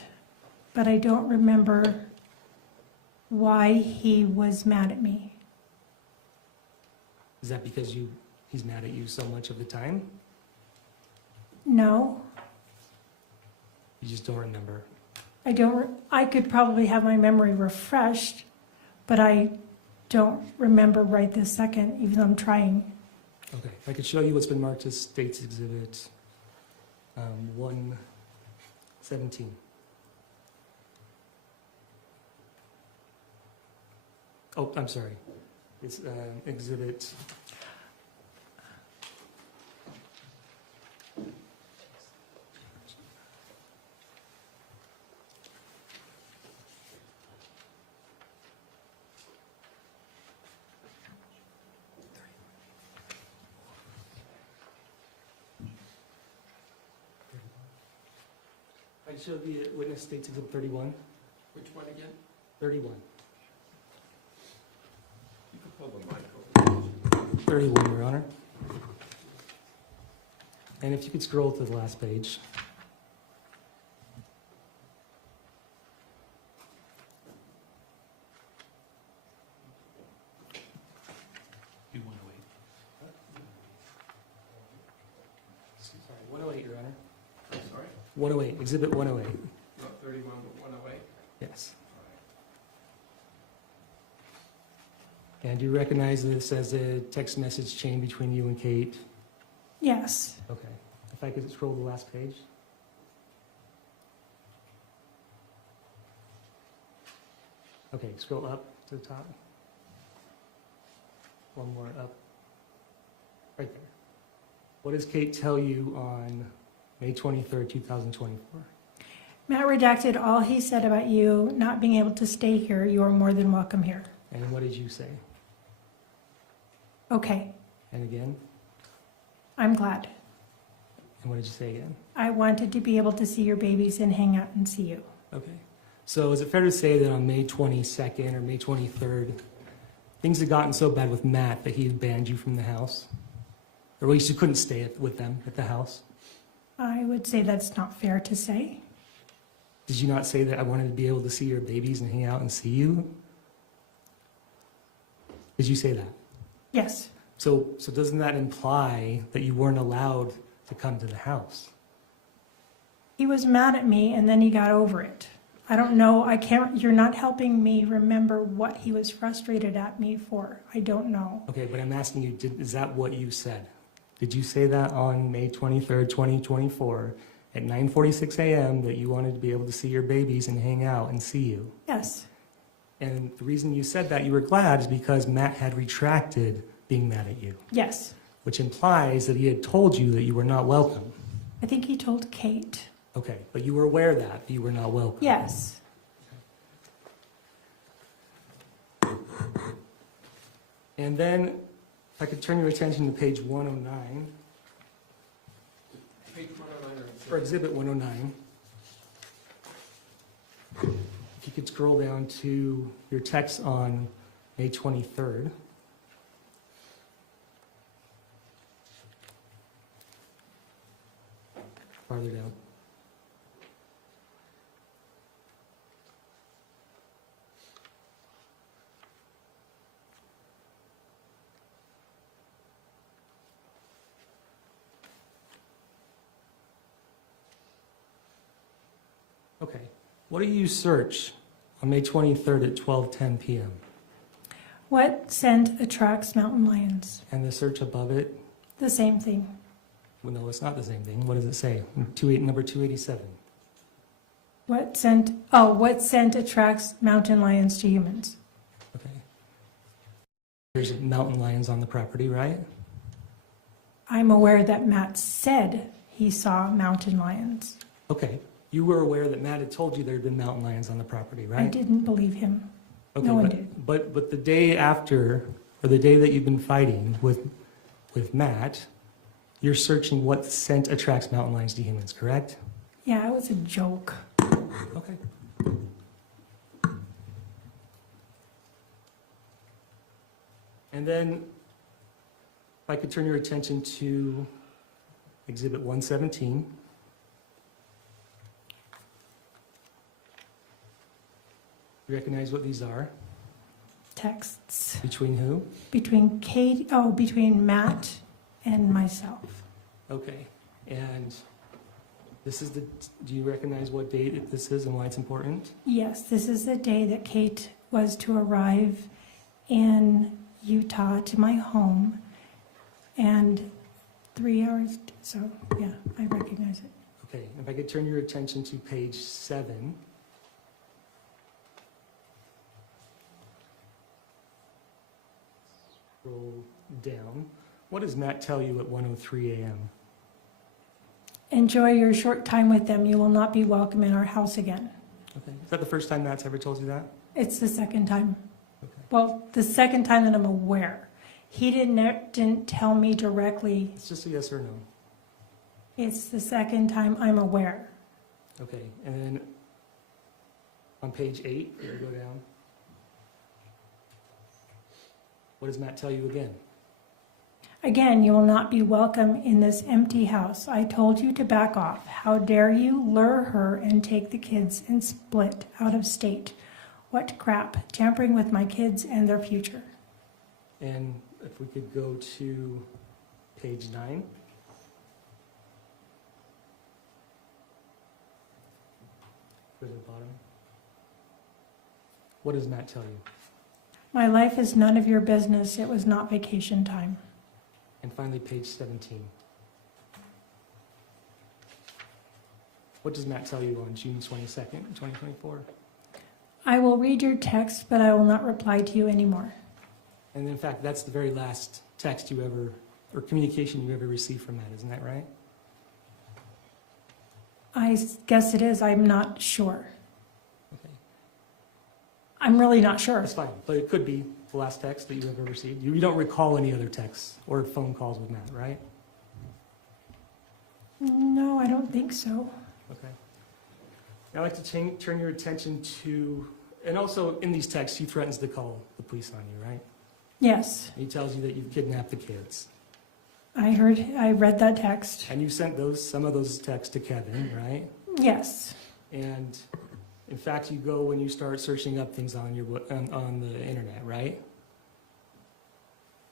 but I don't remember why he was mad at me. Is that because he's mad at you so much of the time? No, You just don't remember? I could probably have my memory refreshed, but I don't remember right this second, even though I'm trying. Okay, I could show you what's been marked as State's Exhibit 117. Oh, I'm sorry. It's Exhibit... I showed the witness State's Exhibit 31. Which one again? 31. You can pull the mic over. 31, Your Honor. And if you could scroll to the last page. You want to wait? Sorry, 108, Your Honor. I'm sorry? 108, Exhibit 108. Not 31, but 108? Yes. And do you recognize this as a text message chain between you and Kate? Yes, Okay. If I could scroll the last page. Okay, scroll up to the top. One more up. Right there. What does Kate tell you on May 23rd, 2024? Matt redacted all he said about you not being able to stay here. You are more than welcome here. And what did you say? Okay, And again? I'm glad. And what did you say again? I wanted to be able to see your babies and hang out and see you. Okay. So is it fair to say that on May 22nd or May 23rd, things had gotten so bad with Matt that he had banned you from the house? Or at least you couldn't stay with them at the house? I would say that's not fair to say. Did you not say that I wanted to be able to see your babies and hang out and see you? Did you say that? Yes, So doesn't that imply that you weren't allowed to come to the house? he was mad at me and then he got over it. I don't know, you're not helping me remember what he was frustrated at me for. I don't know. Okay, but I'm asking you, is that what you said? Did you say that on May 23rd, 2024, at 9:46 a.m. that you wanted to be able to see your babies and hang out and see you? Yes, And the reason you said that you were glad is because Matt had retracted being mad at you, yes. which implies that he had told you that you were not welcome. I think he told Kate. Okay, but you were aware that you were not welcome. Yes. And then, if I could turn your attention to page 109, Page 109 or exhibit 109. If you could scroll down to your text on May 23rd. Farther down. Okay. What do you search on May 23rd at 12:10 p.m.? What scent attracts mountain lions? And the search above it? The same thing. Well, no, it's not the same thing. What does it say? Number 287. What scent attracts mountain lions to humans? Okay. There's mountain lions on the property, right? I'm aware that Matt said he saw mountain lions. Okay. You were aware that Matt had told you there had been mountain lions on the property, right? I didn't believe him. Okay, No one but, did. But the day after, or the day that you've been fighting with Matt, you're searching what scent attracts mountain lions to humans, correct? Yeah, it was a joke. Okay. And then, if I could turn your attention to Exhibit 117. You recognize what these are? Texts Between who? between Matt and myself. Okay. And this is do you recognize what date this is and why it's important? Yes, this is the day that Kate was to arrive in Utah to my home, and 3 hours, so yeah, I recognize it. Okay. If I could turn your attention to page 7. Scroll down. What does Matt tell you at 1:03 a.m.? Enjoy your short time with them. You will not be welcome in our house again. Okay. Is that the first time Matt's ever told you that? It's the second time. Okay. Well, the second time that I'm aware. He didn't tell me directly. It's just a yes or no. It's the second time I'm aware. Okay. And then on page 8, if you go down, what does Matt tell you again? Again, you will not be welcome in this empty house. I told you to back off. How dare you lure her and take the kids and split out of state? What crap, tampering with my kids and their future. And if we could go to page 9. To the bottom. What does Matt tell you? My life is none of your business. It was not vacation time. And finally, page 17. What does Matt tell you on June 22nd, 2024? I will read your text, but I will not reply to you anymore. And in fact, that's the very last text you ever, or communication you ever received from Matt, isn't that right? I guess it is. I'm not sure. Okay, I'm really not sure. that's fine, but it could be the last text that you ever received. You don't recall any other texts or phone calls with Matt, right? No, I don't think so. Okay. Now I'd like to turn your attention to, and also in these texts, he threatens to call the police on you, right? Yes, He tells you that you've kidnapped the kids. I read that text. And you sent some of those texts to Kevin, right? Yes, And in fact, you go and you start searching up things on on the internet, right?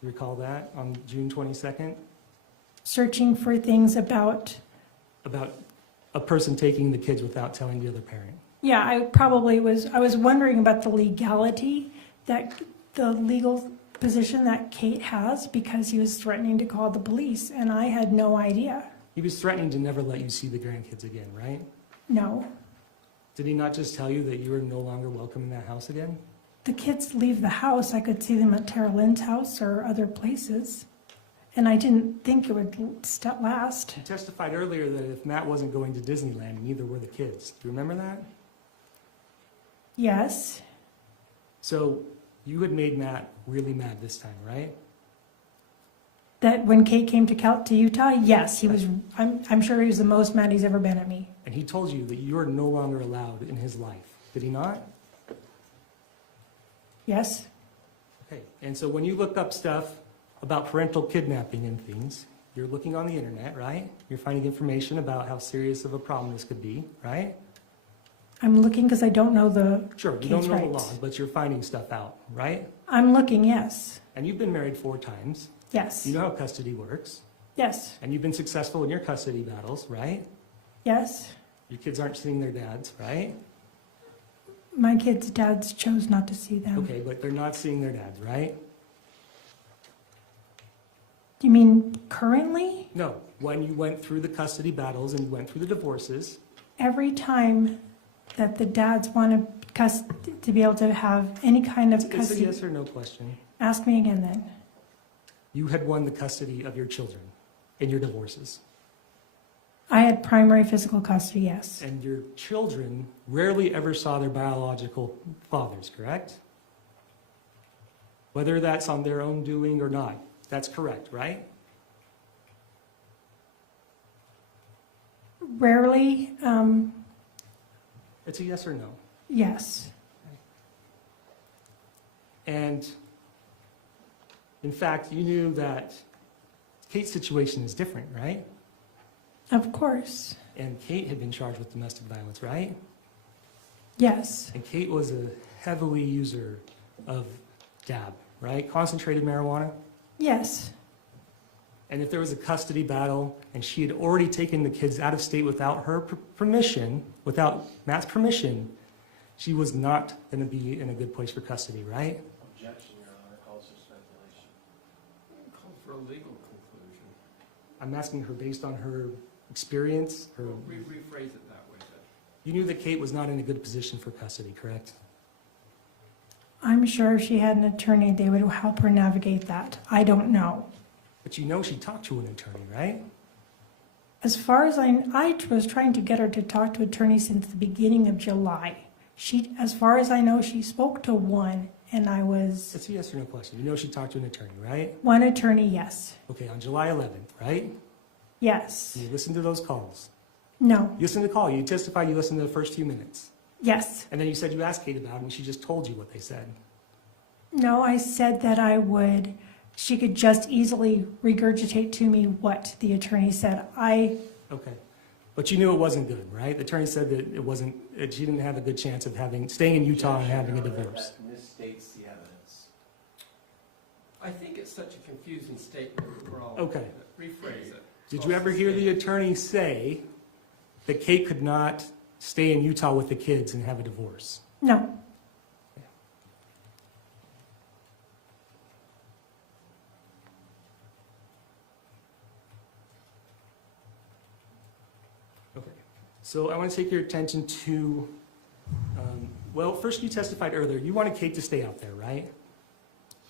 You recall that on June 22nd? searching for things about, About a person taking the kids without telling the other parent. yeah, I was wondering about the legality, that the legal position that Kate has, because he was threatening to call the police, and I had no idea. He was threatening to never let you see the grandkids again, right? No, Did he not just tell you that you were no longer welcome in that house again? the kids leave the house. I could see them at Teralyn's house or other places, and I didn't think it would last. You testified earlier that if Matt wasn't going to Disneyland, neither were the kids. Do you remember that? Yes, So you had made Matt really mad this time, right? that when Kate came to Utah, yes, he was. I'm sure he was the most mad he's ever been at me. And he told you that you are no longer allowed in his life. Did he not? Yes, Okay. And so when you look up stuff about parental kidnapping and things, you're looking on the internet, right? You're finding information about how serious of a problem this could be, right? I'm looking because I don't know the. Sure, you Kate's don't know the rights. laws, but you're finding stuff out, right? I'm looking. Yes, And you've been married 4 times. yes, You know how custody works. yes, And you've been successful in your custody battles, right? yes. Your kids aren't seeing their dads, right? My kids' dads chose not to see them. Okay, but they're not seeing their dads, right? You mean currently? No, when you went through the custody battles and you went through the divorces, Every time that the dads want to be able to have any kind of it's a custody, yes or no question. ask me again then. You had won the custody of your children in your divorces. I had primary physical custody, yes. And your children rarely ever saw their biological fathers, correct? Whether that's on their own doing or not. That's correct, right? Rarely, It's a yes or no. yes. And in fact, you knew that Kate's situation is different, right? Of course. And Kate had been charged with domestic violence, right? Yes, And Kate was a heavily user of dab, right? Concentrated marijuana. yes, And if there was a custody battle and she had already taken the kids out of state without her permission, without Matt's permission, she was not going to be in a good place for custody, right? Objection, Your Honor, calls for speculation. Call for a legal conclusion. I'm asking her based on her experience. Rephrase it that way then. You knew that Kate was not in a good position for custody, correct? I'm sure if she had an attorney, they would help her navigate that. I don't know. But you know she talked to an attorney, right? As far as I was trying to get her to talk to attorney since the beginning of July. As far as I know, she spoke to one, and I was, It's a yes or no question. You know she talked to an attorney, right? one attorney, yes. Okay, on July 11th, right? Yes. You listened to those calls. No. You listened to the call. You testified you listened to the first few minutes. Yes. And then you said you asked Kate about it, and she just told you what they said. No, I said that she could just easily regurgitate to me what the attorney said. Okay. But you knew it wasn't good, right? The attorney said that it wasn't, she didn't have a good chance of staying in Utah and having a divorce. That misstates the evidence. I think it's such a confusing statement overall. Okay. Rephrase it. Did you ever hear the attorney say that Kate could not stay in Utah with the kids and have a divorce? No. Okay. So I want to take your attention to, well, first you testified earlier. You wanted Kate to stay out there, right?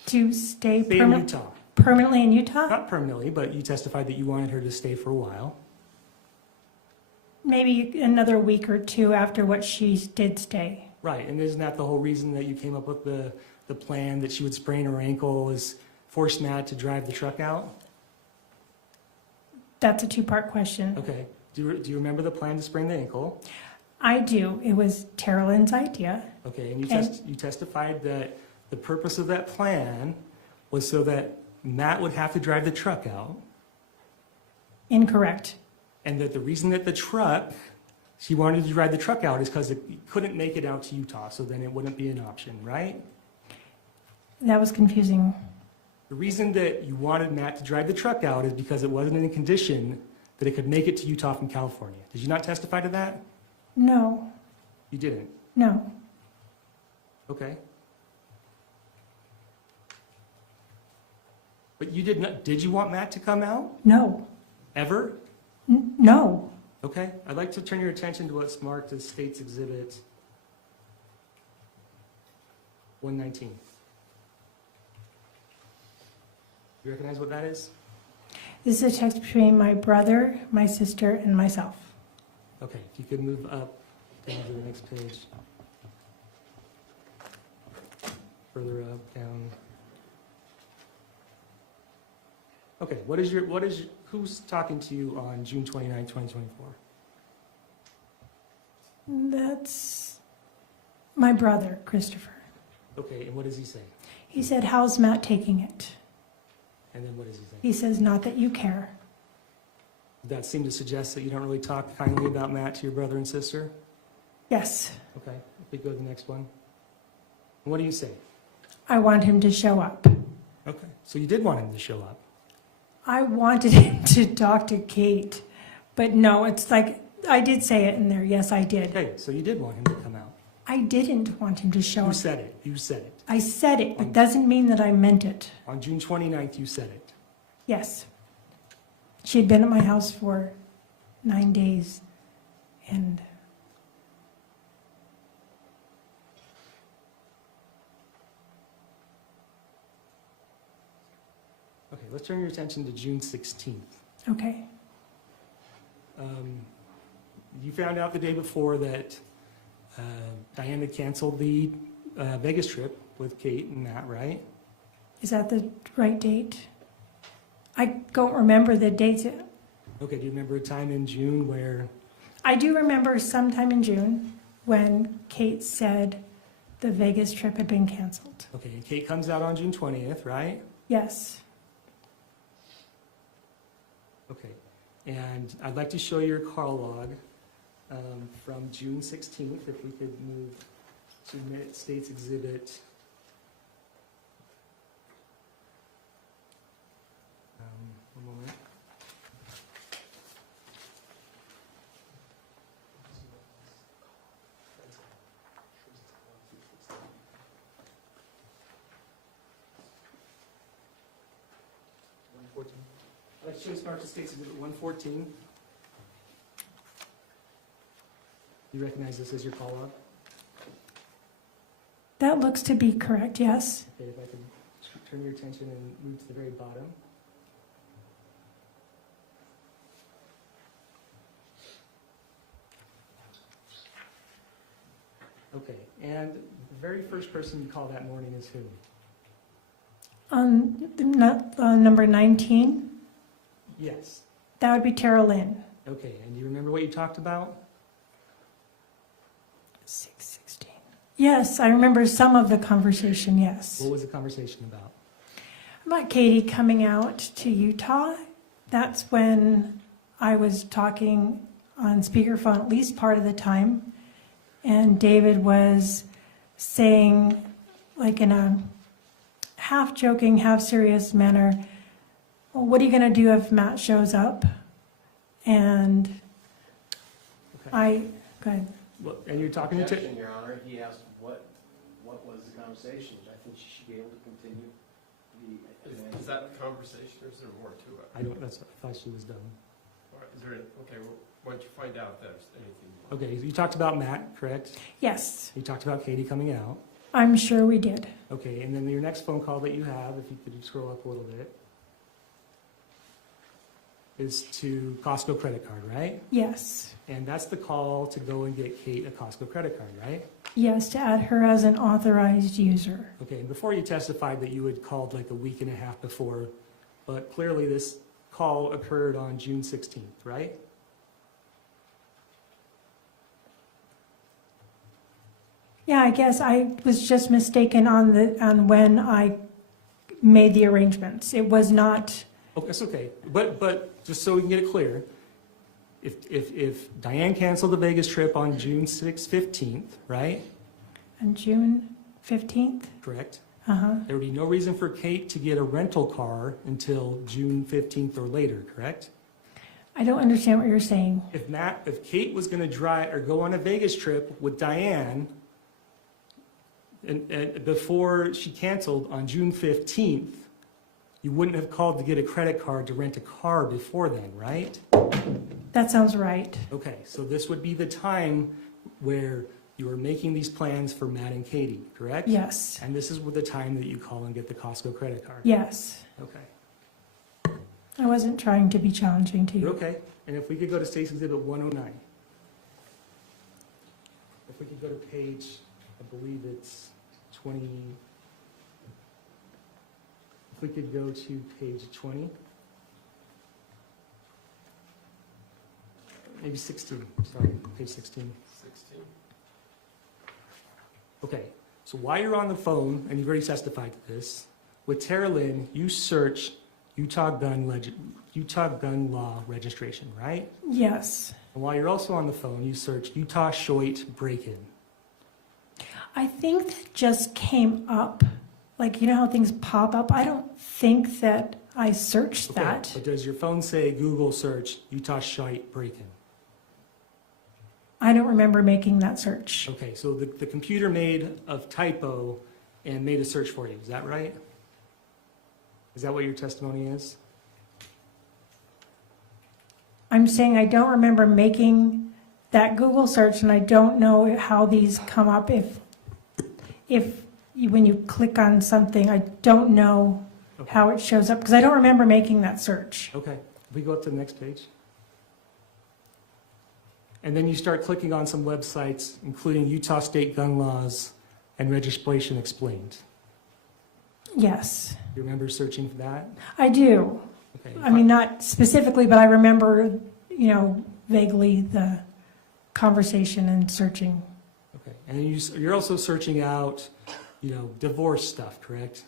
To stay Stay in Utah. permanently in Utah? Not permanently, but you testified that you wanted her to stay for a while. Maybe another week or two after what she did stay. Right, and isn't that the whole reason that you came up with the plan that she would sprain her ankle is force Matt to drive the truck out? That's a two-part question. Okay. Do you remember the plan to sprain the ankle? I do. It was Teralyn's idea. Okay, and And- you testified that the purpose of that plan was so that Matt would have to drive the truck out, Incorrect. and that the reason that she wanted to drive the truck out is because it couldn't make it out to Utah, so then it wouldn't be an option, right? That was confusing. The reason that you wanted Matt to drive the truck out is because it wasn't in a condition that it could make it to Utah from California. Did you not testify to that? No. You didn't. No. Okay. But you did you want Matt to come out? No. Ever? No. Okay. I'd like to turn your attention to what's marked as State's Exhibit 119. You recognize what that is? This is a text between my brother, my sister, and myself. Okay, if you could move up down to the next page. Further up, down. Okay, who's talking to you on June 29, 2024? That's my brother, Christopher. Okay, and what does he say? He said, "How's Matt taking it?" And then what does he say? He says, "Not that you care." That seemed to suggest that you don't really talk kindly about Matt to your brother and sister? Yes. Okay, if we go to the next one. What do you say? I want him to show up. Okay, so you did want him to show up. I wanted him to talk to Kate, but no, it's like, I did say it in there. Yes, I did. Okay, so you did want him to come out. I didn't want him to show You up. said it. You said it. I said it, but doesn't mean that I meant it. On June 29th, you said it. Yes. She had been at my house for 9 days, and Okay, let's turn your attention to June 16th. okay. You found out the day before that Diana canceled the Vegas trip with Kate and Matt, right? Is that the right date? I don't remember the dates. Okay, do you remember a time in June where, I do remember sometime in June when Kate said the Vegas trip had been canceled. okay, and Kate comes out on June 20th, right? Yes. Okay, and I'd like to show your call log from June 16th, if we could move to State's Exhibit. One moment. I'd like to start to State's Exhibit 114. You recognize this as your call log? That looks to be correct, yes. Okay, if I could turn your attention and move to the very bottom. Okay, and the very first person you call that morning is who? Number 19, Yes. that would be Teralyn. Okay, and do you remember what you talked about? 6:16. Yes, I remember some of the conversation, yes. What was the conversation about? About Katie coming out to Utah. That's when I was talking on speakerphone at least part of the time. And David was saying, like in a half joking, half serious manner, well, what are you going to do if Matt shows up? And Okay. go ahead. Well, and you're talking to... Objection, Your Honor. He asked what was the conversation. I think she should be able to continue the... Is that the conversation, or is there more to it? I thought she was done. All right, is there, okay, well, why don't you find out if there's anything more? Okay, you talked about Matt, correct? Yes, You talked about Katie coming out. I'm sure we did. Okay, and then your next phone call that you have, if you could scroll up a little bit, is to Costco credit card, right? Yes. And that's the call to go and get Kate a Costco credit card, right? Yes, to add her as an authorized user. Okay, and before you testified that you had called like a week and a half before, but clearly this call occurred on June 16th, right? Yeah, I guess I was just mistaken on when I made the arrangements. It was not, Oh, that's okay. But just so we can get it clear, if Diane canceled the Vegas trip on June 15th, right? on June 15th. Correct? Uh-huh. There would be no reason for Kate to get a rental car until June 15th or later, correct? I don't understand what you're saying. If Kate was going to drive or go on a Vegas trip with Diane, and before she canceled on June 15th, you wouldn't have called to get a credit card to rent a car before then, right? That sounds right. Okay, so this would be the time where you are making these plans for Matt and Katie, correct? Yes. And this is the time that you call and get the Costco credit card? Yes. Okay. I wasn't trying to be challenging to You're you. okay. And if we could go to State's Exhibit 109. If we could go to page, I believe it's 20. If we could go to page 20. Maybe 16, sorry, page 16. 16? Okay, so while you're on the phone, and you've already testified to this, with Teralyn, you search Utah gun law registration, right? Yes. And while you're also on the phone, you search Utah Shoit break-in. I think that just came up. Like, you know how things pop up? I don't think that I searched Okay, that. but does your phone say Google search Utah Shoit break-in? I don't remember making that search. Okay, so the computer made a typo and made a search for you, is that right? Is that what your testimony is? I'm saying I don't remember making that Google search, and I don't know how these come up. When you click on something, I don't know Okay. how it shows up, because I don't remember making that search. Okay, if we go up to the next page. And then you start clicking on some websites, including Utah State Gun Laws and Registration Explained. Yes, You remember searching for that? I do. Okay. I mean, not specifically, but I remember, vaguely the conversation and searching. Okay, and you're also searching out, divorce stuff, correct?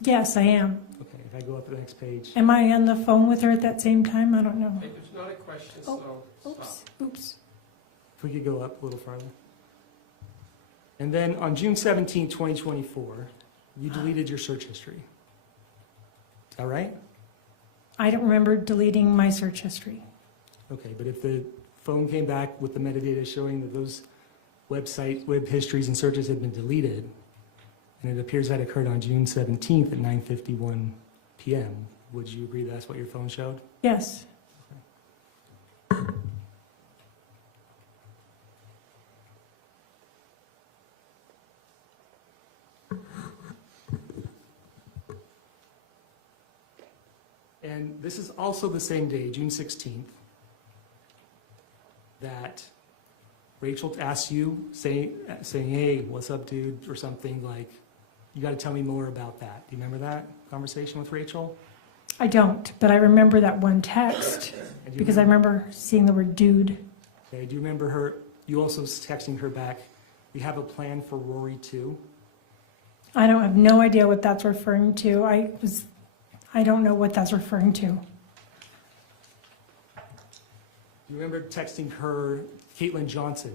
Yes, I am. Okay, if I go up to the next page. Am I on the phone with her at that same time? I don't know. Hey, there's not a question, so stop. Oops, oops. If we could go up a little farther. And then on June 17, 2024, you deleted your search history. Is that right? I don't remember deleting my search history. Okay, but if the phone came back with the metadata showing that those web histories and searches had been deleted, and it appears that occurred on June 17th at 9:51 p.m., would you agree that's what your phone showed? Yes. And this is also the same day, June 16th, that Rachel asked you, saying, hey, what's up, dude, or something like, you got to tell me more about that. Do you remember that conversation with Rachel? I don't, but I remember that one text And do you because I remember seeing the word dude. Okay, do you remember her, you also texting her back, we have a plan for Rory too? I don't have no idea what that's referring to. I don't know what that's referring to. Do you remember texting her, Caitlin Johnson,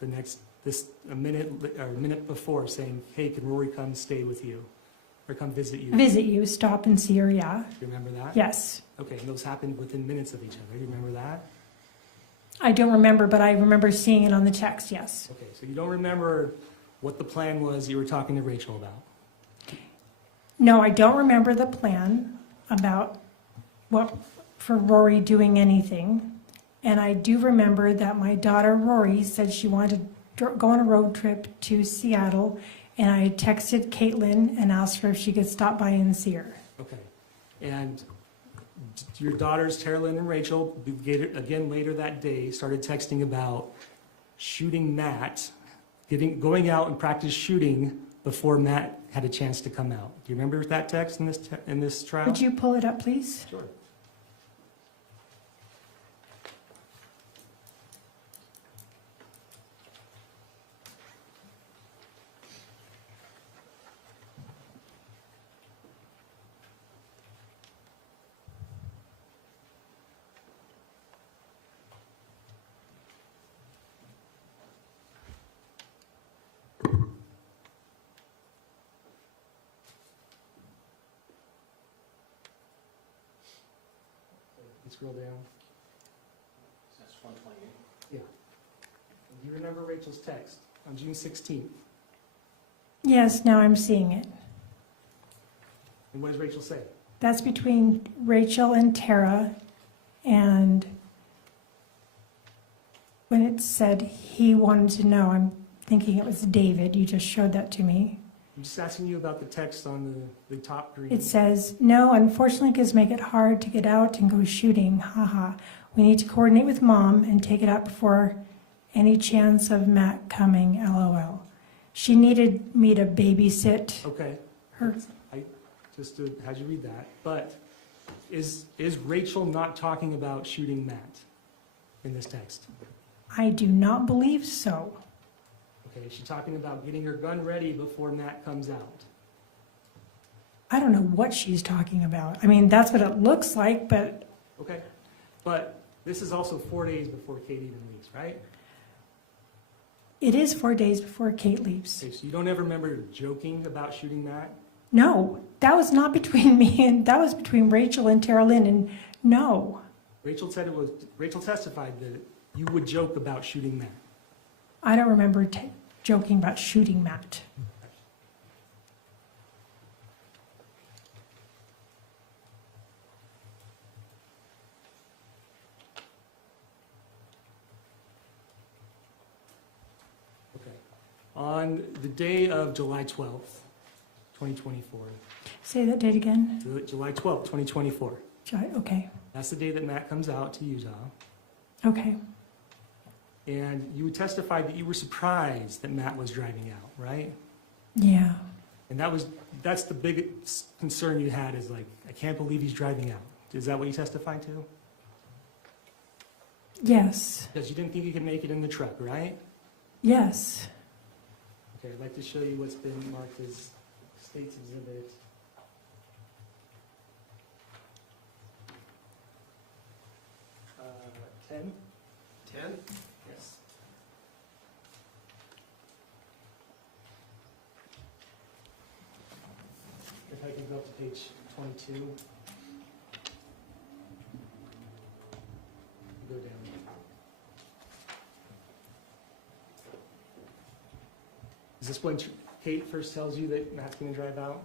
a minute before saying, hey, can Rory come stay with you? Or come visit you? Visit you, stop and see her, yeah. Do you remember that? Yes. Okay, and those happened within minutes of each other. Do you remember that? I don't remember, but I remember seeing it on the text, yes. Okay, so you don't remember what the plan was you were talking to Rachel about? No, I don't remember the plan about for Rory doing anything. And I do remember that my daughter Rory said she wanted to go on a road trip to Seattle, and I texted Caitlin and asked her if she could stop by and see her. Okay, and your daughters, Teralyn and Rachel, again later that day, started texting about shooting Matt, going out and practice shooting before Matt had a chance to come out. Do you remember that text in this trial? Would you pull it up, please? Sure. Scroll down. That's 128. Yeah. Do you remember Rachel's text on June 16th? Yes, now I'm seeing it. And what does Rachel say? That's between Rachel and Tara, and when it said he wanted to know, I'm thinking it was David. You just showed that to me. I'm just asking you about the text on the top green. It says, no, unfortunately, kids make it hard to get out and go shooting. Haha. We need to coordinate with mom and take it out before any chance of Matt coming. LOL. She needed me to babysit Okay, her. how'd you read that? But is Rachel not talking about shooting Matt in this text? I do not believe so. Okay, is she talking about getting her gun ready before Matt comes out? I don't know what she's talking about. I mean, that's what it looks like, but Okay, but this is also 4 days before Kate even leaves, right? it is 4 days before Kate leaves. Okay, so you don't ever remember joking about shooting Matt? No, that was not between me and that was between Rachel and Teralyn, and no. Rachel testified that you would joke about shooting Matt. I don't remember joking about shooting Matt. Okay. On the day of July 12th, 2024, Say that date again. July 12th, 2024, Okay, that's the day that Matt comes out to Utah. okay. And you testified that you were surprised that Matt was driving out, right? Yeah. And that's the biggest concern you had, is like, I can't believe he's driving out. Is that what you testified to? Yes. Because you didn't think you could make it in the truck, right? Yes. Okay, I'd like to show you what's been marked as State's Exhibit 10? 10? Yes. If I can go up to page 22. Go down. Is this when Kate first tells you that Matt's going to drive out?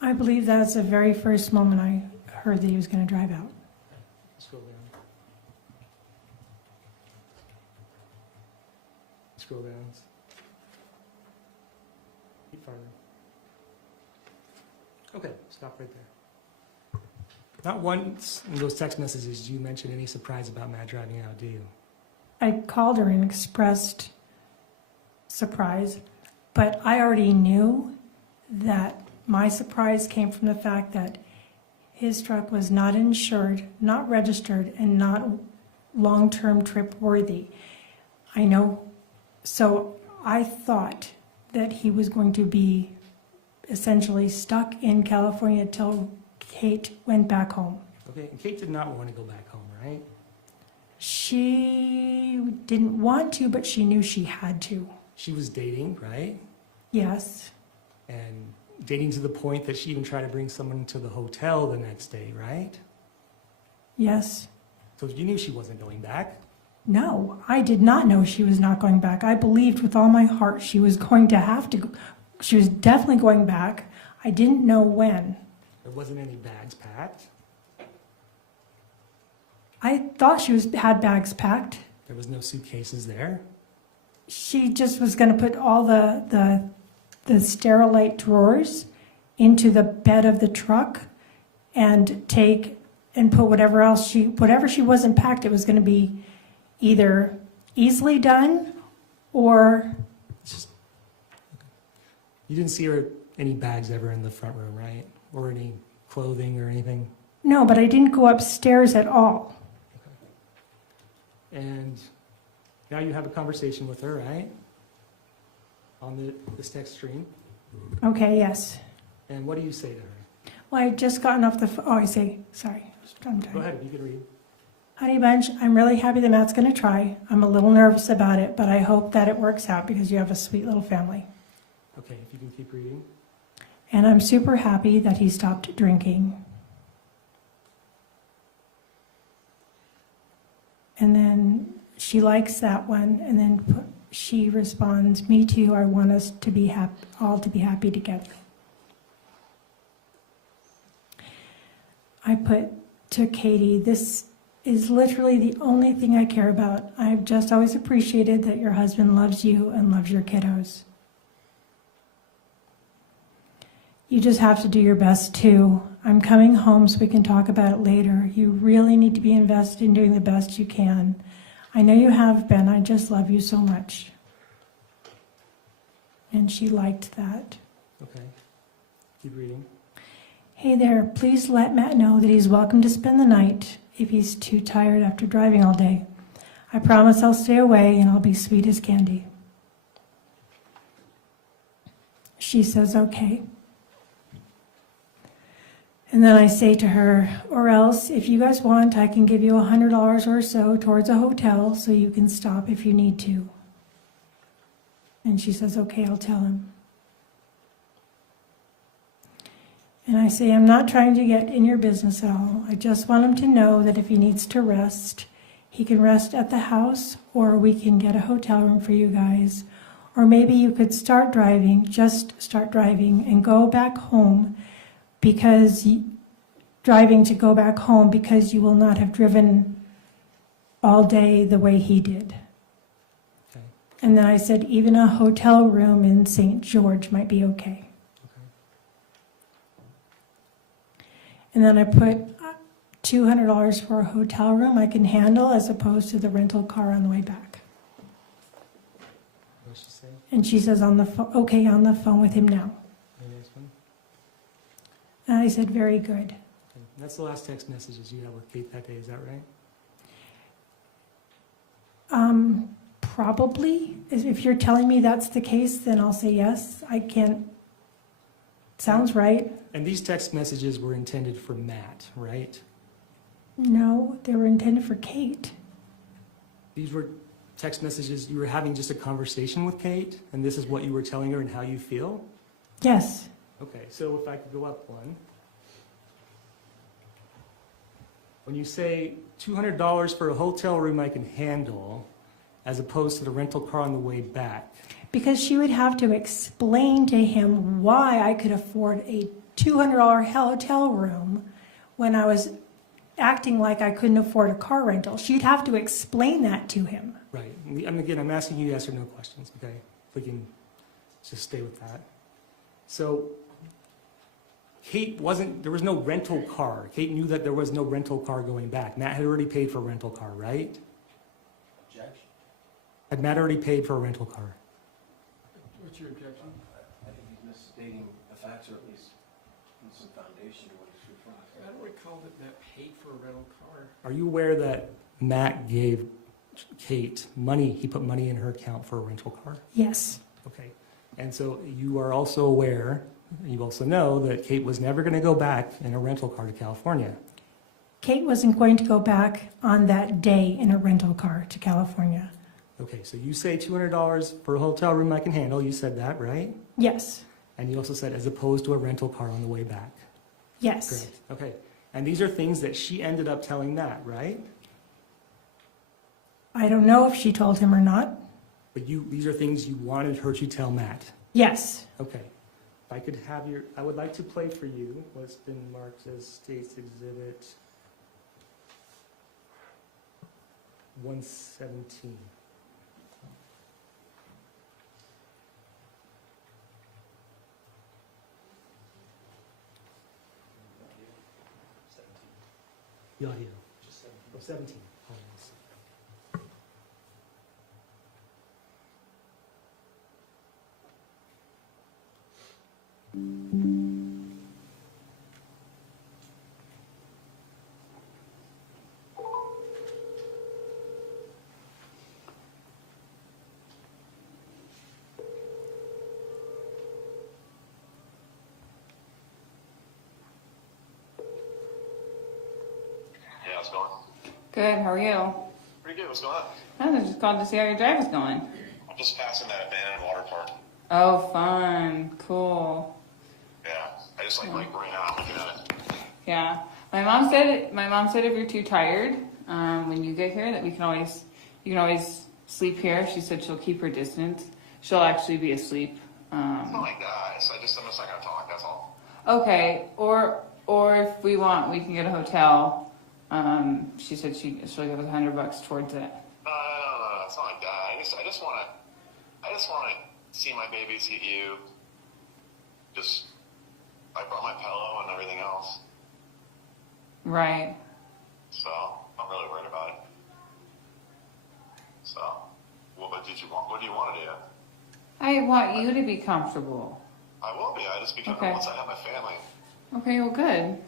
I believe that's the very first moment I heard that he was going to drive out. Scroll down. Scroll down. Keep farther. Okay, stop right there. Not once in those text messages do you mention any surprise about Matt driving out, do you? I called her and expressed surprise, but I already knew that my surprise came from the fact that his truck was not insured, not registered, and not long-term trip worthy. I know, so I thought that he was going to be essentially stuck in California till Kate went back home. Okay, and Kate did not want to go back home, right? She didn't want to, but she knew she had to. She was dating, right? Yes. And dating to the point that she even tried to bring someone to the hotel the next day, right? Yes. So you knew she wasn't going back. No, I did not know she was not going back. I believed with all my heart she was going to have to go. She was definitely going back. I didn't know when. There wasn't any bags packed. I thought she had bags packed. There was no suitcases there. She just was going to put all the Sterilite drawers into the bed of the truck and take and put whatever she wasn't packed, it was going to be either easily done or It's just, you didn't see her any bags ever in the front room, right? Or any clothing or anything. no, but I didn't go upstairs at all. And now you have a conversation with her, right? On this text stream. Okay, yes. And what do you say to her? Well, I just gotten off the phone. Oh, I say, sorry. I'm Go tired. ahead, if you could read. Honey Bunch, I'm really happy that Matt's going to try. I'm a little nervous about it, but I hope that it works out because you have a sweet little family. Okay, if you can keep reading. And I'm super happy that he stopped drinking. And then she likes that one, and then she responds, me too, I want us to be all to be happy together. I put to Katie, this is literally the only thing I care about. I've just always appreciated that your husband loves you and loves your kiddos. You just have to do your best too. I'm coming home so we can talk about it later. You really need to be invested in doing the best you can. I know you have been. I just love you so much. And she liked that. Okay, keep reading. Hey there, please let Matt know that he's welcome to spend the night if he's too tired after driving all day. I promise I'll stay away and I'll be sweet as candy. She says, okay. And then I say to her, or else, if you guys want, I can give you $100 or so towards a hotel so you can stop if you need to. And she says, okay, I'll tell him. And I say, I'm not trying to get in your business at all. I just want him to know that if he needs to rest, he can rest at the house, or we can get a hotel room for you guys. Or maybe you could start driving, just start driving, and go back home because driving to go back home because you will not have driven all day the way he did. Okay. And then I said, even a hotel room in St. George might be okay. Okay. And then I put $200 for a hotel room I can handle as opposed to the rental car on the way back. What's she say? And she says, okay, on the phone with him now. The next one. And I said, very good. Okay. That's the last text messages you had with Kate that day, is that right? Probably. If you're telling me that's the case, then I'll say yes. I can't. Sounds right. And these text messages were intended for Matt, right? No, they were intended for Kate. These were text messages, you were having just a conversation with Kate, and this is what you were telling her and how you feel? Yes. Okay, so if I could go up one. When you say $200 for a hotel room I can handle, as opposed to the rental car on the way back. Because she would have to explain to him why I could afford a $200 hotel room when I was acting like I couldn't afford a car rental. She'd have to explain that to him. Right. And again, I'm asking you yes or no questions, okay? If we can just stay with that. So, there was no rental car. Kate knew that there was no rental car going back. Matt had already paid for a rental car, right? Objection? Had Matt already paid for a rental car? What's your objection? I think he's misstating the facts, or at least some foundation to what he's referring I don't recall that Matt paid for a rental car. Are you aware that Matt gave Kate money, he put money in her account for a rental car? Yes. Okay. And so you are also aware, you also know that Kate was never going to go back in a rental car to California. Kate wasn't going to go back on that day in a rental car to California. Okay, so you say $200 for a hotel room I can handle. You said that, right? Yes. And you also said as opposed to a rental car on the way back. Yes. Correct. Okay. And these are things that she ended up telling Matt, right? I don't know if she told him or not. But these are things you wanted her to tell Matt. Yes. Okay. If I could have I would like to play for you what's been marked as State's Exhibit 117. The audio. Just 17. Oh, 17. Apologies. Yeah, how's it going? Good, how are you? Pretty good. What's going on? I was just called to see how your drive is going. I'm just passing that abandoned water park. Oh, fun. Cool. Yeah, I just like ran out looking at it. Yeah. My mom said if you're too tired, when you get here that you can always sleep here. She said she'll keep her distance. She'll actually be asleep. It's not like that. I'm just not gonna talk. That's all. Okay. Or if we want, we can get a hotel. She said she'll give us $100 towards it. No. It's not like that. I just wanna see my baby, see you. I brought my pillow and everything else. Right. So I'm really worried about it. So, what do you want to do? I want you to be comfortable. I will be. I just be comfortable Okay. once I have my family. Okay, well, good.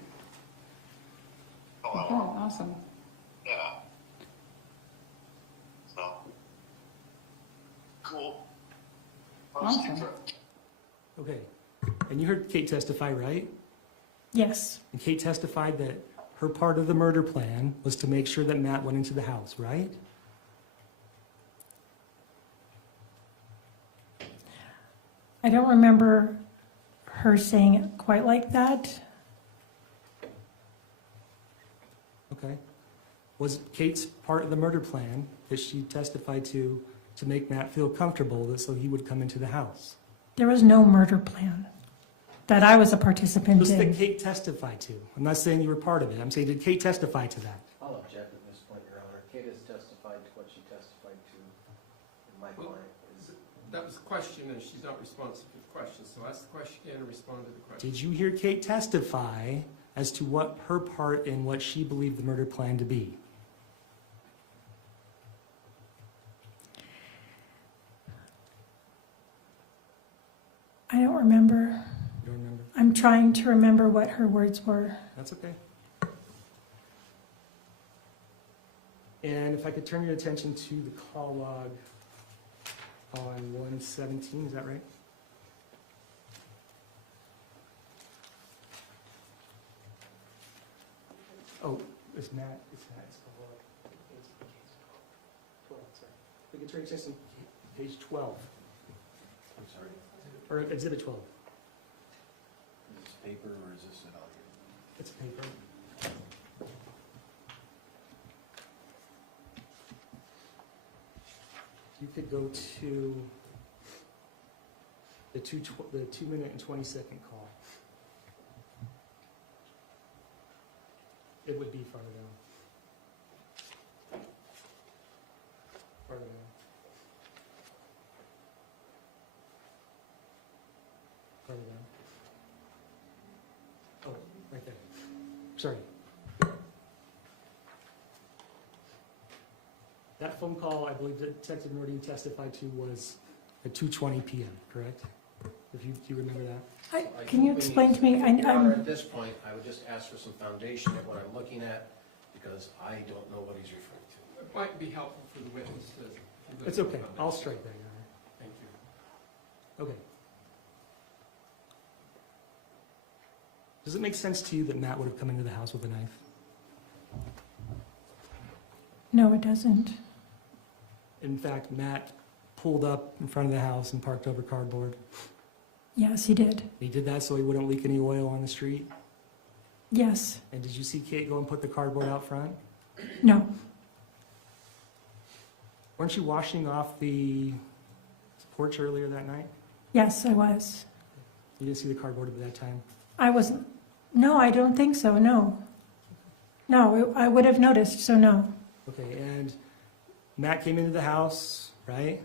Oh, I Okay, want. awesome. Yeah. So. Cool. Awesome. Okay. And you heard Kate testify, right? Yes. And Kate testified that her part of the murder plan was to make sure that Matt went into the house, right? I don't remember her saying it quite like that. Okay. Was Kate's part of the murder plan that she testified to make Matt feel comfortable that so he would come into the house? There was no murder plan that I was a participant Just that in. Kate testified to. I'm not saying you were part of it. I'm saying, did Kate testify to that? I'll object at this point, Your Honor. Kate has testified to what she testified to, and my client is... That was the question, and she's not responsive to the question, so ask the question again and respond to the question. Did you hear Kate testify as to what her part in what she believed the murder plan to be? I don't remember. You don't remember? I'm trying to remember what her words were. That's okay. And if I could turn your attention to the call log on 117, is that right? Oh, it's Matt's call log. Secretary Jackson, page 12, I'm sorry, or exhibit 12. is this paper or is this an audio? It's paper. You could go to the 2-minute and 20-second call. It would be farther down. Farther down. Farther down. Oh, right there. Sorry. That phone call, I believe Detective Norton testified to, was at 2:20 p.m., correct? Do you remember that? Can you explain to me? Your Honor, at this point, I would just ask for some foundation at what I'm looking at, because I don't know what he's referring to. It might be helpful for the witness to. It's okay, I'll strike that, Your Honor. Thank you. Okay. Does it make sense to you that Matt would have come into the house with a knife? No, it doesn't. In fact, Matt pulled up in front of the house and parked over cardboard. Yes, he did. He did that so he wouldn't leak any oil on the street. Yes. And did you see Kate go and put the cardboard out front? No. Weren't you washing off the porch earlier that night? Yes, I was. You didn't see the cardboard at that time? I wasn't. No, I don't think so. No. No, I would have noticed, so no. Okay, and Matt came into the house, right?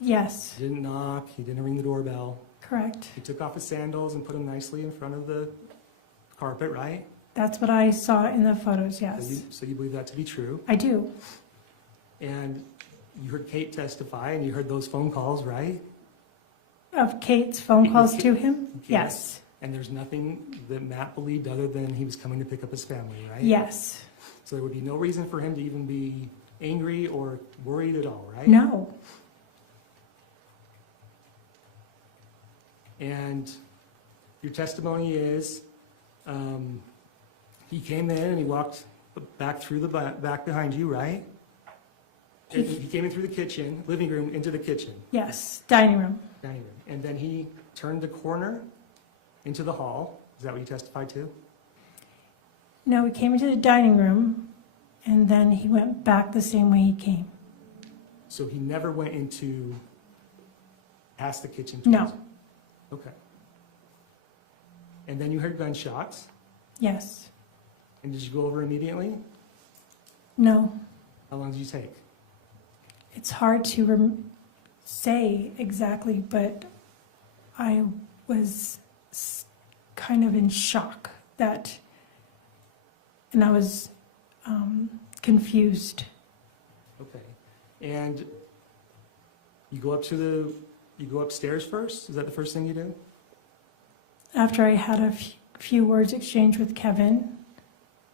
Yes, He didn't knock, he didn't ring the doorbell. correct. He took off his sandals and put them nicely in front of the carpet, right? That's what I saw in the photos, yes. So you believe that to be true. I do. And you heard Kate testify and you heard those phone calls, right? Of Kate's phone calls to him? Yes. Yes. And there's nothing that Matt believed other than he was coming to pick up his family, right? Yes. So there would be no reason for him to even be angry or worried at all, right? No. And your testimony is he came in and he walked back through the back behind you, right? And he came in through the kitchen, living room, into the kitchen, Yes, dining room. dining room. And then he turned the corner into the hall. Is that what you testified to? No, he came into the dining room, and then he went back the same way he came. So he never went into past the kitchen? No. towards- Okay. And then you heard gunshots. Yes. And did you go over immediately? No. How long did you take? It's hard to say exactly, but I was kind of in shock that, and I was confused. Okay. And you go upstairs first? Is that the first thing you do? After I had a few words exchanged with Kevin,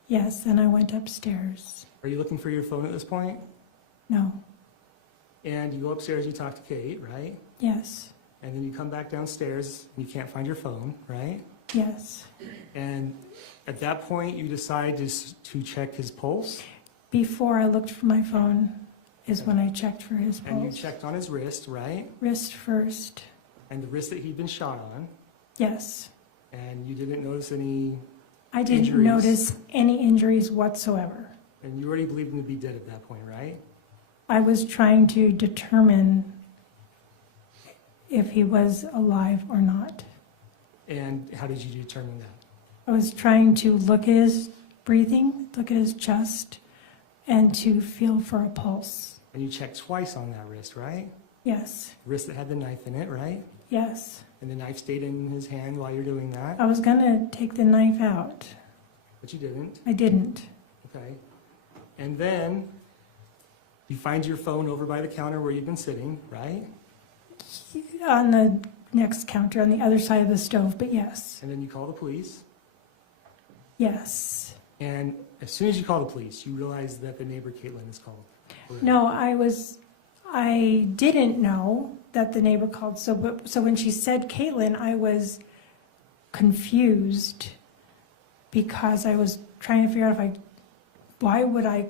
yes, then I went upstairs. Are you looking for your phone at this point? No. And you go upstairs, you talk to Kate, right? Yes. And then you come back downstairs, and you can't find your phone, right? Yes. And at that point, you decide to check his pulse, Before I looked for my phone is when I checked for his and you pulse. checked on his wrist, right? Wrist first. And the wrist that he'd been shot on, Yes. and you didn't notice any, I didn't Injuries. notice any injuries whatsoever. and you already believed him to be dead at that point, right? I was trying to determine if he was alive or not. And how did you determine that? I was trying to look at his breathing, look at his chest, and to feel for a pulse. And you checked twice on that wrist, right? Yes. Wrist that had the knife in it, right? Yes. And the knife stayed in his hand while you're doing that, I was going to take the knife out. but you didn't. I didn't. Okay. And then you find your phone over by the counter where you've been sitting, right? On the next counter on the other side of the stove, but yes. And then you call the police. Yes. And as soon as you call the police, you realize that the neighbor Caitlin is called. No, I didn't know that the neighbor called. So when she said Caitlin, I was confused because I was trying to figure out why would I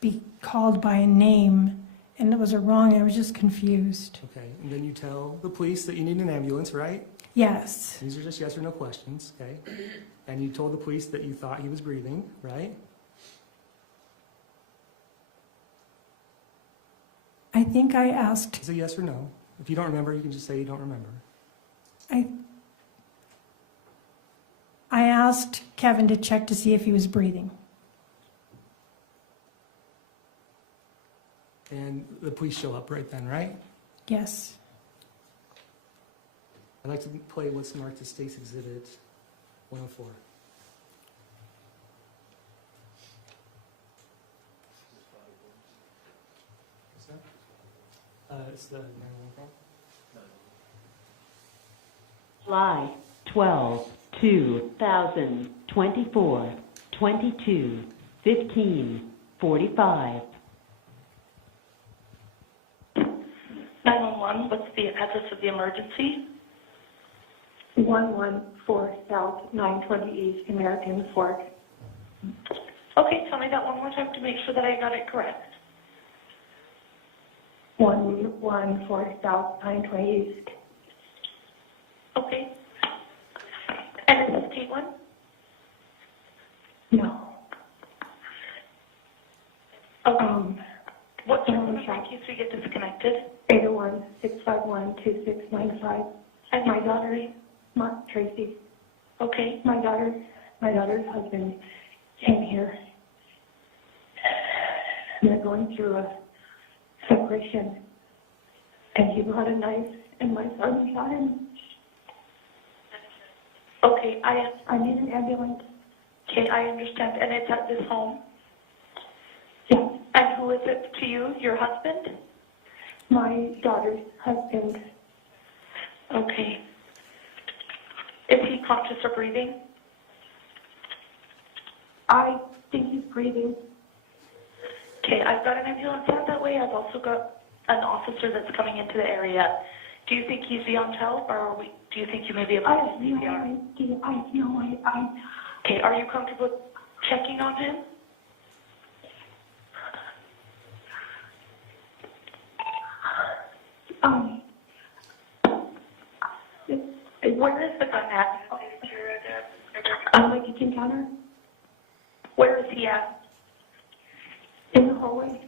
be called by a name and it was wrong. I was just confused. Okay, and then you tell the police that you need an ambulance, right? Yes, These are just yes or no questions, okay? And you told the police that you thought he was breathing, right? I think I asked, It's a yes or no. If you don't remember, you can just say you don't remember. I asked Kevin to check to see if he was breathing. And the police show up right then, right? Yes. I'd like to play what's marked as State's Exhibit 104. What's that? It's the 911 call. July 12, 2024, 22, 15, 45. 911, what's the address of the emergency? 114 South 920 East American Fork. Okay, tell me that one more time to make sure that I got it correct. 114 South 920 East. Okay. And is this Caitlin? No. Okay. What's your no, number in case we get disconnected? 801-651-2695. And My daughter, Tracey. Okay. My daughter's husband came here. And they're going through a separation. And he brought a knife, and my son shot him. Okay, I need an ambulance. okay, I understand. And it's at this home? Yes. And who is it to you? Your husband? My daughter's husband. Okay. Is he conscious or breathing? I think he's breathing. Okay, I've got an ambulance out that way. I've also got an officer that's coming into the area. Do you think he's beyond help, or do you think you may be able I to have no CPR? idea. I have no idea. Okay, are you comfortable checking on him? Where is the gun at? On my kitchen counter, Where is he at? in the hallway.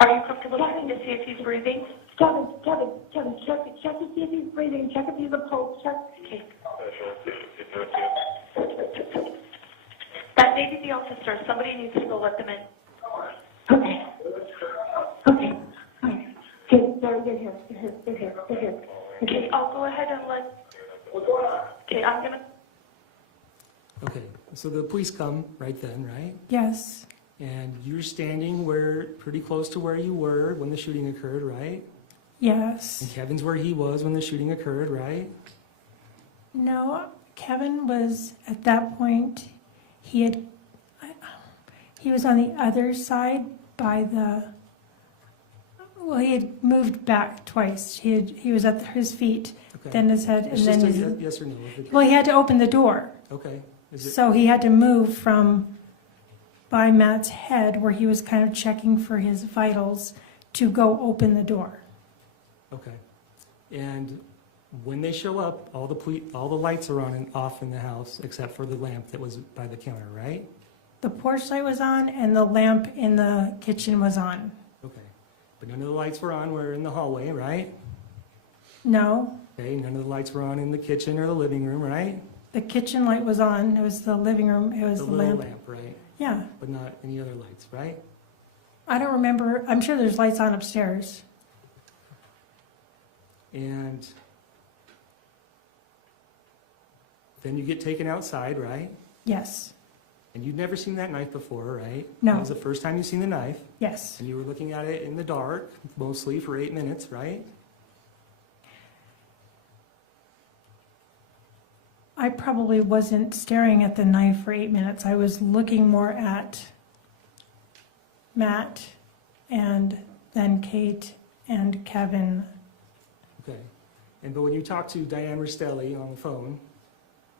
Are you comfortable checking to see if he's breathing? Kevin, check to see if he's breathing. Check if he's a pulse. Check. Okay. That may be the officer. Somebody needs to go let them in. Okay. Okay. Okay, they're here. They're here. Okay, I'll go ahead and let... Okay, I'm going to... Okay, so the police come right then, right? Yes, And you're standing pretty close to where you were when the shooting occurred, right? yes. And Kevin's where he was when the shooting occurred, right? No, Kevin was, at that point, he was on the other side by he had moved back twice. He was at his feet, Okay. then his head, It's and just then a yes or no. well, he had to open the door. Okay. Is it, So he had to move from by Matt's head, where he was kind of checking for his vitals, to go open the door. okay. And when they show up, all the lights are on and off in the house except for the lamp that was by the counter, right? The porch light was on, and the lamp in the kitchen was on. Okay. But none of the lights were on. We're in the hallway, right? No, Okay. None of the lights were on in the kitchen or the living room, right? the kitchen light was on. It was the living room. It was The the little lamp. lamp, right? Yeah, But not any other lights, right? I don't remember. I'm sure there's lights on upstairs. And then you get taken outside, right? Yes, And you'd never seen that knife before, right? No. That was the first time you've seen the knife. yes. And you were looking at it in the dark, mostly for 8 minutes, right? I probably wasn't staring at the knife for 8 minutes. I was looking more at Matt and then Kate and Kevin. Okay. But when you talk to Diane Rastelli on the phone,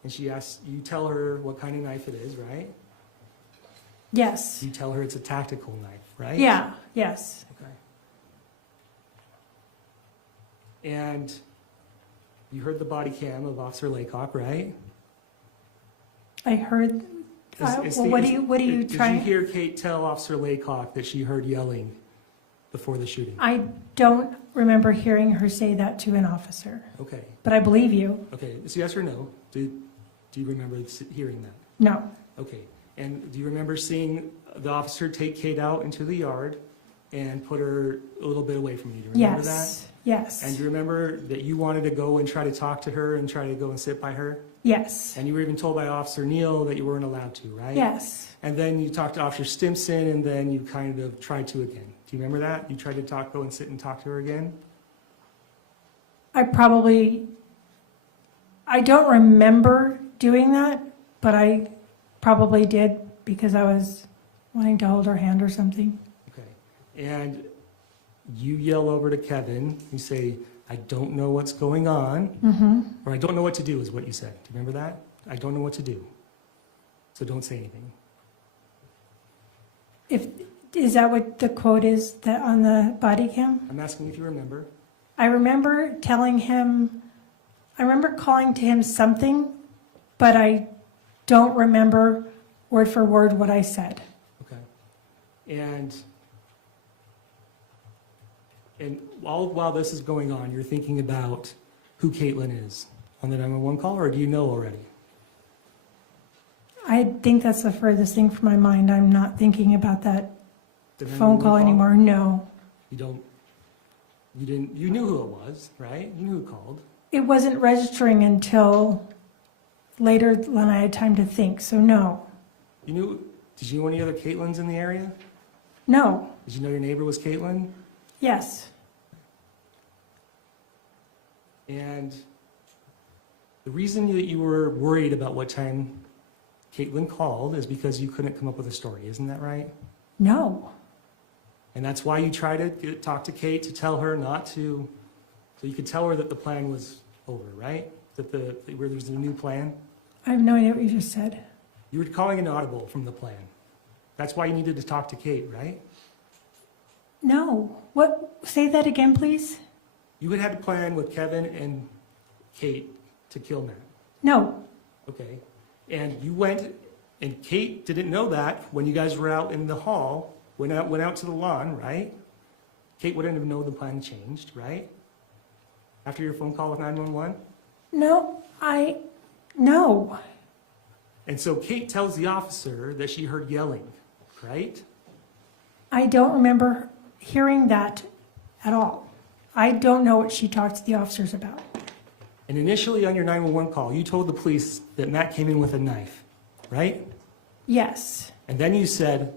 and she asks, you tell her what kind of knife it is, right? Yes. You tell her it's a tactical knife, right? Yeah, yes. Okay. And you heard the body cam of Officer Laycock, right? I heard, well, what do you Did you try? hear Kate tell Officer Laycock that she heard yelling before the shooting? I don't remember hearing her say that to an officer, Okay. but I believe you. Okay. It's yes or no? Do you remember hearing that? No. Okay. And do you remember seeing the officer take Kate out into the yard and put her a little bit away from you? Do you remember Yes. that? Yes. And do you remember that you wanted to go and try to talk to her and try to go and sit by her? Yes. And you were even told by Officer Neal that you weren't allowed to, right? Yes. And then you talked to Officer Stimson, and then you kind of tried to again. Do you remember that? You tried to go and sit and talk to her again? I don't remember doing that, but I probably did because I was wanting to hold her hand or something. Okay. And you yell over to Kevin, you say, I don't know what's going on, or I don't know what to do is what you said. Do you remember that? I don't know what to do. So don't say anything. Is that what the quote is that on the body cam? I'm asking if you remember. I remember calling to him something, but I don't remember word for word what I said. Okay. And while this is going on, you're thinking about who Caitlin is on the 911 call, or do you know already? I think that's the furthest thing from my mind. I'm not thinking about that The phone 911 call anymore. No. You knew who it was, right? You knew who called. It wasn't registering until later when I had time to think, so no. Did you know any other Caitlins in the area? No. Did you know your neighbor was Caitlin? Yes. And the reason that you were worried about what time Caitlin called is because you couldn't come up with a story, isn't that right? No. And that's why you tried to talk to Kate to tell her not to, so you could tell her that the plan was over, right? Where there's a new plan. I have no idea what you just said. You were calling an audible from the plan. That's why you needed to talk to Kate, right? No. What? Say that again, please. You had a plan with Kevin and Kate to kill Matt. No. Okay. And you went, and Kate didn't know that when you guys were out in the hall, went out to the lawn, right? Kate wouldn't have known the plan changed, right? After your phone call with 911? No. No. And so Kate tells the officer that she heard yelling, right? I don't remember hearing that at all. I don't know what she talked to the officers about. And initially on your 911 call, you told the police that Matt came in with a knife, right? Yes. And then you said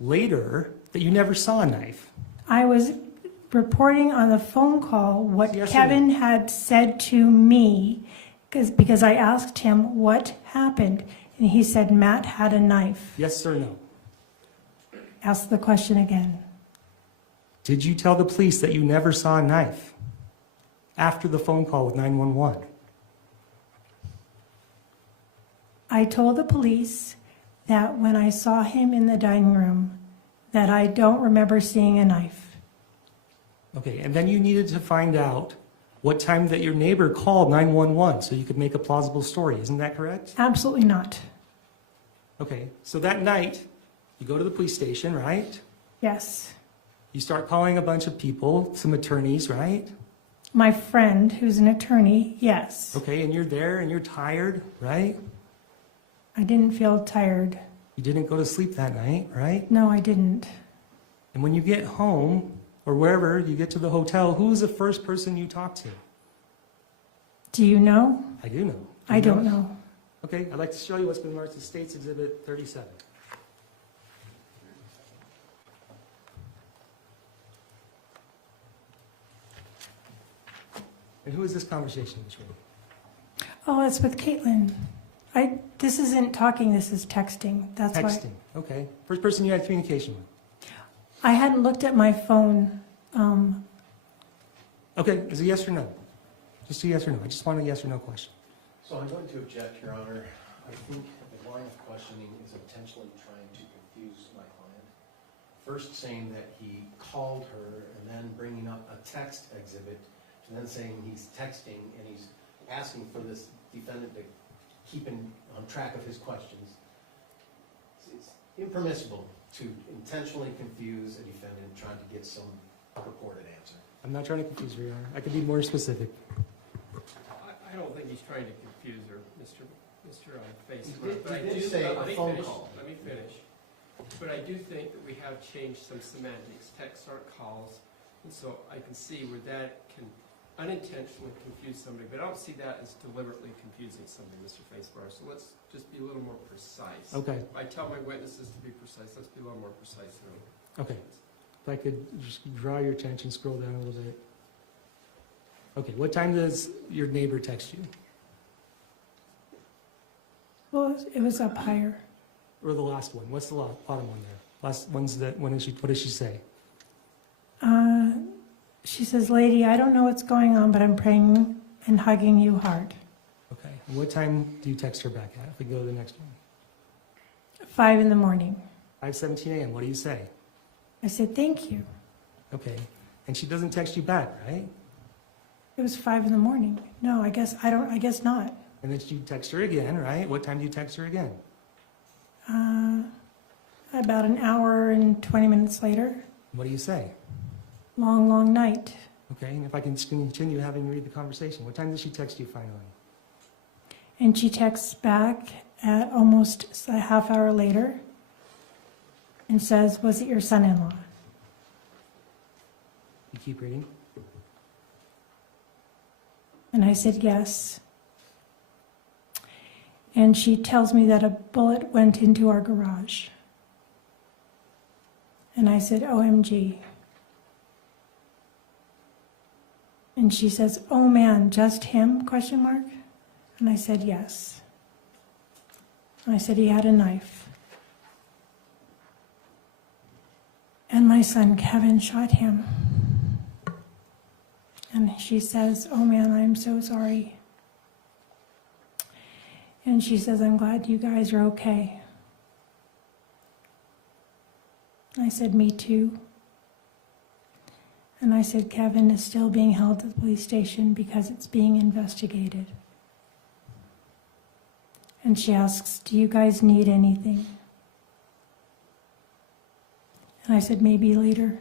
later that you never saw a knife. I was reporting on the phone call what Yes or Kevin had said to me because I asked him what happened, and he said Matt had a knife. Yes or no? Ask the question again. Did you tell the police that you never saw a knife after the phone call with 911? I told the police that when I saw him in the dining room, that I don't remember seeing a knife. Okay, and then you needed to find out what time that your neighbor called 911 so you could make a plausible story. Isn't that correct? Absolutely not. Okay, so that night, you go to the police station, right? Yes. You start calling a bunch of people, some attorneys, right? My friend, who's an attorney, yes. Okay, and you're there and you're tired, right? I didn't feel tired. You didn't go to sleep that night, right? No, I didn't. And when you get home, or wherever you get to the hotel, who's the first person you talk to? Do you know? I do know. Do I you don't know. Okay, I'd like to show you what's been marked as State's Exhibit 37. And who is this conversation between? Oh, it's with Caitlin. This isn't talking, this is texting. That's why. Texting, okay. First person you had communication with. I hadn't looked at my phone. Okay, is it yes or no? Just a yes or no. I just want a yes or no question. So I'm going to object, Your Honor. I think the line of questioning is intentionally trying to confuse my client. First saying that he called her and then bringing up a text exhibit and then saying he's texting and he's asking for this defendant to keep on track of his questions. It's impermissible to intentionally confuse a defendant trying to get some purported answer. I'm not trying to confuse her, Your Honor. I could be more specific. I don't think he's trying to confuse her, Mr. Facemyer. He did say a phone call. Let me finish. But I do think that we have changed some semantics. Texts aren't calls. And so I can see where that can unintentionally confuse somebody, but I don't see that as deliberately confusing somebody, Mr. Facemyer. So let's just be a little more precise. Okay. I tell my witnesses to be precise. Let's be a little more precise here. Okay. If I could just draw your attention, scroll down a little bit. Okay, what time does your neighbor text you? Well, it was up higher. Or the last one? What's the bottom one there? Last one's that, what does she say? She says, "Lady, I don't know what's going on, but I'm praying and hugging you hard." Okay. And what time do you text her back at? If we go to the next one. 5 in the morning. 5:17 a.m. What do you say? I said, "Thank you." Okay. And she doesn't text you back, right? It was 5 in the morning. No, I guess not. And then you text her again, right? What time do you text her again? About an hour and 20 minutes later. What do you say? Long, long night. Okay. And if I can just continue having you read the conversation, what time does she text you finally? And she texts back at almost a half hour later and says, "Was it your son-in-law?" You keep reading. And I said, "Yes." And she tells me that a bullet went into our garage. And I said, "OMG." And she says, "Oh man, just him?" ? And I said, "Yes." And I said, "He had a knife. And my son Kevin shot him." And she says, "Oh man, I'm so sorry." And she says, "I'm glad you guys are okay." I said, "Me too." And I said, "Kevin is still being held at the police station because it's being investigated." And she asks, "Do you guys need anything?" And I said, "Maybe later."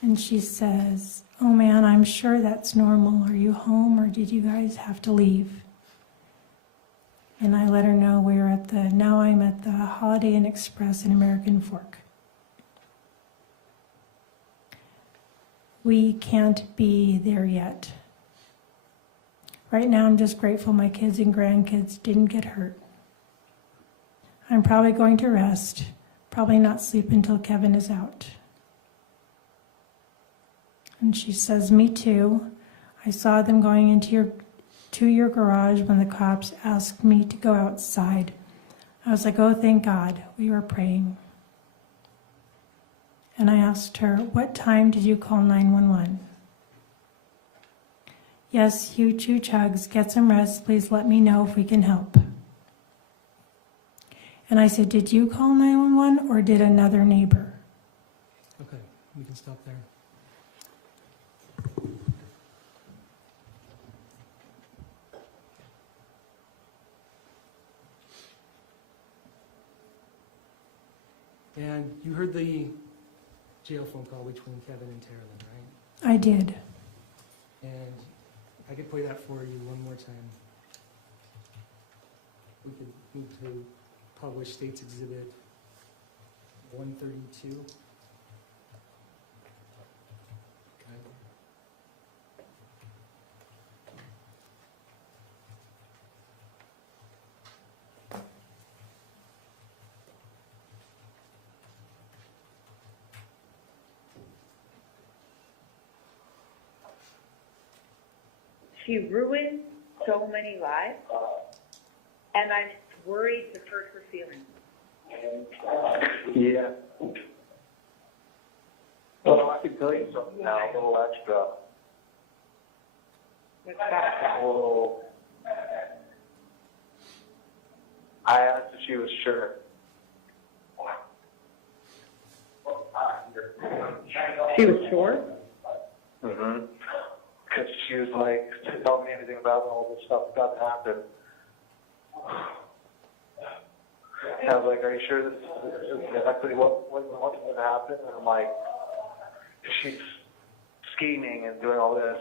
And she says, "Oh man, I'm sure that's normal. Are you home or did you guys have to leave?" And I let her know I'm at the Holiday Inn Express in American Fork. We can't be there yet. Right now I'm just grateful my kids and grandkids didn't get hurt. I'm probably going to rest, probably not sleep until Kevin is out. And she says, "Me too. I saw them going into your garage when the cops asked me to go outside. I was like, oh, thank God. We were praying." And I asked her, "What time did you call 911? "Yes, huge hugs. Get some rest. Please let me know if we can help." And I said, "Did you call 911 or did another neighbor?" Okay. We can stop there. And you heard the jail phone call between Kevin and Teralyn, right? I did. And I could play that for you one more time. We could move to publish State's Exhibit 132. Okay. She ruined so many lives, and I'm worried to hurt her feelings. Yeah. Well, I can tell you something now, a little extra. What's that? Oh, I asked if she was sure. She was sure? Because she was like, didn't tell me anything about all this stuff about to happen. And I was like, are you sure this is exactly what's going to happen? And I'm like, she's scheming and doing all this.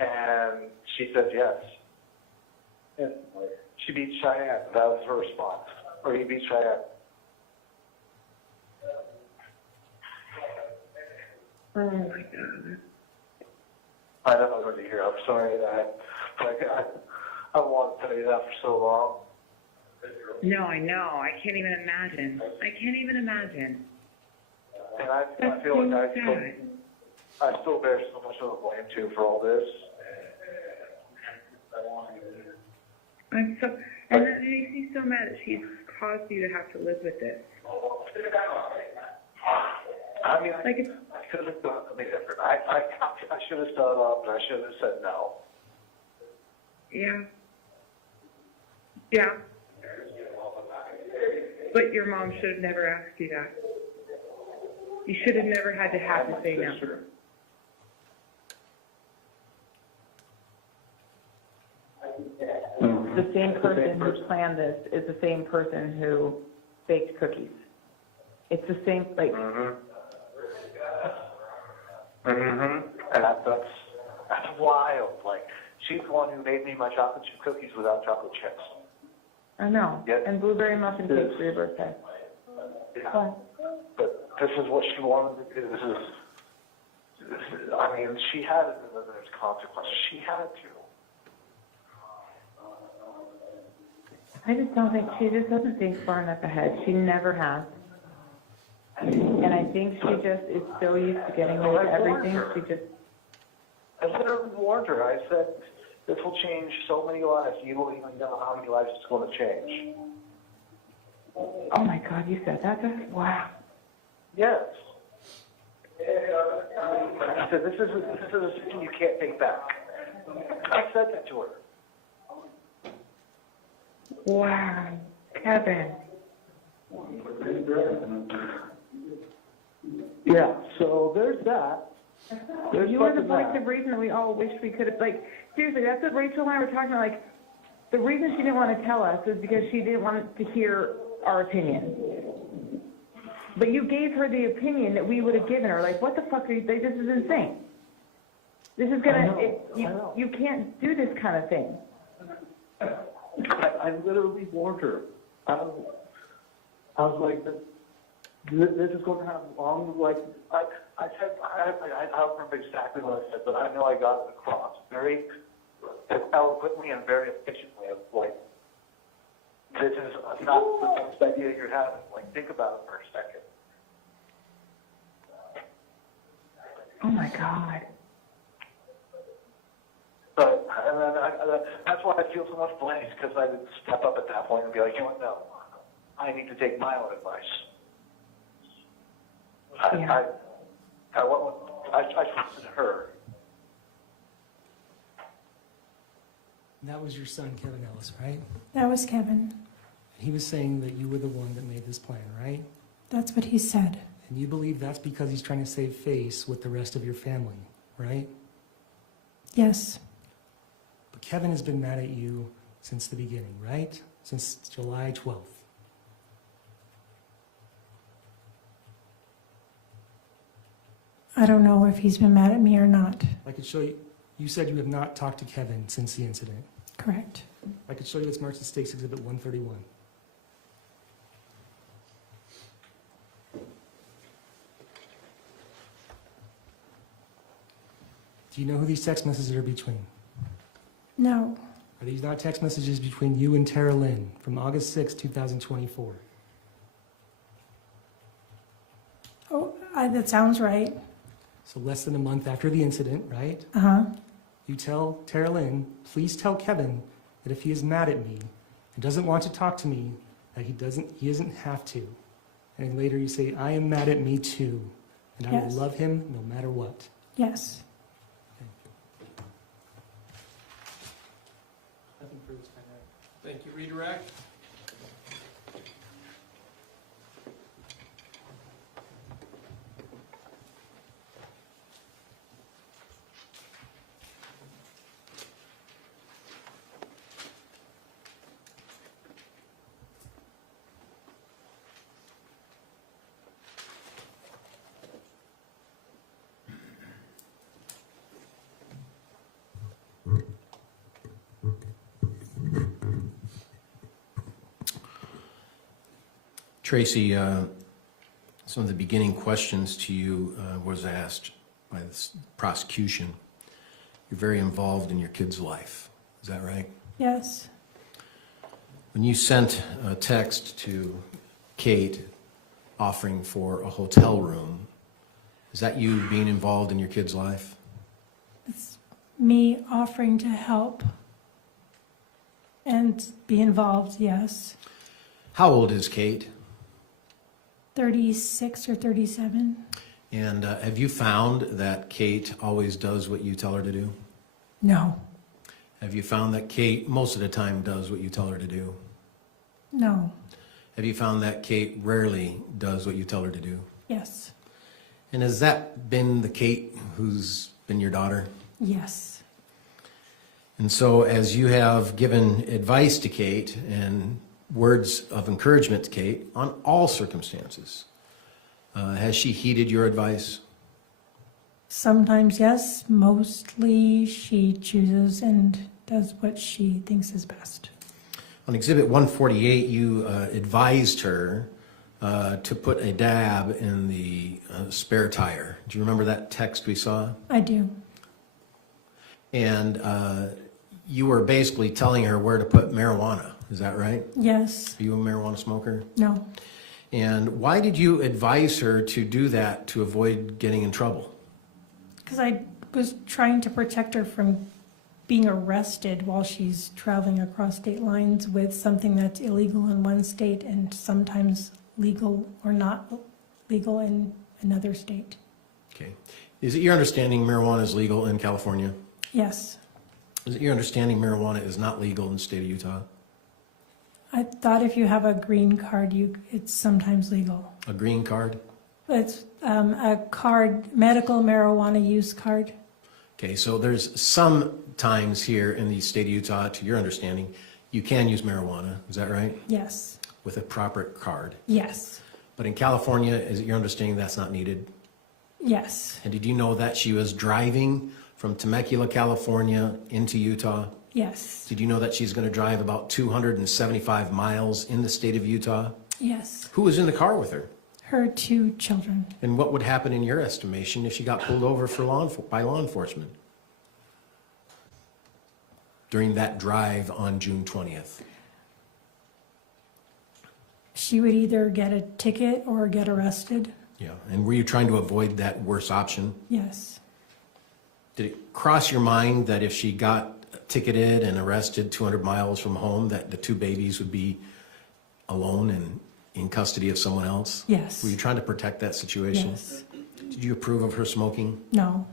And she said yes. And she beat Cheyenne. That was her response. Or he beat Cheyenne. Oh my God. I know I was already here. I'm sorry that I wanted to tell you that for so long. No, I know. I can't even imagine. And I feel so like sad. I still bear so much of the blame too for all this. I'm so, and that makes me so mad that she's caused you to have to live with this. I mean, Like, I could have done something different. I should have stood up and I should have said no. yeah. Yeah. But your mom should have never asked you that. You should have never had to say no. The same person who planned this is the same person who baked cookies. It's the same, like, And that's wild. Like, she's the one who made me my chocolate chip cookies without chocolate chips. I know. Yet, And blueberry muffin cake for your birthday. yeah. But this is what she wanted to do. This is I mean, she had it, and then there's consequences. She had to. I just don't think, she just doesn't think far enough ahead. She never has. And I think she just is so used to getting away with everything, she just... I literally warned her. I said, this will change so many lives. You won't even know how many lives it's going to change. Oh my God, you said that? Wow. Yes. I said, this is a decision you can't take back. I said that to her. Wow. Kevin. Yeah, so there's that. You were the voice of reason that we all wish we could have, like, seriously, that's what Rachel and I were talking about, like, the reason she didn't want to tell us is because she didn't want to hear our opinion. But you gave her the opinion that we would have given her, like, what the fuck are you, this is insane. This is gonna, you can't do this kind of thing. I literally warned her. I was like, this is going to have long, like, I said, I don't remember exactly what I said, but I know I got it across very eloquently and very efficiently of, like, this is not the best idea you're having. Like, think about it for a second. Oh my God. But, and then that's why I feel so much blame, because I didn't step up at that point and be like, you know what, no, I need to take my own advice. Yeah. I trusted her. That was your son, Kevin Ellis, right? That was Kevin. He was saying that you were the one that made this plan, right? That's what he said. And you believe that's because he's trying to save face with the rest of your family, right? Yes. But Kevin has been mad at you since the beginning, right? Since July 12th. I don't know if he's been mad at me or not. I could show you, you said you have not talked to Kevin since the incident. Correct. I could show you it's marked as State's Exhibit 131. Do you know who these text messages are between? No. Are these not text messages between you and Teralyn from August 6, 2024? Oh, that sounds right. So less than a month after the incident, right? Uh-huh. You tell Teralyn, please tell Kevin that if he is mad at me and doesn't want to talk to me, that he doesn't have to. And then later you say, I am mad at me too, and I will Yes. love him no matter what. Yes. Nothing further to find out. Thank you. Redirect. Tracey, some of the beginning questions to you was asked by the prosecution. You're very involved in your kid's life. Is that right? Yes. When you sent a text to Kate offering for a hotel room, is that you being involved in your kid's life? It's me offering to help and be involved, yes. How old is Kate? 36 or 37. And have you found that Kate always does what you tell her to do? No. Have you found that Kate most of the time does what you tell her to do? No. Have you found that Kate rarely does what you tell her to do? Yes. And has that been the Kate who's been your daughter? Yes. And so as you have given advice to Kate and words of encouragement to Kate on all circumstances, has she heeded your advice? Sometimes yes, mostly she chooses and does what she thinks is best. On Exhibit 148, you advised her to put a dab in the spare tire. Do you remember that text we saw? I do. And you were basically telling her where to put marijuana. Is that right? Yes. Are you a marijuana smoker? No. And why did you advise her to do that to avoid getting in trouble? Because I was trying to protect her from being arrested while she's traveling across state lines with something that's illegal in one state and sometimes legal or not legal in another state. Okay. Is it your understanding marijuana is legal in California? Yes. Is it your understanding marijuana is not legal in the state of Utah? I thought if you have a green card, it's sometimes legal. A green card? It's a card, medical marijuana use card. Okay, so there's some times here in the state of Utah, to your understanding, you can use marijuana. Is that right? Yes. With a proper card. Yes. But in California, is it your understanding that's not needed? Yes. And did you know that she was driving from Temecula, California into Utah? Yes. Did you know that she's going to drive about 275 miles in the state of Utah? Yes. Who was in the car with her? Her 2 children. And what would happen in your estimation if she got pulled over by law enforcement during that drive on June 20th? She would either get a ticket or get arrested. Yeah, and were you trying to avoid that worse option? Yes. Did it cross your mind that if she got ticketed and arrested 200 miles from home, that the 2 babies would be alone and in custody of someone else? Yes. Were you trying to protect that situation? Yes. Did you approve of her smoking? No.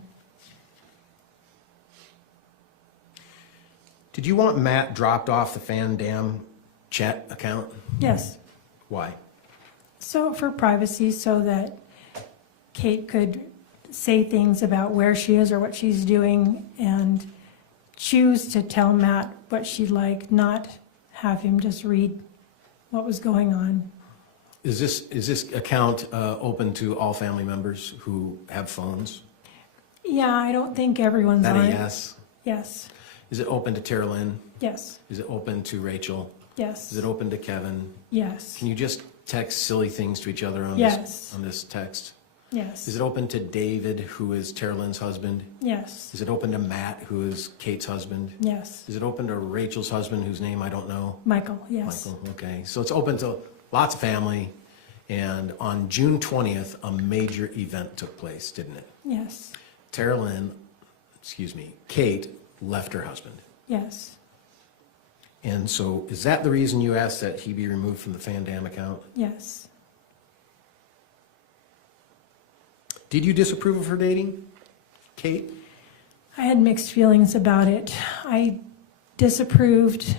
Did you want Matt dropped off the Fan Dam chat account? Yes. Why? So for privacy, so that Kate could say things about where she is or what she's doing and choose to tell Matt what she'd like, not have him just read what was going on. Is this account open to all family members who have phones? Yeah, I don't think everyone's That on a it. yes? Yes. Is it open to Teralyn? Yes. Is it open to Rachel? Yes. Is it open to Kevin? Yes. Can you just text silly things to each other on Yes. this text? Yes. Is it open to David, who is Teralyn's husband? Yes. Is it open to Matt, who is Kate's husband? Yes. Is it open to Rachel's husband, whose name I don't know? Michael, yes. Michael, okay. So it's open to lots of family. And on June 20th, a major event took place, didn't it? Yes. Kate left her husband. Yes. And so is that the reason you asked that he be removed from the Fan Dam account? Yes. Did you disapprove of her dating, Kate? I had mixed feelings about it. I disapproved,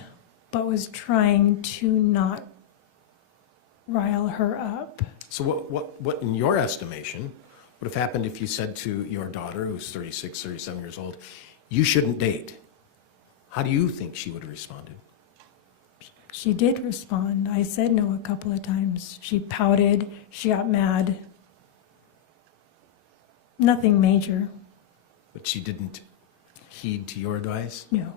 but was trying to not rile her up. So what in your estimation would have happened if you said to your daughter, who's 36, 37 years old, you shouldn't date? How do you think she would have responded? She did respond. I said no a couple of times. She pouted. She got mad. Nothing major. But she didn't heed to your advice? No.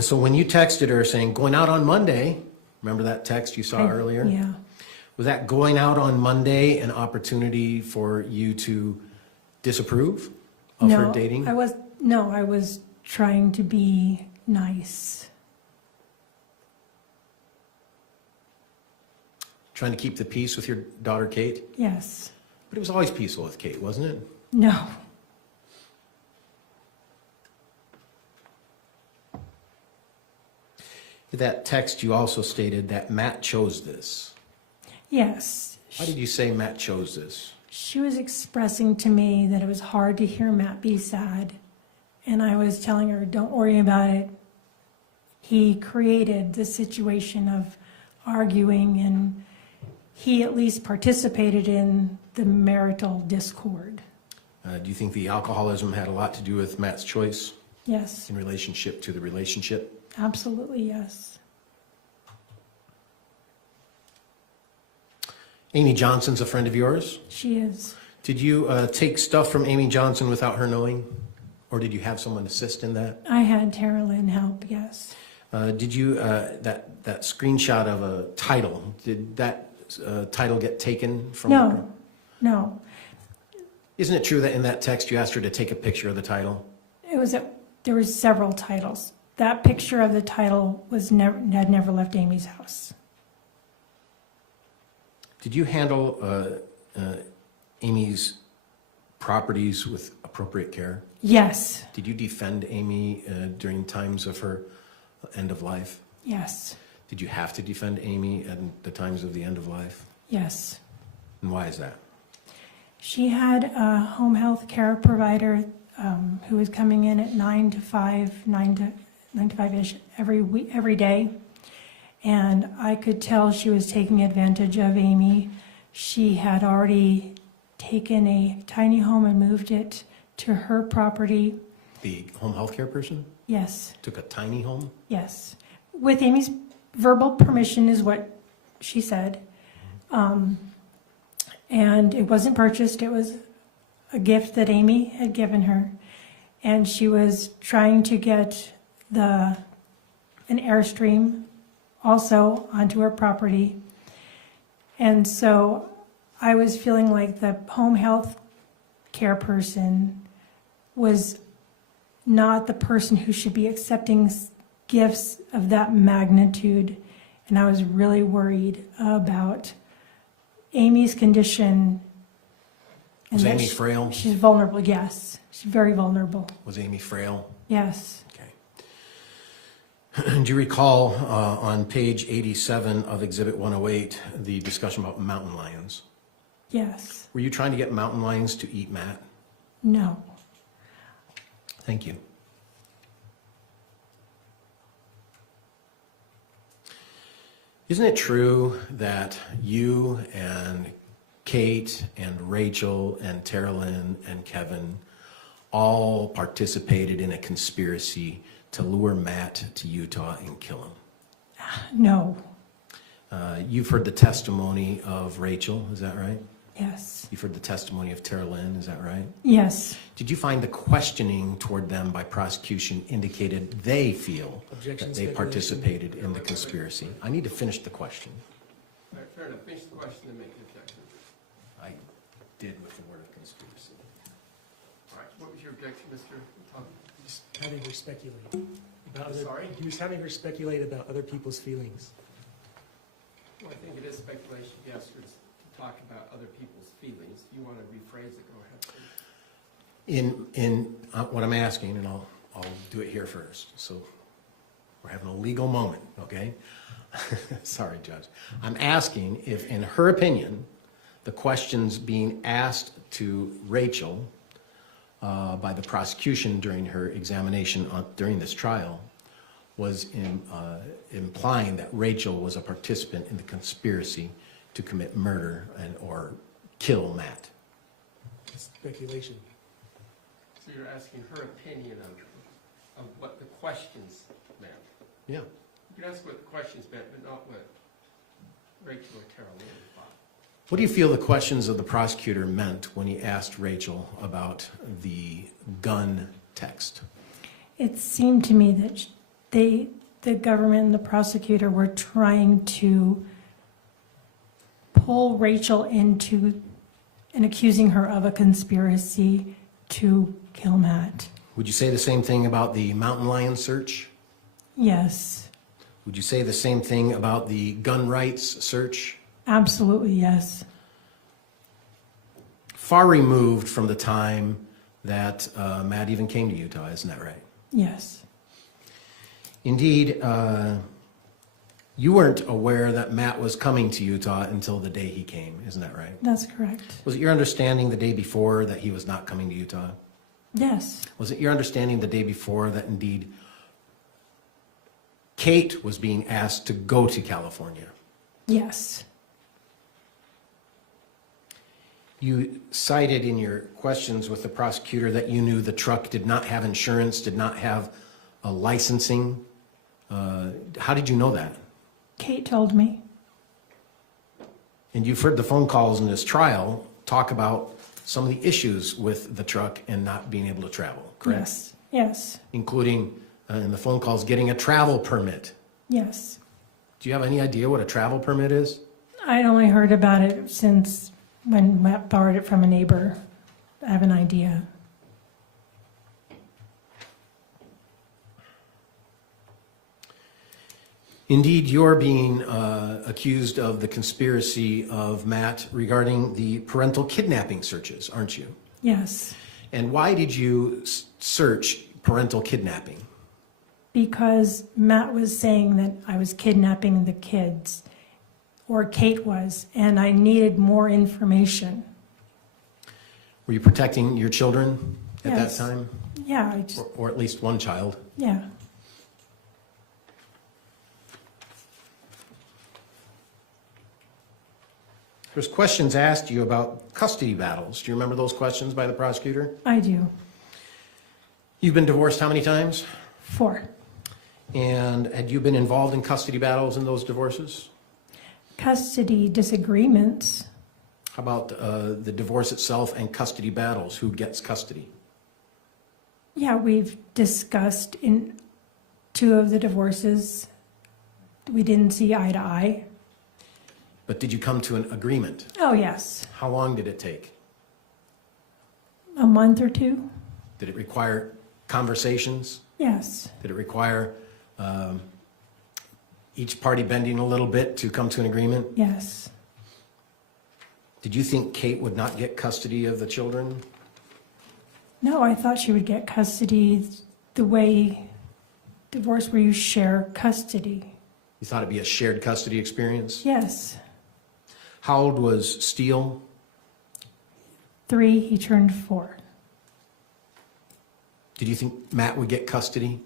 So when you texted her saying, going out on Monday, Remember that text you saw earlier? Yeah. Was that going out on Monday an opportunity for you to disapprove of her dating? I was trying to be nice. Trying to keep the peace with your daughter, Kate? Yes. But it was always peaceful with Kate, wasn't it? No. In that text, you also stated that Matt chose this. Yes. Why did you say Matt chose this? She was expressing to me that it was hard to hear Matt be sad. And I was telling her, don't worry about it. He created the situation of arguing, and he at least participated in the marital discord. Do you think the alcoholism had a lot to do with Matt's choice Yes, in relationship to the relationship? absolutely yes. Amy Johnson's a friend of yours? She is. Did you take stuff from Amy Johnson without her knowing? Or did you have someone assist in that? I had Teralyn help, yes. Did you, that screenshot of a title, did that title get taken from her? No. Isn't it true that in that text you asked her to take a picture of the title? There was several titles. That picture of the title had never left Amy's house. Did you handle Amy's properties with appropriate care? Yes, Did you defend Amy during times of her end of life? yes, Did you have to defend Amy at the times of the end of life? yes. And why is that? She had a home health care provider who was coming in at 9 to 5-ish every day. And I could tell she was taking advantage of Amy. She had already taken a tiny home and moved it to her property. The home health care person Yes, took a tiny home? yes. With Amy's verbal permission is what she said. And it wasn't purchased, it was a gift that Amy had given her. And she was trying to get an Airstream also onto her property. And so I was feeling like the home health care person was not the person who should be accepting gifts of that magnitude. And I was really worried about Amy's condition. and Was that Amy frail? She's vulnerable, yes. She's very vulnerable, Was Amy frail? yes. Do you recall on page 87 of Exhibit 108 the discussion about mountain lions? Yes, Were you trying to get mountain lions to eat Matt? no, Thank you. Isn't it true that you and Kate and Rachel and Teralyn and Kevin all participated in a conspiracy to lure Matt to Utah and kill him? no, You've heard the testimony of Rachel, is that right? yes, You've heard the testimony of Teralyn, is that right? yes, Did you find the questioning toward them by prosecution indicated they feel Objection, that they speculation. participated in the conspiracy? I need to finish the question. All right, fair enough. Finish the question and make the objection. I did with the word of conspiracy. All right, what was your objection, Mr. Watabe? Just having her speculate about Sorry? He was having her speculate about other people's feelings. Well, I think it is speculation, yes, to talk about other people's feelings. If you want to rephrase it, go ahead, please. In what I'm asking, and I'll do it here first, so we're having a legal moment, okay? Sorry, Judge. I'm asking if, in her opinion, the questions being asked to Rachel by the prosecution during her examination during this trial was implying that Rachel was a participant in the conspiracy to commit murder or kill Matt. Speculation. So you're asking her opinion of what the questions meant. Yeah. You can ask what the questions meant, but not what Rachel or Teralyn thought. What do you feel the questions of the prosecutor meant when he asked Rachel about the gun text? It seemed to me that the government and the prosecutor were trying to pull Rachel into and accusing her of a conspiracy to kill Matt. Would you say the same thing about the mountain lion search? Yes, Would you say the same thing about the gun rights search? absolutely, yes. Far removed from the time that Matt even came to Utah, isn't that right? Yes, Indeed, you weren't aware that Matt was coming to Utah until the day he came, isn't that right? that's correct. Was it your understanding the day before that he was not coming to Utah? Yes, Was it your understanding the day before that indeed Kate was being asked to go to California? yes, You cited in your questions with the prosecutor that you knew the truck did not have insurance, did not have a licensing. How did you know that? Kate told me. And you've heard the phone calls in this trial talk about some of the issues with the truck and not being able to travel, correct? Yes, yes, Including in the phone calls getting a travel permit. yes. Do you have any idea what a travel permit is? I'd only heard about it since when Matt borrowed it from a neighbor. I have an idea. Indeed, you're being accused of the conspiracy of Matt regarding the parental kidnapping searches, aren't you? Yes, And why did you search parental kidnapping? because Matt was saying that I was kidnapping the kids, or Kate was, and I needed more information. Were you protecting your children at Yes. that time? Yeah, I just, Or at least one child? yeah, There's questions asked you about custody battles. Do you remember those questions by the prosecutor? I do. You've been divorced how many times? 4. And had you been involved in custody battles in those divorces? Custody disagreements. How about the divorce itself and custody battles? Who gets custody? Yeah, we've discussed in 2 of the divorces, we didn't see eye to eye. But did you come to an agreement? Oh, yes. How long did it take? A month or 2? Did it require conversations? Yes. Did it require each party bending a little bit to come to an agreement? Yes. Did you think Kate would not get custody of the children? No, I thought she would get custody the way divorce where you share custody. You thought it'd be a shared custody experience? Yes. How old was Steele? 3, he turned 4. Did you think Matt would get custody?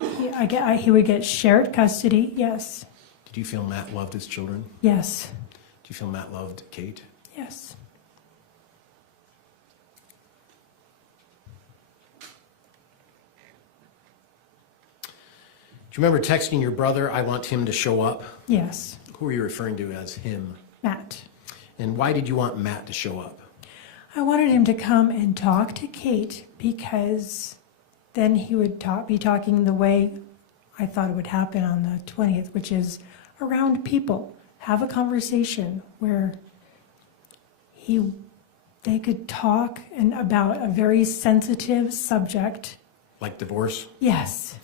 He would get shared custody, yes. Did you feel Matt loved his children? Yes. Do you feel Matt loved Kate? Yes. Do you remember texting your brother, I want him to show up? Yes. Who are you referring to as him? Matt. And why did you want Matt to show up? I wanted him to come and talk to Kate because then he would be talking the way I thought it would happen on the 20th, which is around people. Have a conversation where they could talk about a very sensitive subject. Like divorce? Yes.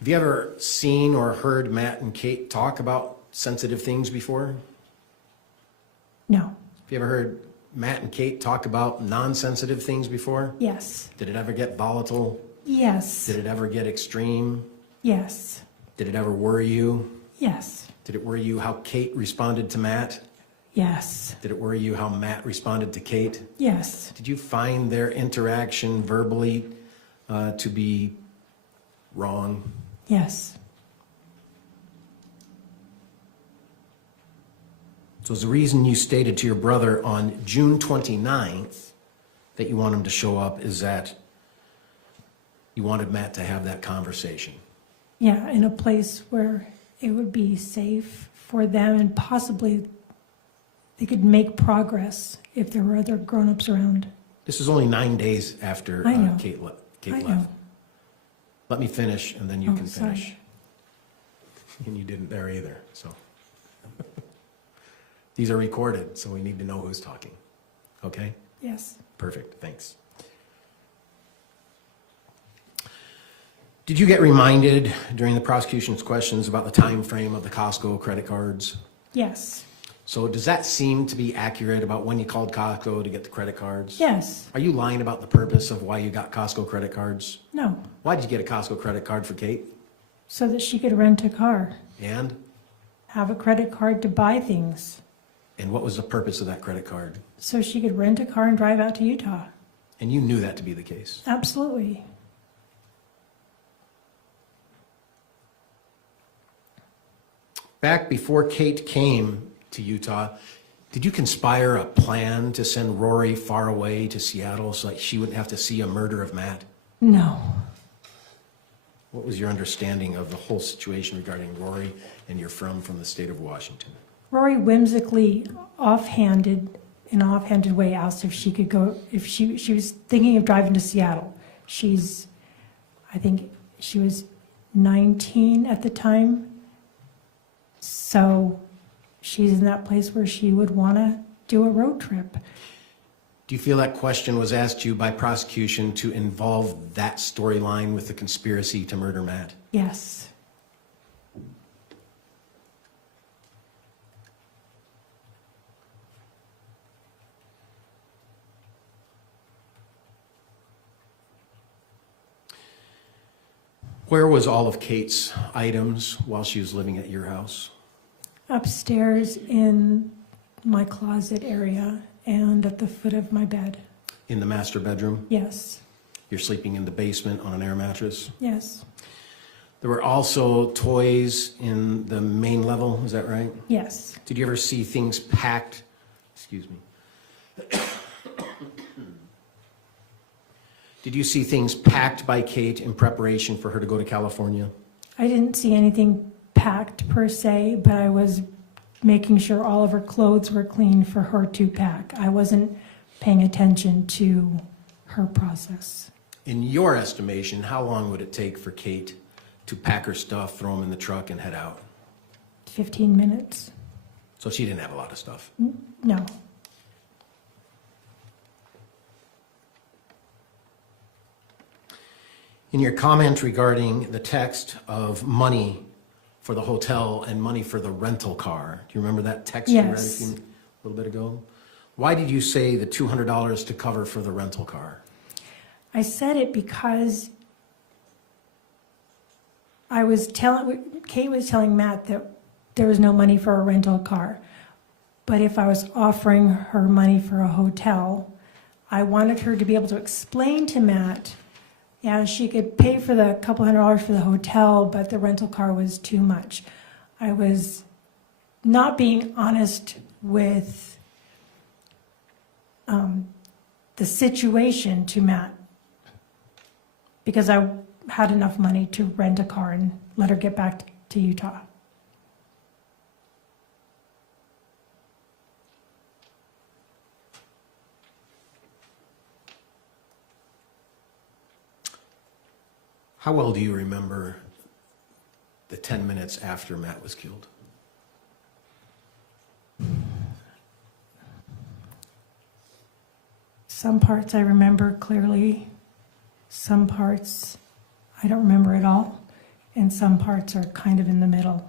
Have you ever seen or heard Matt and Kate talk about sensitive things before? No. Have you ever heard Matt and Kate talk about non-sensitive things before? Yes. Did it ever get volatile? Yes. Did it ever get extreme? Yes. Did it ever worry you? Yes. Did it worry you how Kate responded to Matt? Yes. Did it worry you how Matt responded to Kate? Yes. Did you find their interaction verbally to be wrong? Yes. So the reason you stated to your brother on June 29th that you want him to show up is that you wanted Matt to have that conversation. Yeah, in a place where it would be safe for them and possibly they could make progress if there were other grown-ups around. This is only 9 days after I know. Kate I left. know. Let me finish and then you can sorry. finish. And you didn't there either, so. These are recorded, so we need to know who's talking. Okay? Yes. Perfect, thanks. Did you get reminded during the prosecution's questions about the time frame of the Costco credit cards? Yes. So does that seem to be accurate about when you called Costco to get the credit cards? Yes. Are you lying about the purpose of why you got Costco credit cards? No. Why did you get a Costco credit card for Kate? So that she could rent a car, And? have a credit card to buy things, And what was the purpose of that credit card? so she could rent a car and drive out to Utah. And you knew that to be the case. Absolutely. Back before Kate came to Utah, did you conspire a plan to send Rory far away to Seattle so that she wouldn't have to see a murder of Matt? No. What was your understanding of the whole situation regarding Rory and your from the state of Washington? Rory whimsically in an offhanded way asked if she could go, if she was thinking of driving to Seattle. I think she was 19 at the time. So she's in that place where she would want to do a road trip. Do you feel that question was asked you by prosecution to involve that storyline with the conspiracy to murder Matt? Yes. Where was all of Kate's items while she was living at your house? Upstairs in my closet area and at the foot of my bed. In the master bedroom? Yes. You're sleeping in the basement on an air mattress? Yes. There were also toys in the main level, is that right? Yes. Did you ever see things packed? Excuse me. Did you see things packed by Kate in preparation for her to go to California? I didn't see anything packed per se, but I was making sure all of her clothes were clean for her to pack. I wasn't paying attention to her process. In your estimation, how long would it take for Kate to pack her stuff, throw them in the truck, and head out? 15 minutes? So she didn't have a lot of stuff. No. In your comment regarding the text of money for the hotel and money for the rental car, do you remember that text you read Yes. a little bit ago? Why did you say the $200 to cover for the rental car? I said it because Kate was telling Matt that there was no money for a rental car. But if I was offering her money for a hotel, I wanted her to be able to explain to Matt, yeah, she could pay for the couple $100 for the hotel, but the rental car was too much. I was not being honest with the situation to Matt, because I had enough money to rent a car and let her get back to Utah. How well do you remember the 10 minutes after Matt was killed? Some parts I remember clearly, some parts I don't remember at all, and some parts are kind of in the middle.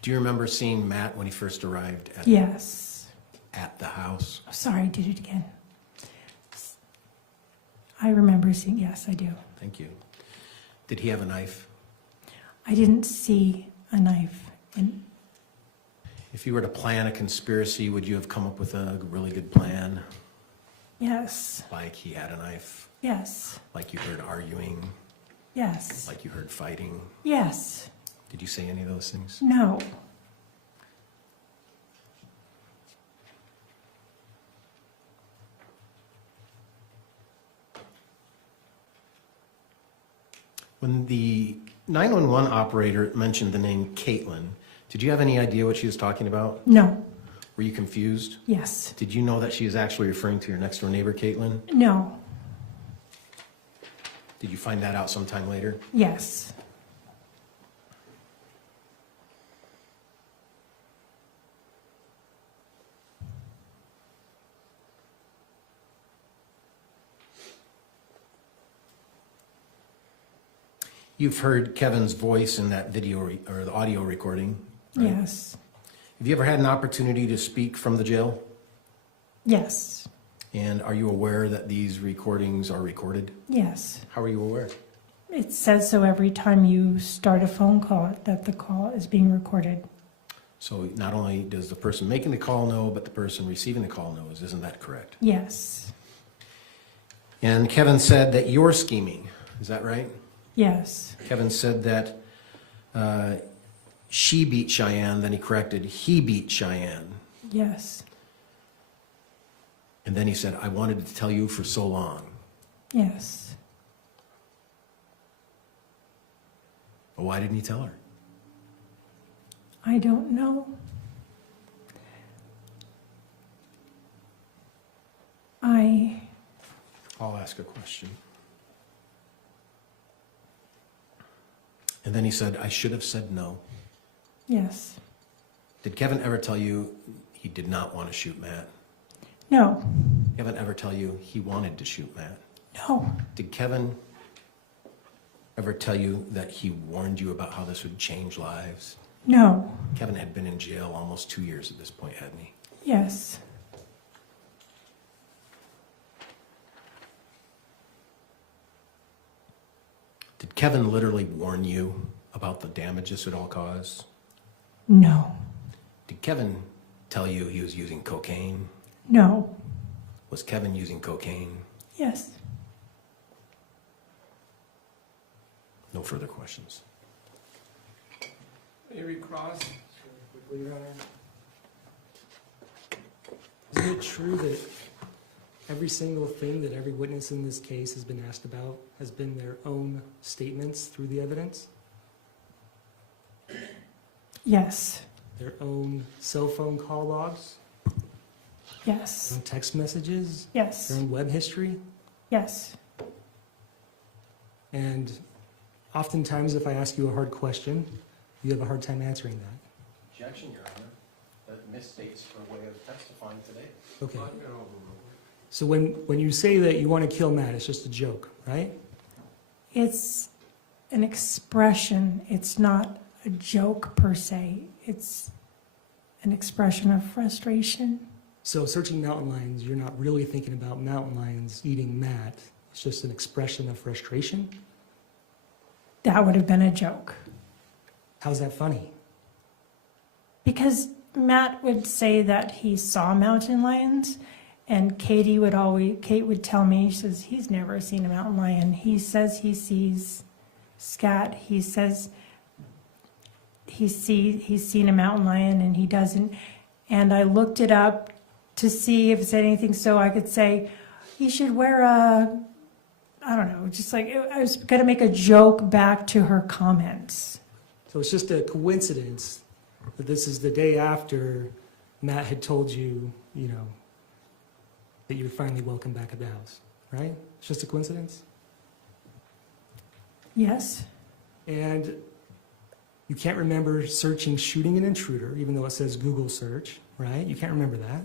Do you remember seeing Matt when he first arrived Yes. at the house? Oh, sorry, I did it again. I remember seeing, yes, I do. Thank you. Did he have a knife? I didn't see a knife. And If you were to plan a conspiracy, would you have come up with a really good plan? yes, Like he had a knife? yes, Like you heard arguing? yes, Like you heard fighting? yes, Did you say any of those things? no. When the 911 operator mentioned the name Caitlin, did you have any idea what she was talking about? No. Were you confused? Yes. Did you know that she was actually referring to your next door neighbor, Caitlin? No. Did you find that out sometime later? Yes. You've heard Kevin's voice in that video or the audio recording, right? Yes. Have you ever had an opportunity to speak from the jail? Yes. And are you aware that these recordings are recorded? Yes. How are you aware? It says so every time you start a phone call that the call is being recorded. So not only does the person making the call know, but the person receiving the call knows. Isn't that correct? Yes. And Kevin said that you're scheming. Is that right? Yes. Kevin said that she beat Cheyenne, then he corrected, he beat Cheyenne. Yes. And then he said, I wanted to tell you for so long. Yes. But why didn't he tell her? I don't know. I'll ask a question. And then he said, I should have said no. Yes. Did Kevin ever tell you he did not want to shoot Matt? No. Kevin ever tell you he wanted to shoot Matt? No. Did Kevin ever tell you that he warned you about how this would change lives? No. Kevin had been in jail almost 2 years at this point, hadn't he? Yes. Did Kevin literally warn you about the damage this would all cause? No. Did Kevin tell you he was using cocaine? No. Was Kevin using cocaine? Yes. No further questions. May recross? Quickly, Your Honor. Isn't it true that every single thing that every witness in this case has been asked about has been their own statements through the evidence? Yes. Their own cell phone call logs? Yes. Their own text messages? Yes. Their own web history? Yes. And oftentimes, if I ask you a hard question, you have a hard time answering that. Objection, Your Honor. That misstates her way of testifying today. Okay. So when you say that you want to kill Matt, it's just a joke, right? It's an expression. It's not a joke per se. It's an expression of frustration. So searching mountain lions, you're not really thinking about mountain lions eating Matt. It's just an expression of frustration? That would have been a joke. How's that funny? Because Matt would say that he saw mountain lions, and Kate would tell me, she says, he's never seen a mountain lion. He says he sees scat. He says he's seen a mountain lion, and he doesn't. And I looked it up to see if it's anything, so I could say, he should wear I don't know, just like, I was going to make a joke back to her comments. So it's just a coincidence that this is the day after Matt had told you, that you're finally welcome back at the house, right? It's just a coincidence? Yes. And you can't remember searching shooting an intruder, even though it says Google search, right? You can't remember that.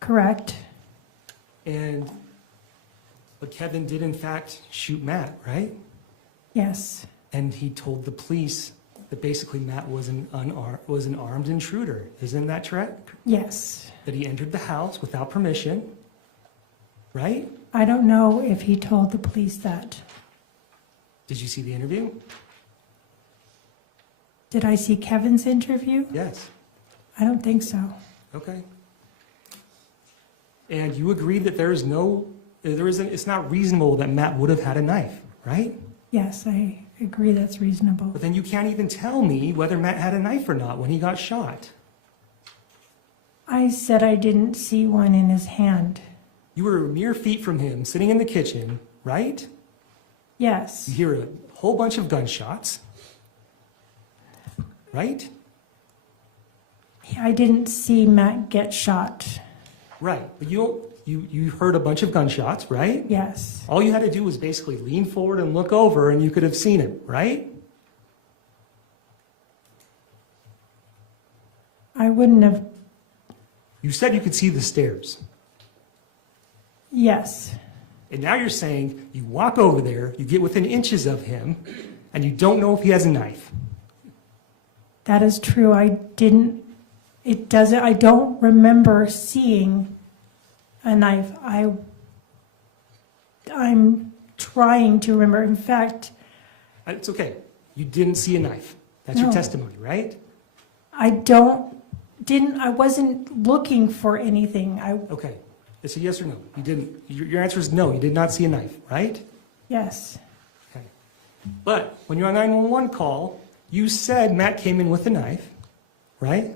Correct. But Kevin did in fact shoot Matt, right? Yes. And he told the police that basically Matt was an armed intruder. Isn't that correct? Yes. That he entered the house without permission, right? I don't know if he told the police that. Did you see the interview? Did I see Kevin's interview? Yes. I don't think so. Okay. And you agreed that it's not reasonable that Matt would have had a knife, right? Yes, I agree that's reasonable. But then you can't even tell me whether Matt had a knife or not when he got shot. I said I didn't see one in his hand. You were mere feet from him, sitting in the kitchen, right? Yes. You hear a whole bunch of gunshots, right? I didn't see Matt get shot. Right, but you heard a bunch of gunshots, right? Yes. All you had to do was basically lean forward and look over and you could have seen it, right? I wouldn't have. You said you could see the stairs. Yes. And now you're saying you walk over there, you get within inches of him, and you don't know if he has a knife. That is true. I don't remember seeing a knife. I'm trying to remember. In fact, It's okay. You didn't see a knife. That's your No. testimony, right? I wasn't looking for anything. Okay. It's a yes or no. You didn't. Your answer is no. You did not see a knife, right? Yes, Okay. But when you're on 911 call, you said Matt came in with a knife, right?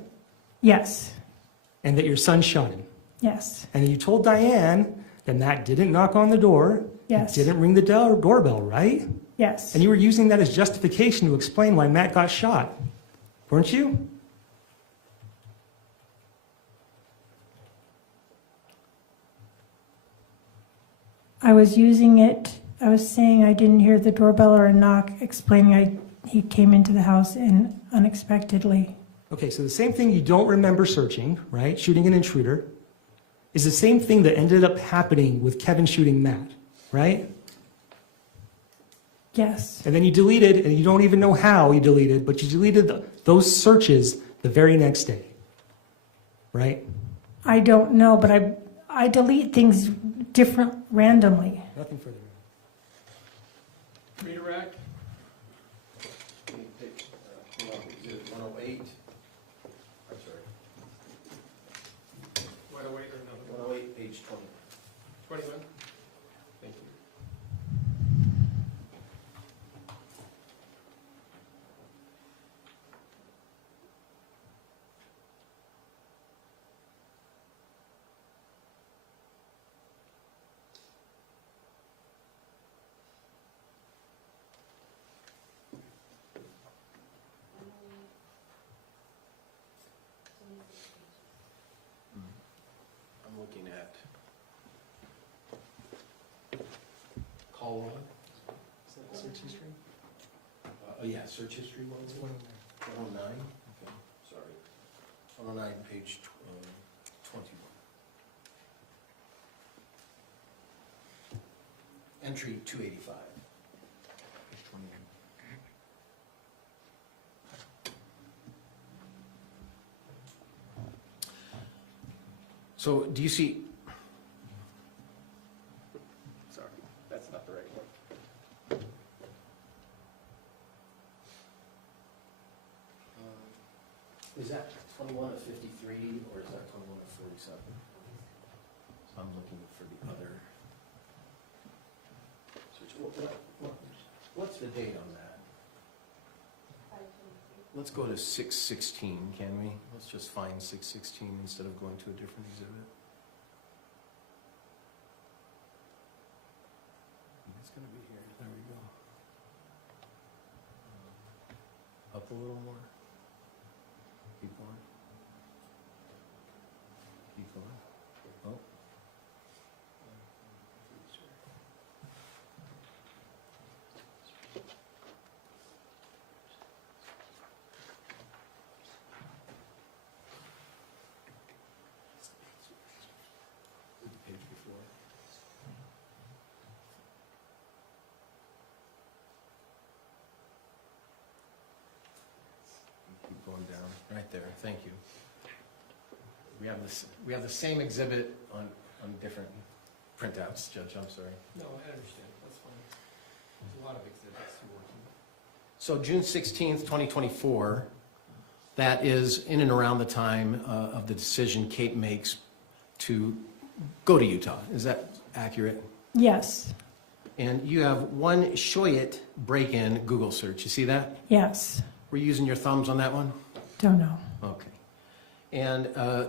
yes, And that your son shot him. yes, And you told Diane that Matt didn't knock on the door, yes, didn't ring the doorbell, right? yes. And you were using that as justification to explain why Matt got shot, weren't you? I was saying I didn't hear the doorbell or a knock, explaining he came into the house and unexpectedly. Okay, so the same thing you don't remember searching, right? Shooting an intruder, is the same thing that ended up happening with Kevin shooting Matt, right? Yes, And then you deleted, and you don't even know how you deleted, but you deleted those searches the very next day, right? I don't know, but I delete things randomly. Nothing further. Redirect. Hold on, is it 108? I'm sorry. 108 or another? 108, page 20. 21? Thank you. I'm looking at call log. Is that search history? Oh, yeah, search history ones. 109? Okay, sorry. 109, page 21. Entry 285. Page 21. So do you see, Sorry, that's not the right one. is that 21 of 53 or is that 21 of 47? So I'm looking for the other. Search. What's the date on that? Let's go to 6/16, can we? Let's just find 6/16 instead of going to a different exhibit. It's going to be here. There we go. Up a little more. Keep going. Keep going. Oh. Page before. Keep going down. Right there. Thank you. We have this. We have the same exhibit on different printouts, Judge. I'm sorry. No, I understand. That's fine. There's a lot of exhibits to work on. So June 16th, 2024. That is in and around the time of the decision Kate makes to go to Utah. Is that accurate? Yes, And you have one Shoyit break-in Google search. You see that? yes, Were you using your thumbs on that one? don't know. Okay. And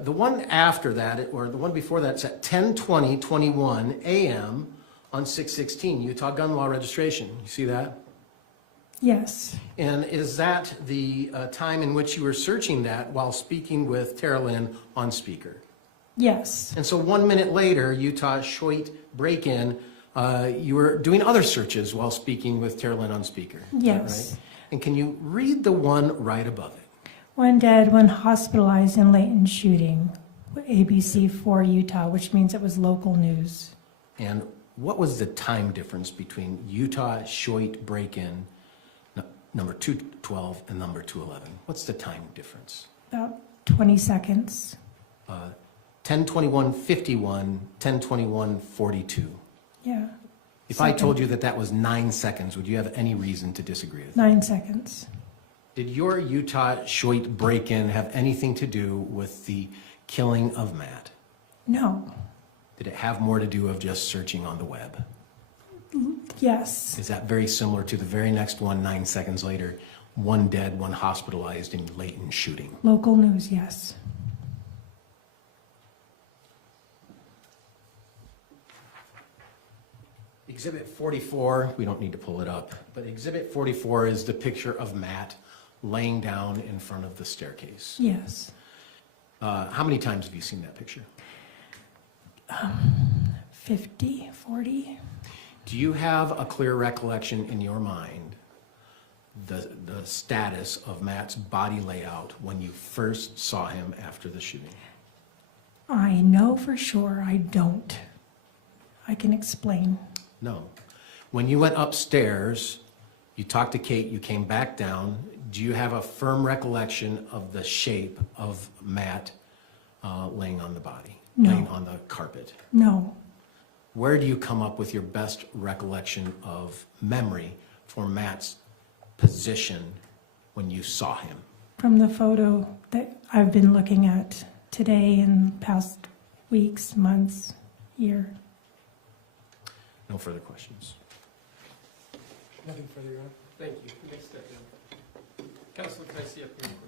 the one after that, or the one before that, it's at 10:20:21 a.m. on 6/16, Utah gun law registration. You see that? Yes, And is that the time in which you were searching that while speaking with Teralyn on speaker? yes, And so 1 minute later, Utah Shoyit break-in, you were doing other searches while speaking with Teralyn on speaker. Is that yes. right? And can you read the one right above it? One dead, one hospitalized in Layton shooting, ABC 4 Utah, which means it was local news. And what was the time difference between Utah Shoit break-in number 212 and number 211? What's the time difference? About 20 seconds. 10:21:51, 10:21:42. Yeah. If I told you that that was 9 seconds, would you have any reason to disagree with me? 9 seconds. Did your Utah Shoit break-in have anything to do with the killing of Matt? No. Did it have more to do of just searching on the web? Yes. Is that very similar to the very next one, 9 seconds later, one dead, one hospitalized in Layton shooting? Local news, yes. Exhibit 44, we don't need to pull it up, but Exhibit 44 is the picture of Matt laying down in front of the staircase. Yes. How many times have you seen that picture? 50, 40. Do you have a clear recollection in your mind the status of Matt's body layout when you first saw him after the shooting? I know for sure I don't. I can explain. No. When you went upstairs, you talked to Kate, you came back down. Do you have a firm recollection of the shape of Matt laying on the body, No. laying on the carpet? No. Where do you come up with your best recollection of memory for Matt's position when you saw him? From the photo that I've been looking at today and past weeks, months, year. No further questions. Nothing further, Your Honor. Thank you. Next step down. Counsel, can I see up here quickly?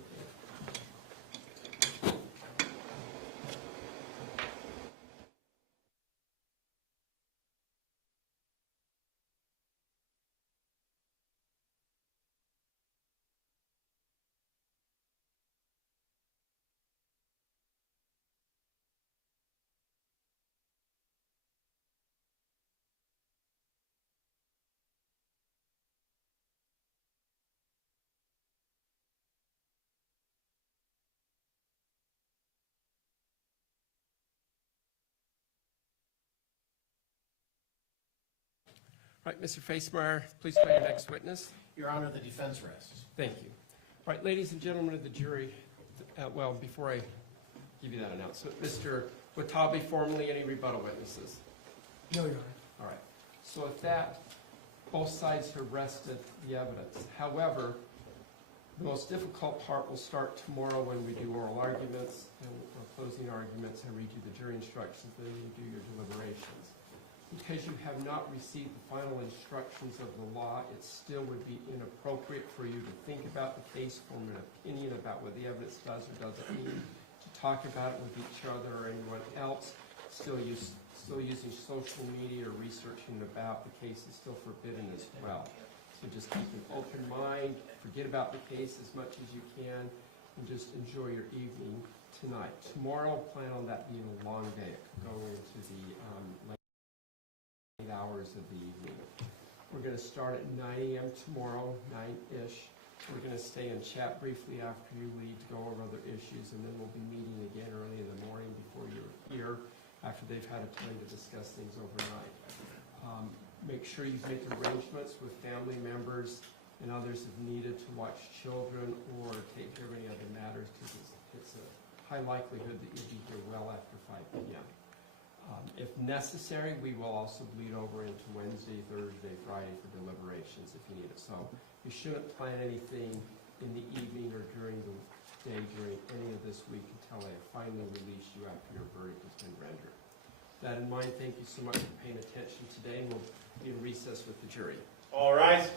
Right, Mr. Facemyer, please call your next witness. Your Honor, the defense rests. Thank you. All right, ladies and gentlemen of the jury, well, before I give you that announcement, Mr. Watabe, formally, any rebuttal witnesses? No, Your Honor. All right. So with that, both sides have rested the evidence. However, the most difficult part will start tomorrow when we do oral arguments and closing arguments. I read you the jury instructions, then you do your deliberations. Because you have not received the final instructions of the law, it still would be inappropriate for you to think about the case, form an opinion about what the evidence does or doesn't mean, to talk about it with each other or anyone else. Still using social media or researching about the case is still forbidden as well. So just keep an open mind, forget about the case as much as you can, and just enjoy your evening tonight. Tomorrow, plan on that being a long day. It could go into the late hours of the evening. We're going to start at 9 a.m. tomorrow, 9-ish. We're going to stay and chat briefly after you leave to go over other issues, and then we'll be meeting again early in the morning before you're here, after they've had a time to discuss things overnight. Make sure you make arrangements with family members and others if needed to watch children or take care of any other matters, because it's a high likelihood that you'll be here well after 5 p.m. If necessary, we will also bleed over into Wednesday, Thursday, Friday for deliberations if you need it. So you shouldn't plan anything in the evening or during the day during any of this week until I finally release you after your verdict has been rendered. With that in mind, thank you so much for paying attention today, and we'll be in recess with the jury. All rise.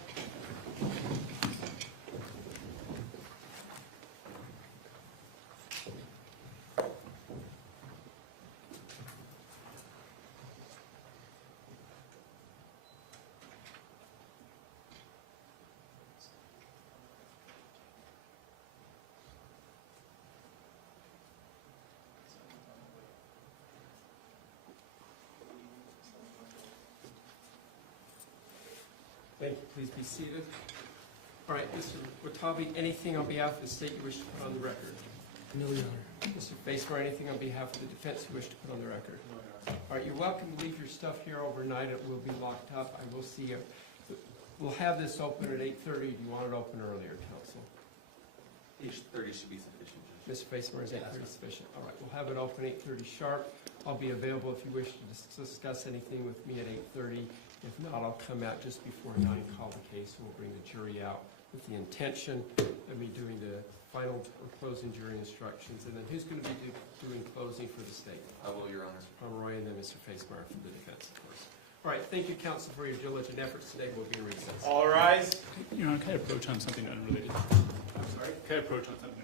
Thank you. Please be seated. All right, Mr. Watabe, anything on behalf of the state you wish to put on the record? No, Your Honor. Mr. Facemyer, anything on behalf of the defense you wish to put on the record? No, Your Honor. All right, you're welcome to leave your stuff here overnight. It will be locked up. I will see you. We'll have this open at 8:30. Do you want it open earlier, counsel? 8:30 should be sufficient. Mr. Facemyer, is 8:30 sufficient? All right, we'll have it open 8:30 sharp. I'll be available if you wish to discuss anything with me at 8:30. If not, I'll come out just before 9, call the case, and we'll bring the jury out with the intention of me doing the final or closing jury instructions. And then who's going to be doing closing for the state? I will, Your Honor. Roy, and then Mr. Facemyer for the defense, of course. All right, thank you, counsel, for your diligent efforts today. We'll be in recess. All rise. Your Honor, can I approach on something unrelated? I'm sorry? Can I approach on something